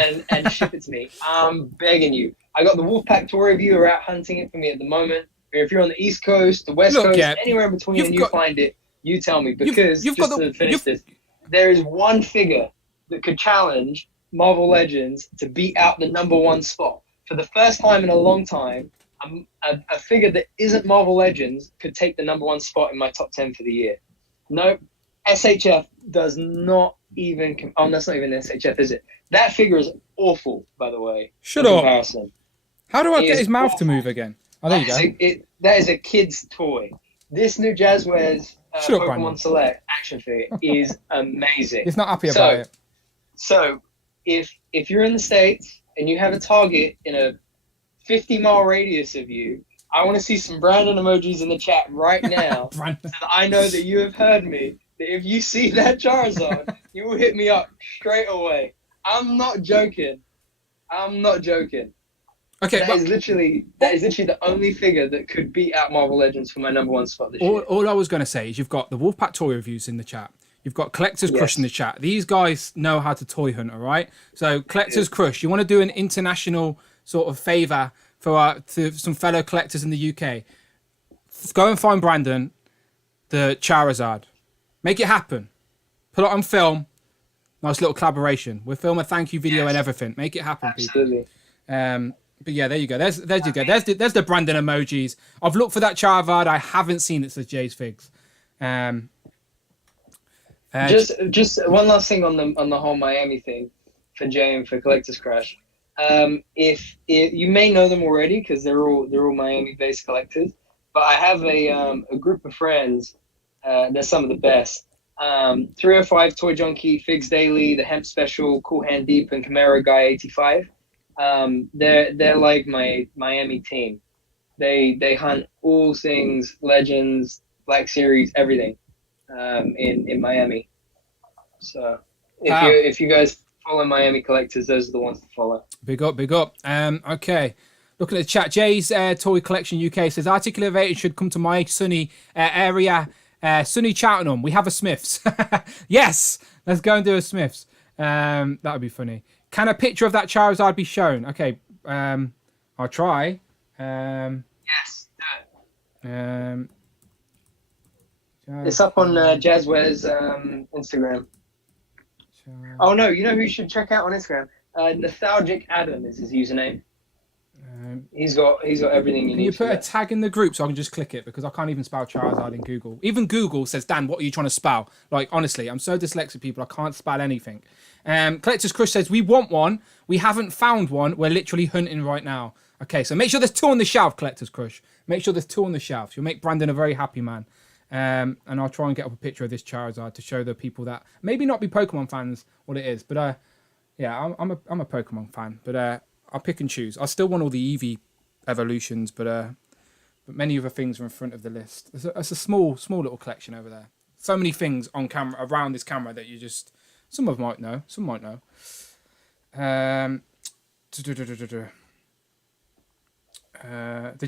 And ship it to me. I'm begging you. I got the Wolfpack tour reviewer out hunting it for me at the moment. If you're on the East Coast, the West Coast, anywhere in between, and you find it, you tell me. Because to finish this, there is one figure that could challenge Marvel Legends to beat out the #1 spot. For the first time in a long time, a figure that isn't Marvel Legends could take the #1 spot in my top 10 for the year. No, SHF does not even... Oh, that's not even SHF, is it? That figure is awful, by the way. Shut up. Comparison. How do I get his mouth to move again? Oh, there you go. That is a kid's toy. This new Jazzwares Pokemon Select action figure is amazing. He's not happy about it. So, if you're in the States and you have a Target in a 50-mile radius of you, I want to see some Brandon emojis in the chat right now so that I know that you have heard me. That if you see that Charizard, you will hit me up straight away. I'm not joking. Okay, that is literally the only figure that could beat out Marvel Legends for my #1 spot this year. All I was going to say is you've got the Wolfpack toy reviews in the chat. You've got Collector's Crush in the chat. These guys know how to toy hunt, all right? So Collector's Crush, you want to do an international sort of favour for to some fellow collectors in the UK. Go and find Brandon the Charizard. Make it happen. Put it on film. Nice little collaboration. We'll film a thank you video and everything. Make it happen, Absolutely. people. But yeah, there you go. There's the Brandon emojis. I've looked for that Charizard. I haven't seen it. So Jay's figs. Just one last thing on the whole Miami thing for Jay and for Collector's Crush. If you may know them already because they're all Miami-based collectors, but I have a group of friends. They're some of the best. 305 Toy Junkie, Figs Daily, the Hemp Special, Cool Hand Deep, and Camaro Guy 85. They're like my Miami team. They hunt all things Legends, Black Series, everything in Miami. So if you guys follow Miami collectors, those are the ones to follow. Big up. Okay. Looking at the chat, Jay's Toy Collection UK says Articulated should come to my sunny area, sunny Cheltenham. We have a Smiths. Yes, let's go and do a Smiths. That would be funny. Can a picture of that Charizard be shown? Okay, I'll try. Yes, do it. It's up on Jazzwares Instagram. Oh no, you know who you should check out on Instagram? Nostalgic Adam is his username. He's got everything you need. Can you put a tag in the group so I can just click it, because I can't even spell Charizard in Google. Even Google says, Dan, what are you trying to spell? Like, honestly, I'm so dyslexic, people, I can't spell anything. Collector's Crush says, we want one. We haven't found one. We're literally hunting right now. Okay, so make sure there's 2 on the shelf, Collector's Crush. Make sure there's 2 on the shelf. You'll make Brandon a very happy man. And I'll try and get up a picture of this Charizard to show the people that maybe not be Pokemon fans what it is. But yeah, I'm a Pokemon fan. But I'll pick and choose. I still want all the Eevee evolutions, but many other things are in front of the list. It's a small little collection over there. So many things on camera, around this camera, that you just... Some of them might know. Some might know. Did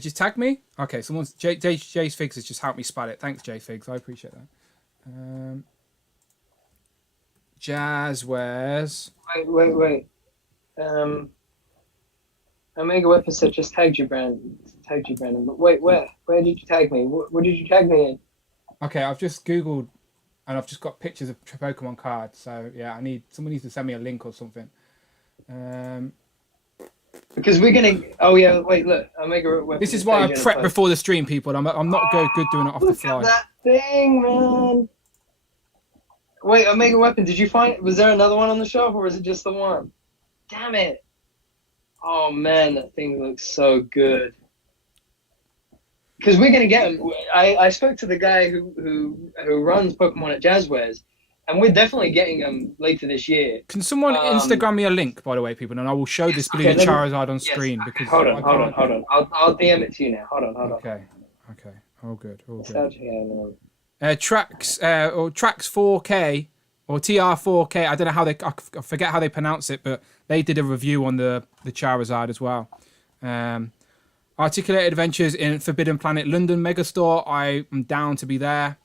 you tag me? Okay, someone's... Jay's Figs has just helped me spell it. Thanks, Jay Figs. I appreciate that. Jazzwares. Wait. Omega Weapon said just tagged you, Brandon. But wait, where did you tag me? What did you tag me in? Okay, I've just Googled and I've just got pictures of Pokemon cards. So yeah, someone needs to send me a link or something. Because we're gonna. Oh yeah, wait, look, Omega Weapon. This is why I prep before the stream, people. I'm not good doing it off the fly. Look at that thing, man. Wait, Omega Weapon, did you find? Was there another one on the shelf, or was it just the one? Damn it. Oh man, that thing looks so good. Because we're gonna get him. I spoke to the guy who runs Pokemon at Jazzwares, and we're definitely getting him later this year. Can someone Instagram me a link, by the way, people, and I will show this blue Charizard on screen. Yes, because hold on. I'll DM it to you now. Hold on. Okay. All good. Tracks 4K or TR4K. I don't know how I forget how they pronounce it, but they did a review on the Charizard as well. Articulated Adventures in Forbidden Planet London Megastore. I am down to be there.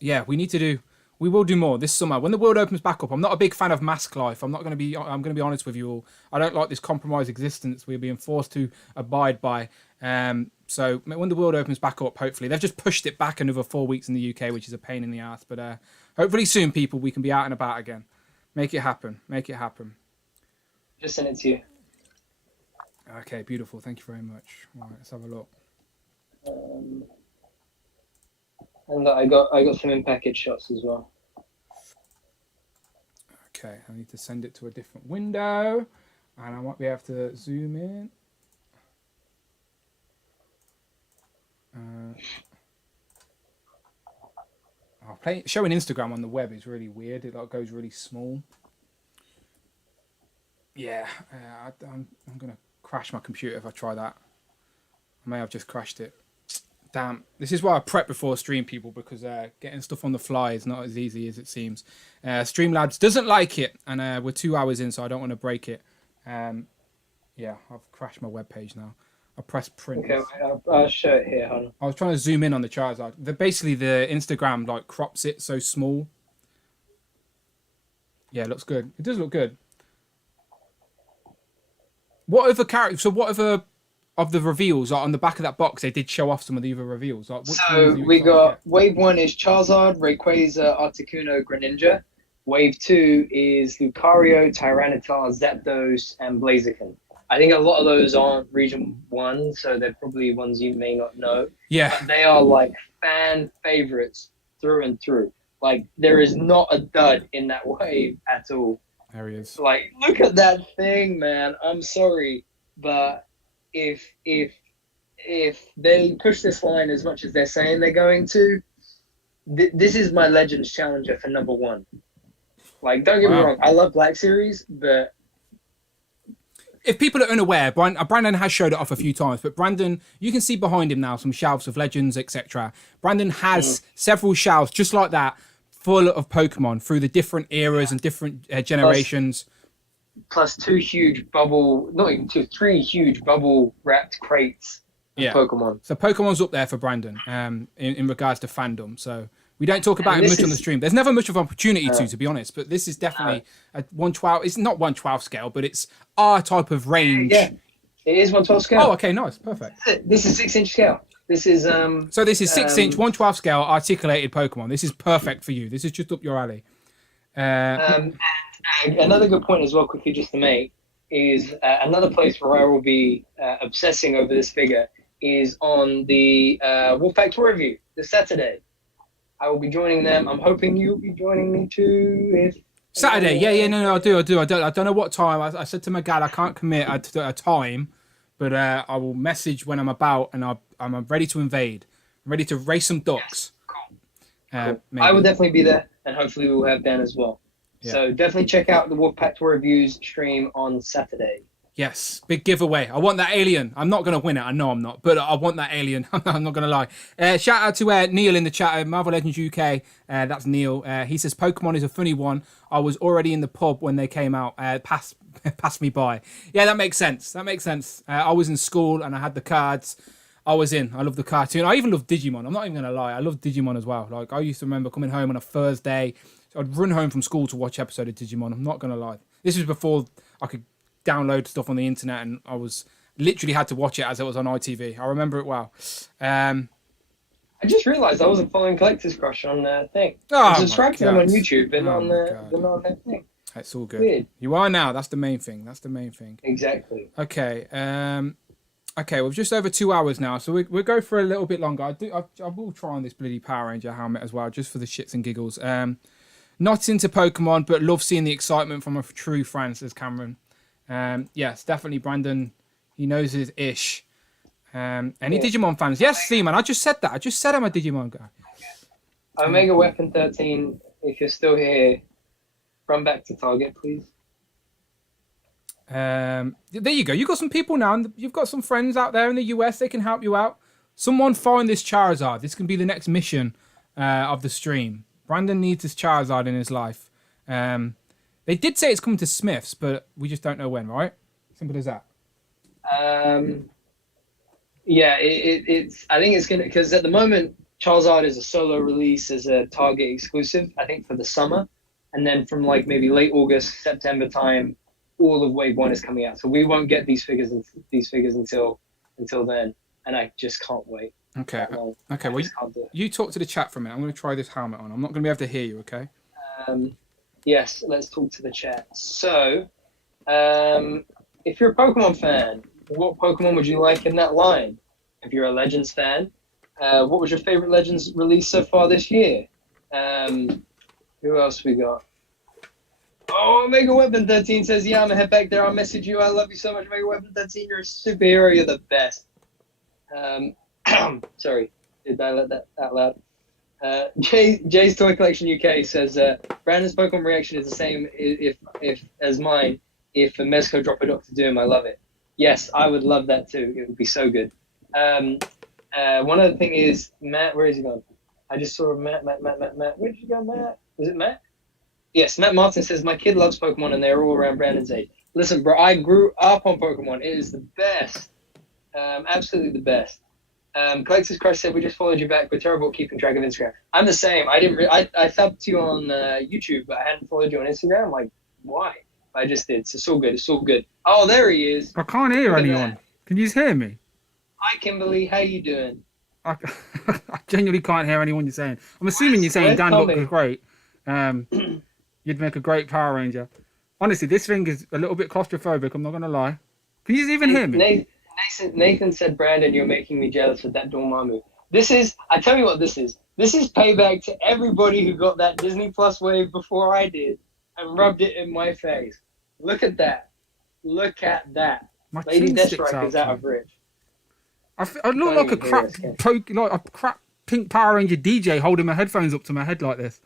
Yeah, we will do more this summer when the world opens back up. I'm not a big fan of mask life. I'm going to be honest with you all. I don't like this compromised existence we're being forced to abide by. So when the world opens back up, hopefully they've just pushed it back another 4 weeks in the UK, which is a pain in the ass. But hopefully soon, people, we can be out and about again. Make it happen. Make it happen. Just send it to you. Okay, beautiful. Thank you very much. All right, let's have a look. And I got some in package shots as well. Okay, I need to send it to a different window, and I might be able to zoom in. Showing Instagram on the web is really weird. It goes really small. Yeah, I'm gonna crash my computer if I try that. I may have just crashed it. Damn, this is why I prep before stream, people, because getting stuff on the fly is not as easy as it seems. Streamlabs doesn't like it, and we're 2 hours in, so I don't want to break it. Yeah, I've crashed my webpage now. I pressed print. Okay, I'll show it here. Hold on. I was trying to zoom in on the Charizard. Basically, the Instagram crops it so small. Yeah, it looks good. It does look good. What other characters? So what other of the reveals on the back of that box? They did show off some of the other reveals. So we got Wave 1 is Charizard, Rayquaza, Articuno, Greninja. Wave 2 is Lucario, Tyranitar, Zapdos, and Blaziken. I think a lot of those aren't Region 1, so they're probably ones you may not know. Yeah. But they are fan favorites through and through. There is not a dud in that wave at all. There he is. Look at that thing, man. I'm sorry, but if they push this line as much as they're saying they're going to, this is my Legends challenger for number 1. Don't get me wrong, I love Black Series, but if people are unaware, Brandon has showed it off a few times, but Brandon, you can see behind him now some shelves of Legends, etc. Brandon has several shelves just like that, full of Pokemon through the different eras and different generations. Plus 3 huge bubble wrapped crates of Pokemon. So Pokemon's up there for Brandon in regards to fandom. So we don't talk about it much on the stream. There's never much of an opportunity to be honest. But this is definitely a 1/12. It's not 1/12 scale, but it's our type of range. Yeah, it is 1/12 scale. Oh, okay, nice, perfect. This is 6-inch scale. This is So this is 6-inch 1/12 scale articulated Pokemon. This is perfect for you. This is just up your alley. Another good point as well, quickly just to make, is another place where I will be obsessing over this figure is on the Wolfpack Tour Review this Saturday. I will be joining them. I'm hoping you'll be joining me too. Saturday, yeah, no, I do. I don't know what time. I said to my gal I can't commit a time, but I will message when I'm about, and I'm ready to invade. I'm ready to race some ducks. Yes, cool. I will definitely be there, and hopefully we'll have Dan as well. Yeah. So definitely check out the Wolfpack Tour Reviews stream on Saturday. Yes, big giveaway. I want that alien. I'm not going to win it. I know I'm not, but I want that alien. I'm not going to lie. Shout out to Neil in the chat, Marvel Legends UK. That's Neil. He says, Pokemon is a funny one. I was already in the pub when they came out. Pass me by. Yeah, that makes sense. I was in school and I had the cards. I was in. I love the cartoon. I even love Digimon. I'm not even going to lie. I love Digimon as well. I used to remember coming home on a Thursday. So I'd run home from school to watch an episode of Digimon. I'm not going to lie. This was before I could download stuff on the internet, and I was literally had to watch it as it was on ITV. I remember it well. I just realised I wasn't following Collector's Crush on that thing. I subscribed to them on YouTube, but not on that thing. It's all good. Weird. You are now. That's the main thing. Exactly. Okay. Okay. We've just over 2 hours now, so we'll go for a little bit longer. I will try on this bloody Power Ranger helmet as well, just for the shits and giggles. Not into Pokemon, but love seeing the excitement from a true fan, says Cameron. Yes, definitely Brandon. He knows his ish. Any Digimon fans? Yes, Seaman. I just said that. I just said I'm a Digimon guy. Omega Weapon 13, if you're still here, run back to Target, please. There you go. You've got some people now. You've got some friends out there in the US. They can help you out. Someone find this Charizard. This can be the next mission of the stream. Brandon needs his Charizard in his life. They did say it's coming to Smith's, but we just don't know when, right? Simple as that. Yeah, it's. I think it's gonna, because at the moment Charizard is a solo release as a Target exclusive. I think for the summer, and then from like maybe late August, September time, all of Wave 1 is coming out. So we won't get these figures until then, and I just can't wait. Okay. Okay. Well, you talk to the chat for a minute. I'm going to try this helmet on. I'm not going to be able to hear you. Okay. Yes. Let's talk to the chat. So, if you're a Pokemon fan, what Pokemon would you like in that line? If you're a Legends fan, what was your favorite Legends release so far this year? Who else we got? Oh, Mega Weapon 13 says, yeah, I'm gonna head back there. I'll message you. I love you so much, Mega Weapon 13. You're a superhero. You're the best. Sorry, did I let that out loud? Jay's Toy Collection UK says, Brandon's Pokemon reaction is the same if as mine. If a Mezco drop a Dr. Doom, I love it. Yes, I would love that too. It would be so good. One other thing is, Matt, where is he gone? I just saw Matt. Where did you go, Matt? Was it Matt? Yes, Matt Martin says, my kid loves Pokemon and they're all around Brandon's age. Listen, bro, I grew up on Pokemon. It is the best. Absolutely the best. Collector's Crush said, we just followed you back. We're terrible at keeping track of Instagram. I'm the same. I subbed to you on YouTube, but I hadn't followed you on Instagram. Like, why? I just did. So it's all good. It's all good. Oh, there he is. I can't hear anyone. Can you just hear me? Hi, Kimberly. How you doing? I genuinely can't hear anyone you're saying. I'm assuming you're saying Dan looks great. You'd make a great Power Ranger. Honestly, this thing is a little bit claustrophobic. I'm not going to lie. Can you even hear me? Nathan said, Brandon, you're making me jealous with that Dormammu. I tell you what this is. This is payback to everybody who got that Disney Plus wave before I did and rubbed it in my face. Look at that. Look at that. My Lady Deathstrike is out of reach. I look like a crap pink Power Ranger DJ holding my headphones up to my head like this.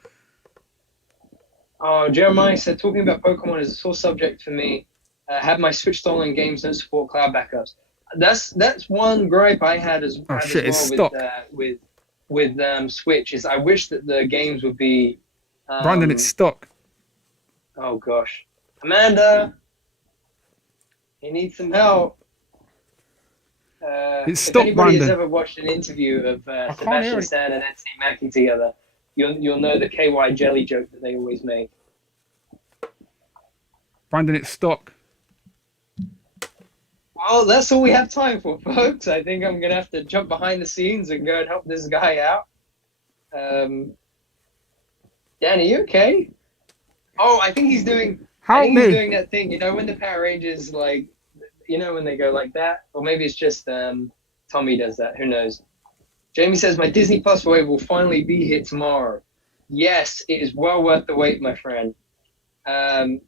Oh, Jeremiah said, talking about Pokemon is a sore subject for me. Have my Switch stolen, games don't support cloud backups. That's one gripe I had as well with Switch, is I wish that the games would be... Brandon, it's stuck. Oh, gosh. Amanda, you need some help. It's if stuck, anybody Brandon. has ever watched an interview of Sebastian Stan and Anthony Mackie together, you'll know the KY jelly joke that they always make. Brandon, it's stuck. Well, that's all we have time for, folks. I think I'm going to have to jump behind the scenes and go and help this guy out. Dan, are you okay? Oh, I think he's doing... Help me. He's doing that thing, when the Power Rangers, like... when they go like that? Or maybe it's just Tommy does that. Who knows? Jamie says, my Disney Plus wave will finally be here tomorrow. Yes, it is well worth the wait, my friend.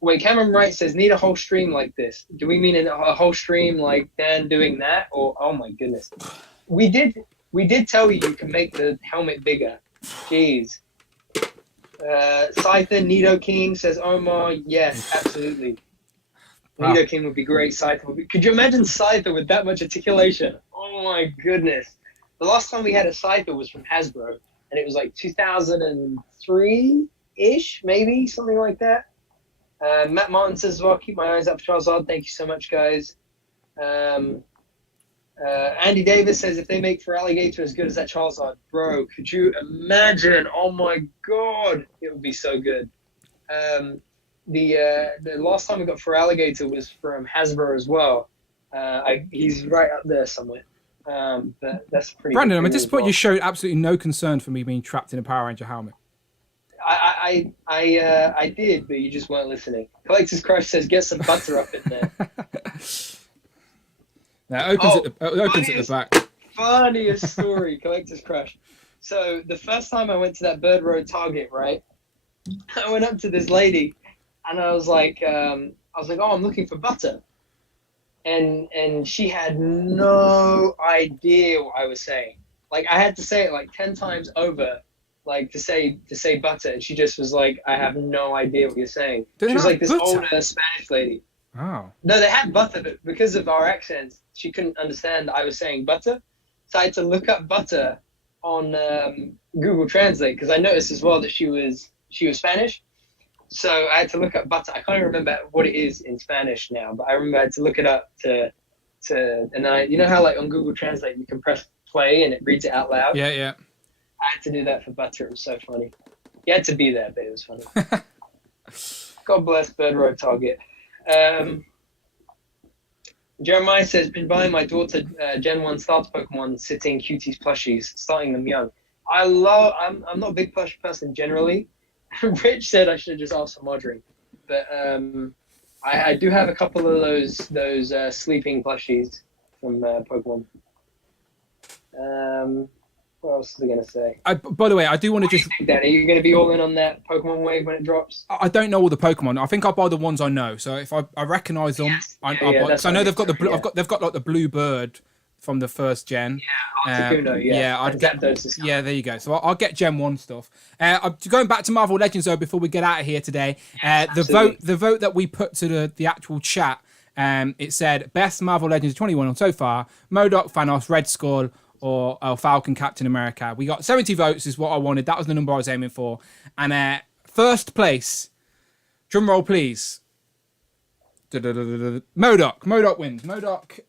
Wait, Cameron Wright says, need a whole stream like this. Do we mean a whole stream like Dan doing that? Or, oh my goodness. We did tell you can make the helmet bigger. Jeez. Scyther Nidoking says, Omar, yes, absolutely. Wow. Nidoking would be great. Scyther would be... Could you imagine Scyther with that much articulation? Oh my goodness. The last time we had a Scyther was from Hasbro, and it was like 2003-ish, maybe, something like that. Matt Martin says, well, keep my eyes up for Charizard. Thank you so much, guys. Andy Davis says, if they make Feraligatr as good as that Charizard, bro, could you imagine? Oh my God, it would be so good. The last time we got Feraligatr was from Hasbro as well. He's right up there somewhere. But that's pretty. Brandon, at this point, you showed absolutely no concern for me being trapped in a Power Ranger helmet. I did, but you just weren't listening. Collector's Crush says, get some butter up in there. Now it opens at the back. Funniest story, Collector's Crush. So the first time I went to that Bird Road Target, right? I went up to this lady, and I was like, oh, I'm looking for butter, and she had no idea what I was saying. Like I had to say it like 10 times over, like to say butter, and she just was like, I have no idea what you're saying. She was like this older Spanish lady. Oh. No, they had butter, but because of our accents, she couldn't understand that I was saying butter. So I had to look up butter on Google Translate because I noticed as well that she was Spanish. So I had to look up butter. I can't even remember what it is in Spanish now, but I remember I had to look it up and I, you know how like on Google Translate you can press play and it reads it out loud. Yeah. I had to do that for butter. It was so funny. You had to be there, but it was funny. God bless Bird Road Target. Jeremiah says, been buying my daughter Gen 1 starter Pokemon sitting cuties plushies, starting them young. I'm not a big plush person generally. Rich said I should just ask for Marjorie. But I do have a couple of those sleeping plushies from Pokemon. What else are they going to say? By the way, I do want to just... Are you going to be all in on that Pokemon wave when it drops? I don't know all the Pokemon. I think I buy the ones I know. So if I recognise them, Yes. I buy. So I know they've got they've got like the blue bird from the first gen. Yeah, Articuno, I'd get those. Yeah, there you go. So I'll get Gen 1 stuff. Going back to Marvel Legends though, before we get out of here today, the vote that we put to the actual chat, it said best Marvel Legends 21 so far: Modoc, Thanos, Red Skull, or Falcon, Captain America. We got 70 votes is what I wanted. That was the number I was aiming for. And first place, drum roll please. Modoc. Modoc wins. Modoc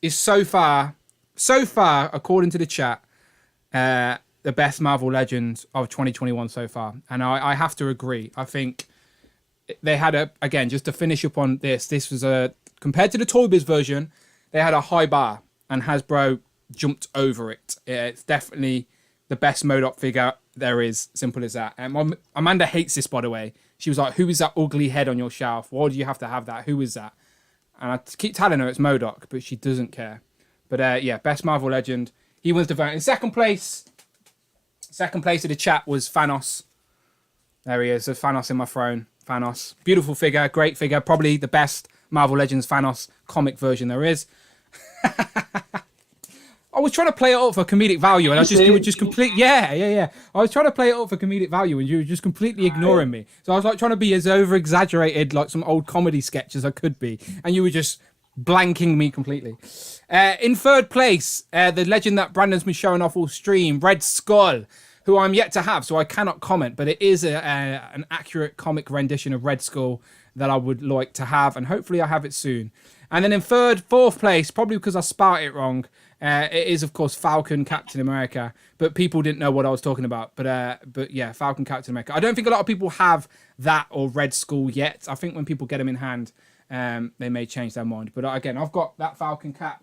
is so far, according to the chat, the best Marvel Legends of 2021 so far. And I have to agree. I think they had again, just to finish up on this was compared to the Toy Biz version, they had a high bar, and Hasbro jumped over it. It's definitely the best Modoc figure there is. Simple as that. Amanda hates this, by the way. She was like, who is that ugly head on your shelf? Why do you have to have that? Who is that? And I keep telling her it's Modoc, but she doesn't care. But yeah, best Marvel Legend. He wins the vote. In second place of the chat was Thanos. There he is. There's Thanos in my throne. Thanos. Beautiful figure. Great figure. Probably the best Marvel Legends Thanos comic version there is. I was trying to play it up for comedic value, and you were just complete. Yeah. I was trying to play it up for comedic value, and you were just completely ignoring me. So I was like trying to be as over exaggerated, like some old comedy sketch as I could be, and you were just blanking me completely. In third place, the legend that Brandon's been showing off all stream, Red Skull, who I'm yet to have, so I cannot comment, but it is an accurate comic rendition of Red Skull that I would like to have, and hopefully I have it soon. And then in fourth place, probably because I spelt it wrong, it is, of course, Falcon, Captain America, but people didn't know what I was talking about. But yeah, Falcon, Captain America. I don't think a lot of people have that or Red Skull yet. I think when people get them in hand, they may change their mind. But again, I've got that Falcon cap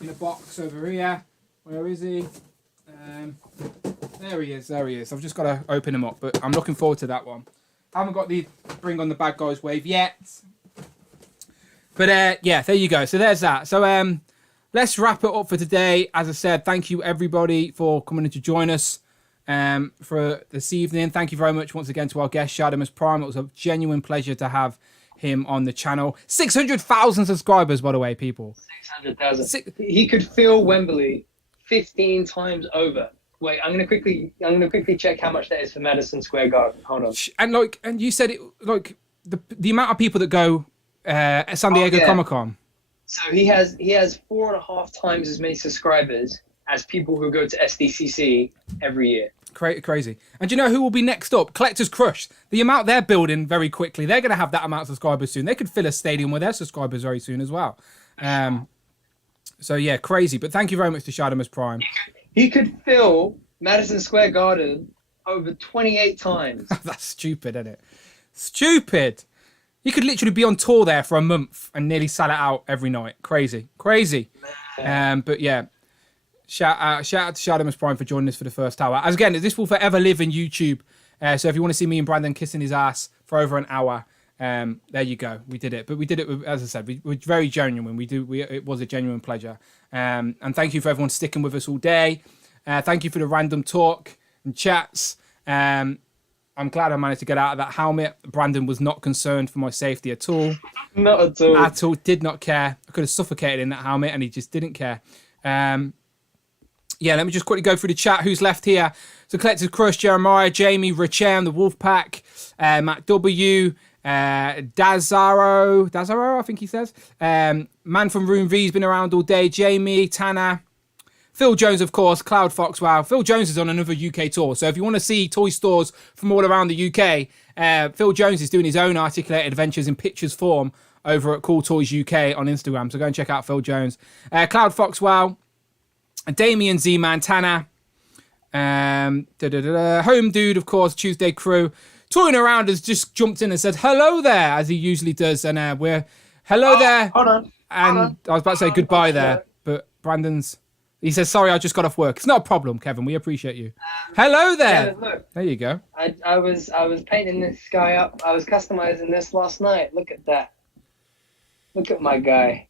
in a box over here. Where is he? There he is. I've just got to open him up, but I'm looking forward to that one. I haven't got the Bring on the Bad Guys wave yet. But yeah, there you go. So there's that. So let's wrap it up for today. As I said, thank you everybody for coming in to join us for this evening. Thank you very much once again to our guest, SHARTIMUS PRIME. It was a genuine pleasure to have him on the channel. 600,000 subscribers, by the way, people. 600,000. He could fill Wembley 15 times over. Wait, I'm gonna quickly check how much that is for Madison Square Garden. Hold on. And you said it like the amount of people that go at San Diego Comic-Con. So he has 4.5 times as many subscribers as people who go to SDCC every year. Crazy. And do you know who will be next up? Collector's Crush. The amount they're building very quickly, they're going to have that amount of subscribers soon. They could fill a stadium with their subscribers very soon as well. So yeah, crazy. But thank you very much to SHARTIMUS PRIME. He could fill Madison Square Garden over 28 times. That's stupid, isn't it? Stupid. You could literally be on tour there for a month and nearly sell it out every night. Crazy. But yeah, shout out to SHARTIMUS PRIME for joining us for the first hour. As again, this will forever live in YouTube. So if you want to see me and Brandon kissing his ass for over an hour, there you go. We did it. But we did it with, as I said, we're very genuine. It was a genuine pleasure. And thank you for everyone sticking with us all day. Thank you for the random talk and chats. I'm glad I managed to get out of that helmet. Brandon was not concerned for my safety at all. Not at all. At all. Did not care. I could have suffocated in that helmet and he just didn't care. Yeah, let me just quickly go through the chat. Who's left here? So Collector's Crush, Jeremiah, Jamie, Rich M, the Wolfpack, Matt W, Dazaro, I think he says. Man from Room V's been around all day. Jamie, Tana, Phil Jones, of course, Cloud Fox. Wow, Phil Jones is on another UK tour. So if you want to see toy stores from all around the UK, Phil Jones is doing his own articulated adventures in pictures form over at Cool Toys UK on Instagram. So go and check out Phil Jones. Cloud Fox, wow. Damien Z-Man, Tanner. Home Dude, of course, Tuesday Crew. Toying Around has just jumped in and said hello there, as he usually does. And we're hello there. Hold on. And I was about to say goodbye there, but Brandon's... He says, sorry, I just got off work. It's not a problem, Kevin. We appreciate you. Hello there. Yeah, look, there you go. I was painting this guy up. I was customizing this last night. Look at that. Look at my guy.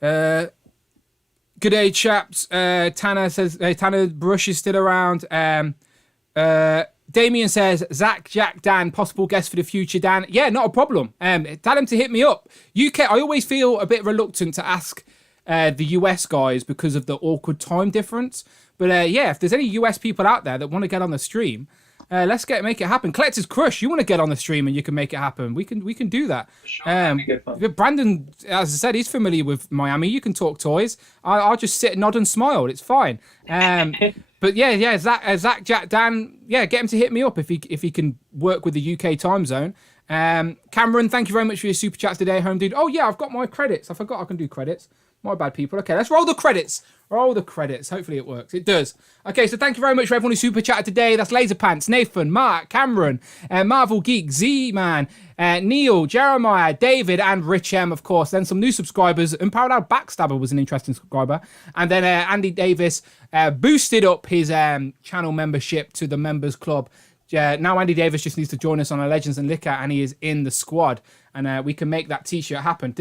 Good day, chaps. Tanner says, Tanner Brush is still around. Damien says, Zach, Jack, Dan, possible guest for the future, Dan. Yeah, not a problem. Tell him to hit me up. UK, I always feel a bit reluctant to ask the US guys because of the awkward time difference. But yeah, if there's any US people out there that want to get on the stream, let's make it happen. Collector's Crush, you want to get on the stream and you can make it happen. We can do that. Sure, Brandon, as I said, he's familiar with Miami. You can talk toys. I'll just sit, nod and smile. It's fine. But yeah, Zach, Jack, Dan, yeah, get him to hit me up if he can work with the UK time zone. Cameron, thank you very much for your super chats today, Home Dude. Oh yeah, I've got my credits. I forgot I can do credits. My bad, people. Okay, let's roll the credits. Roll the credits. Hopefully it works. It does. Okay, so thank you very much for everyone who super chatted today. That's Laser Pants, Nathan, Mark, Cameron, Marvel Geek, Z-Man, Neil, Jeremiah, David, and Rich M, of course. Then some new subscribers. Unparalleled Backstabber was an interesting subscriber. And then Andy Davis boosted up his channel membership to the Members Club. Now Andy Davis just needs to join us on a Legends and Liquor, and he is in the squad. And we can make that t-shirt happen.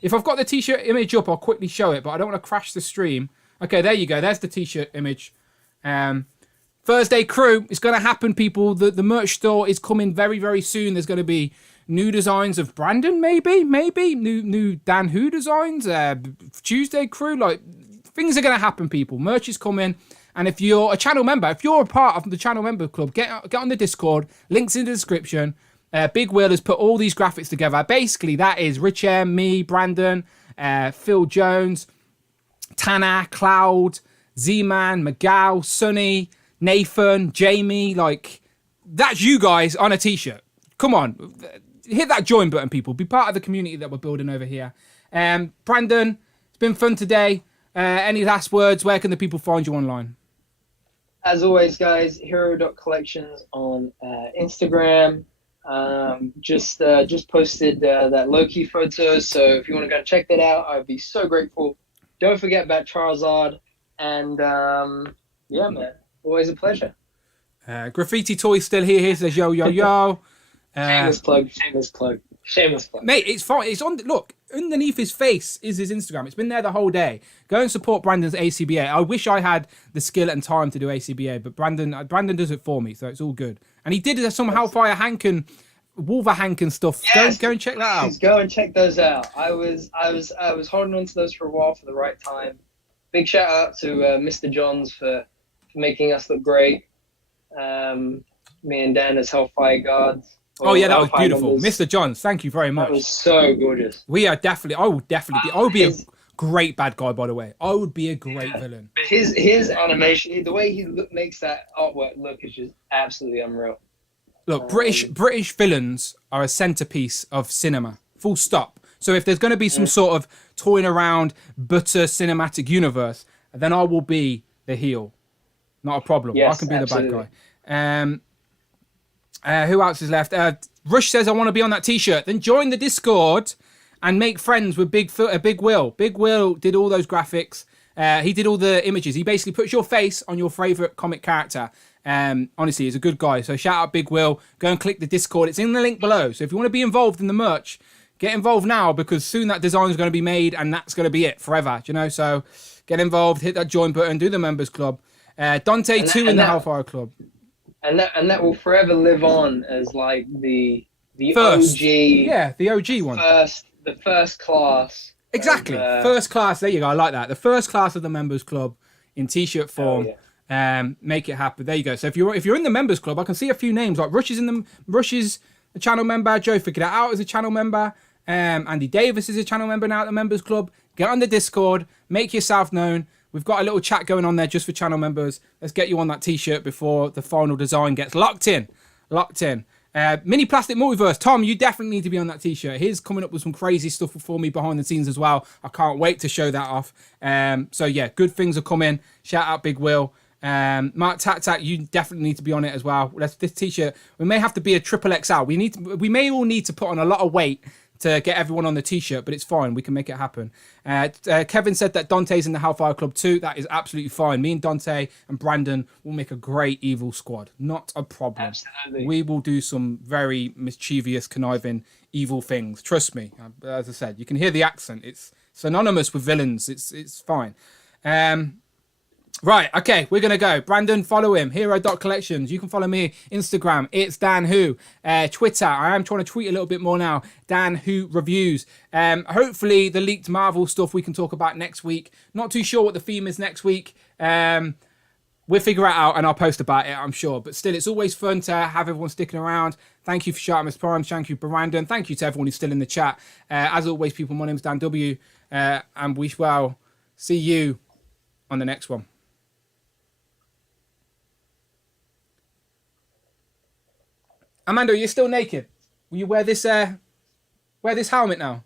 If I've got the t-shirt image up, I'll quickly show it, but I don't want to crash the stream. Okay, there you go. There's the t-shirt image. Thursday Crew, it's going to happen, people. The merch store is coming very, very soon. There's going to be new designs of Brandon, maybe. New Dan Who designs. Tuesday Crew, like, things are going to happen, people. Merch is coming. And if you're a channel member, if you're a part of the channel member club, get on the Discord. Links in the description. Big Will has put all these graphics together. Basically, that is Rich M, me, Brandon, Phil Jones, Tanner, Cloud, Z-Man, Miguel, Sonny, Nathan, Jamie. Like, that's you guys on a t-shirt. Come on. Hit that join button, people. Be part of the community that we're building over here. Brandon, it's been fun today. Any last words? Where can the people find you online? As always, guys, hero.collections on Instagram. Just posted that Loki photo, so if you want to go check that out, I'd be so grateful. Don't forget about Charizard, and yeah, man, always a pleasure. Graffiti Toys still here. He says yo. Shameless plug. Mate, it's fine. It's on. Look, underneath his face is his Instagram. It's been there the whole day. Go and support Brandon's ACBA. I wish I had the skill and time to do ACBA, but Brandon does it for me, so it's all good. And he did some Hellfire Hankin, Wolverhankin stuff. Yes, go and check that out. Go and check those out. I was holding on to those for a while for the right time. Big shout out to Mr. Johns for making us look great. Me and Dan as Hellfire guards. Oh yeah, that was beautiful, Mr. Johns. Thank you very much. That was so gorgeous. I would be a great bad guy, by the way. I would be a great villain. His animation, the way he makes that artwork look is just absolutely unreal. Look, British villains are a centerpiece of cinema. Full stop. So if there's going to be some sort of toying around butter cinematic universe, then I will be the heel. Not a problem. Yes, I can be absolutely. the bad guy. Who else is left? Rush says, I want to be on that t-shirt. Then join the Discord and make friends with Big Will. Big Will did all those graphics. He did all the images. He basically puts your face on your favorite comic character. Honestly, he's a good guy. So shout out Big Will. Go and click the Discord. It's in the link below. So if you want to be involved in the merch, get involved now, because soon that design is going to be made and that's going to be it forever. Do you know? So get involved, hit that join button, do the members club. Dante 2 in the Hellfire Club. And that will forever live on as like the first, OG. Yeah, the OG one. The first class. Exactly. First class. There you go. I like that. The first class of the members club in t-shirt form. Make it happen. There you go. So if you're in the members club, I can see a few names like Rush is a channel member. Joe Figured It Out is a channel member. Andy Davis is a channel member now at the Members Club. Get on the Discord. Make yourself known. We've got a little chat going on there just for channel members. Let's get you on that t-shirt before the final design gets locked in. Mini Plastic Multiverse. Tom, you definitely need to be on that t-shirt. He's coming up with some crazy stuff for me behind the scenes as well. I can't wait to show that off. So yeah, good things are coming. Shout out Big Will. Mark Tac, you definitely need to be on it as well. This t-shirt, we may have to be a triple XL. We may all need to put on a lot of weight to get everyone on the t-shirt, but it's fine. We can make it happen. Kevin said that Dante's in the Hellfire Club too. That is absolutely fine. Me and Dante and Brandon will make a great evil squad. Not a problem. Absolutely. We will do some very mischievous, conniving, evil things. Trust me. As I said, you can hear the accent. It's synonymous with villains. It's fine. Right, okay, we're going to go. Brandon, follow him. Hero.collections. You can follow me. Instagram, it's Dan Who. Twitter, I am trying to tweet a little bit more now. Dan Who Reviews. Hopefully, the leaked Marvel stuff we can talk about next week. Not too sure what the theme is next week. We'll figure it out and I'll post about it, I'm sure. But still, it's always fun to have everyone sticking around. Thank you for Shartimus Prime. Thank you, Brandon. Thank you to everyone who's still in the chat. As always, people, my name's Dan W. And we shall see you on the next one. Amanda, you're still naked. Will you wear this helmet now?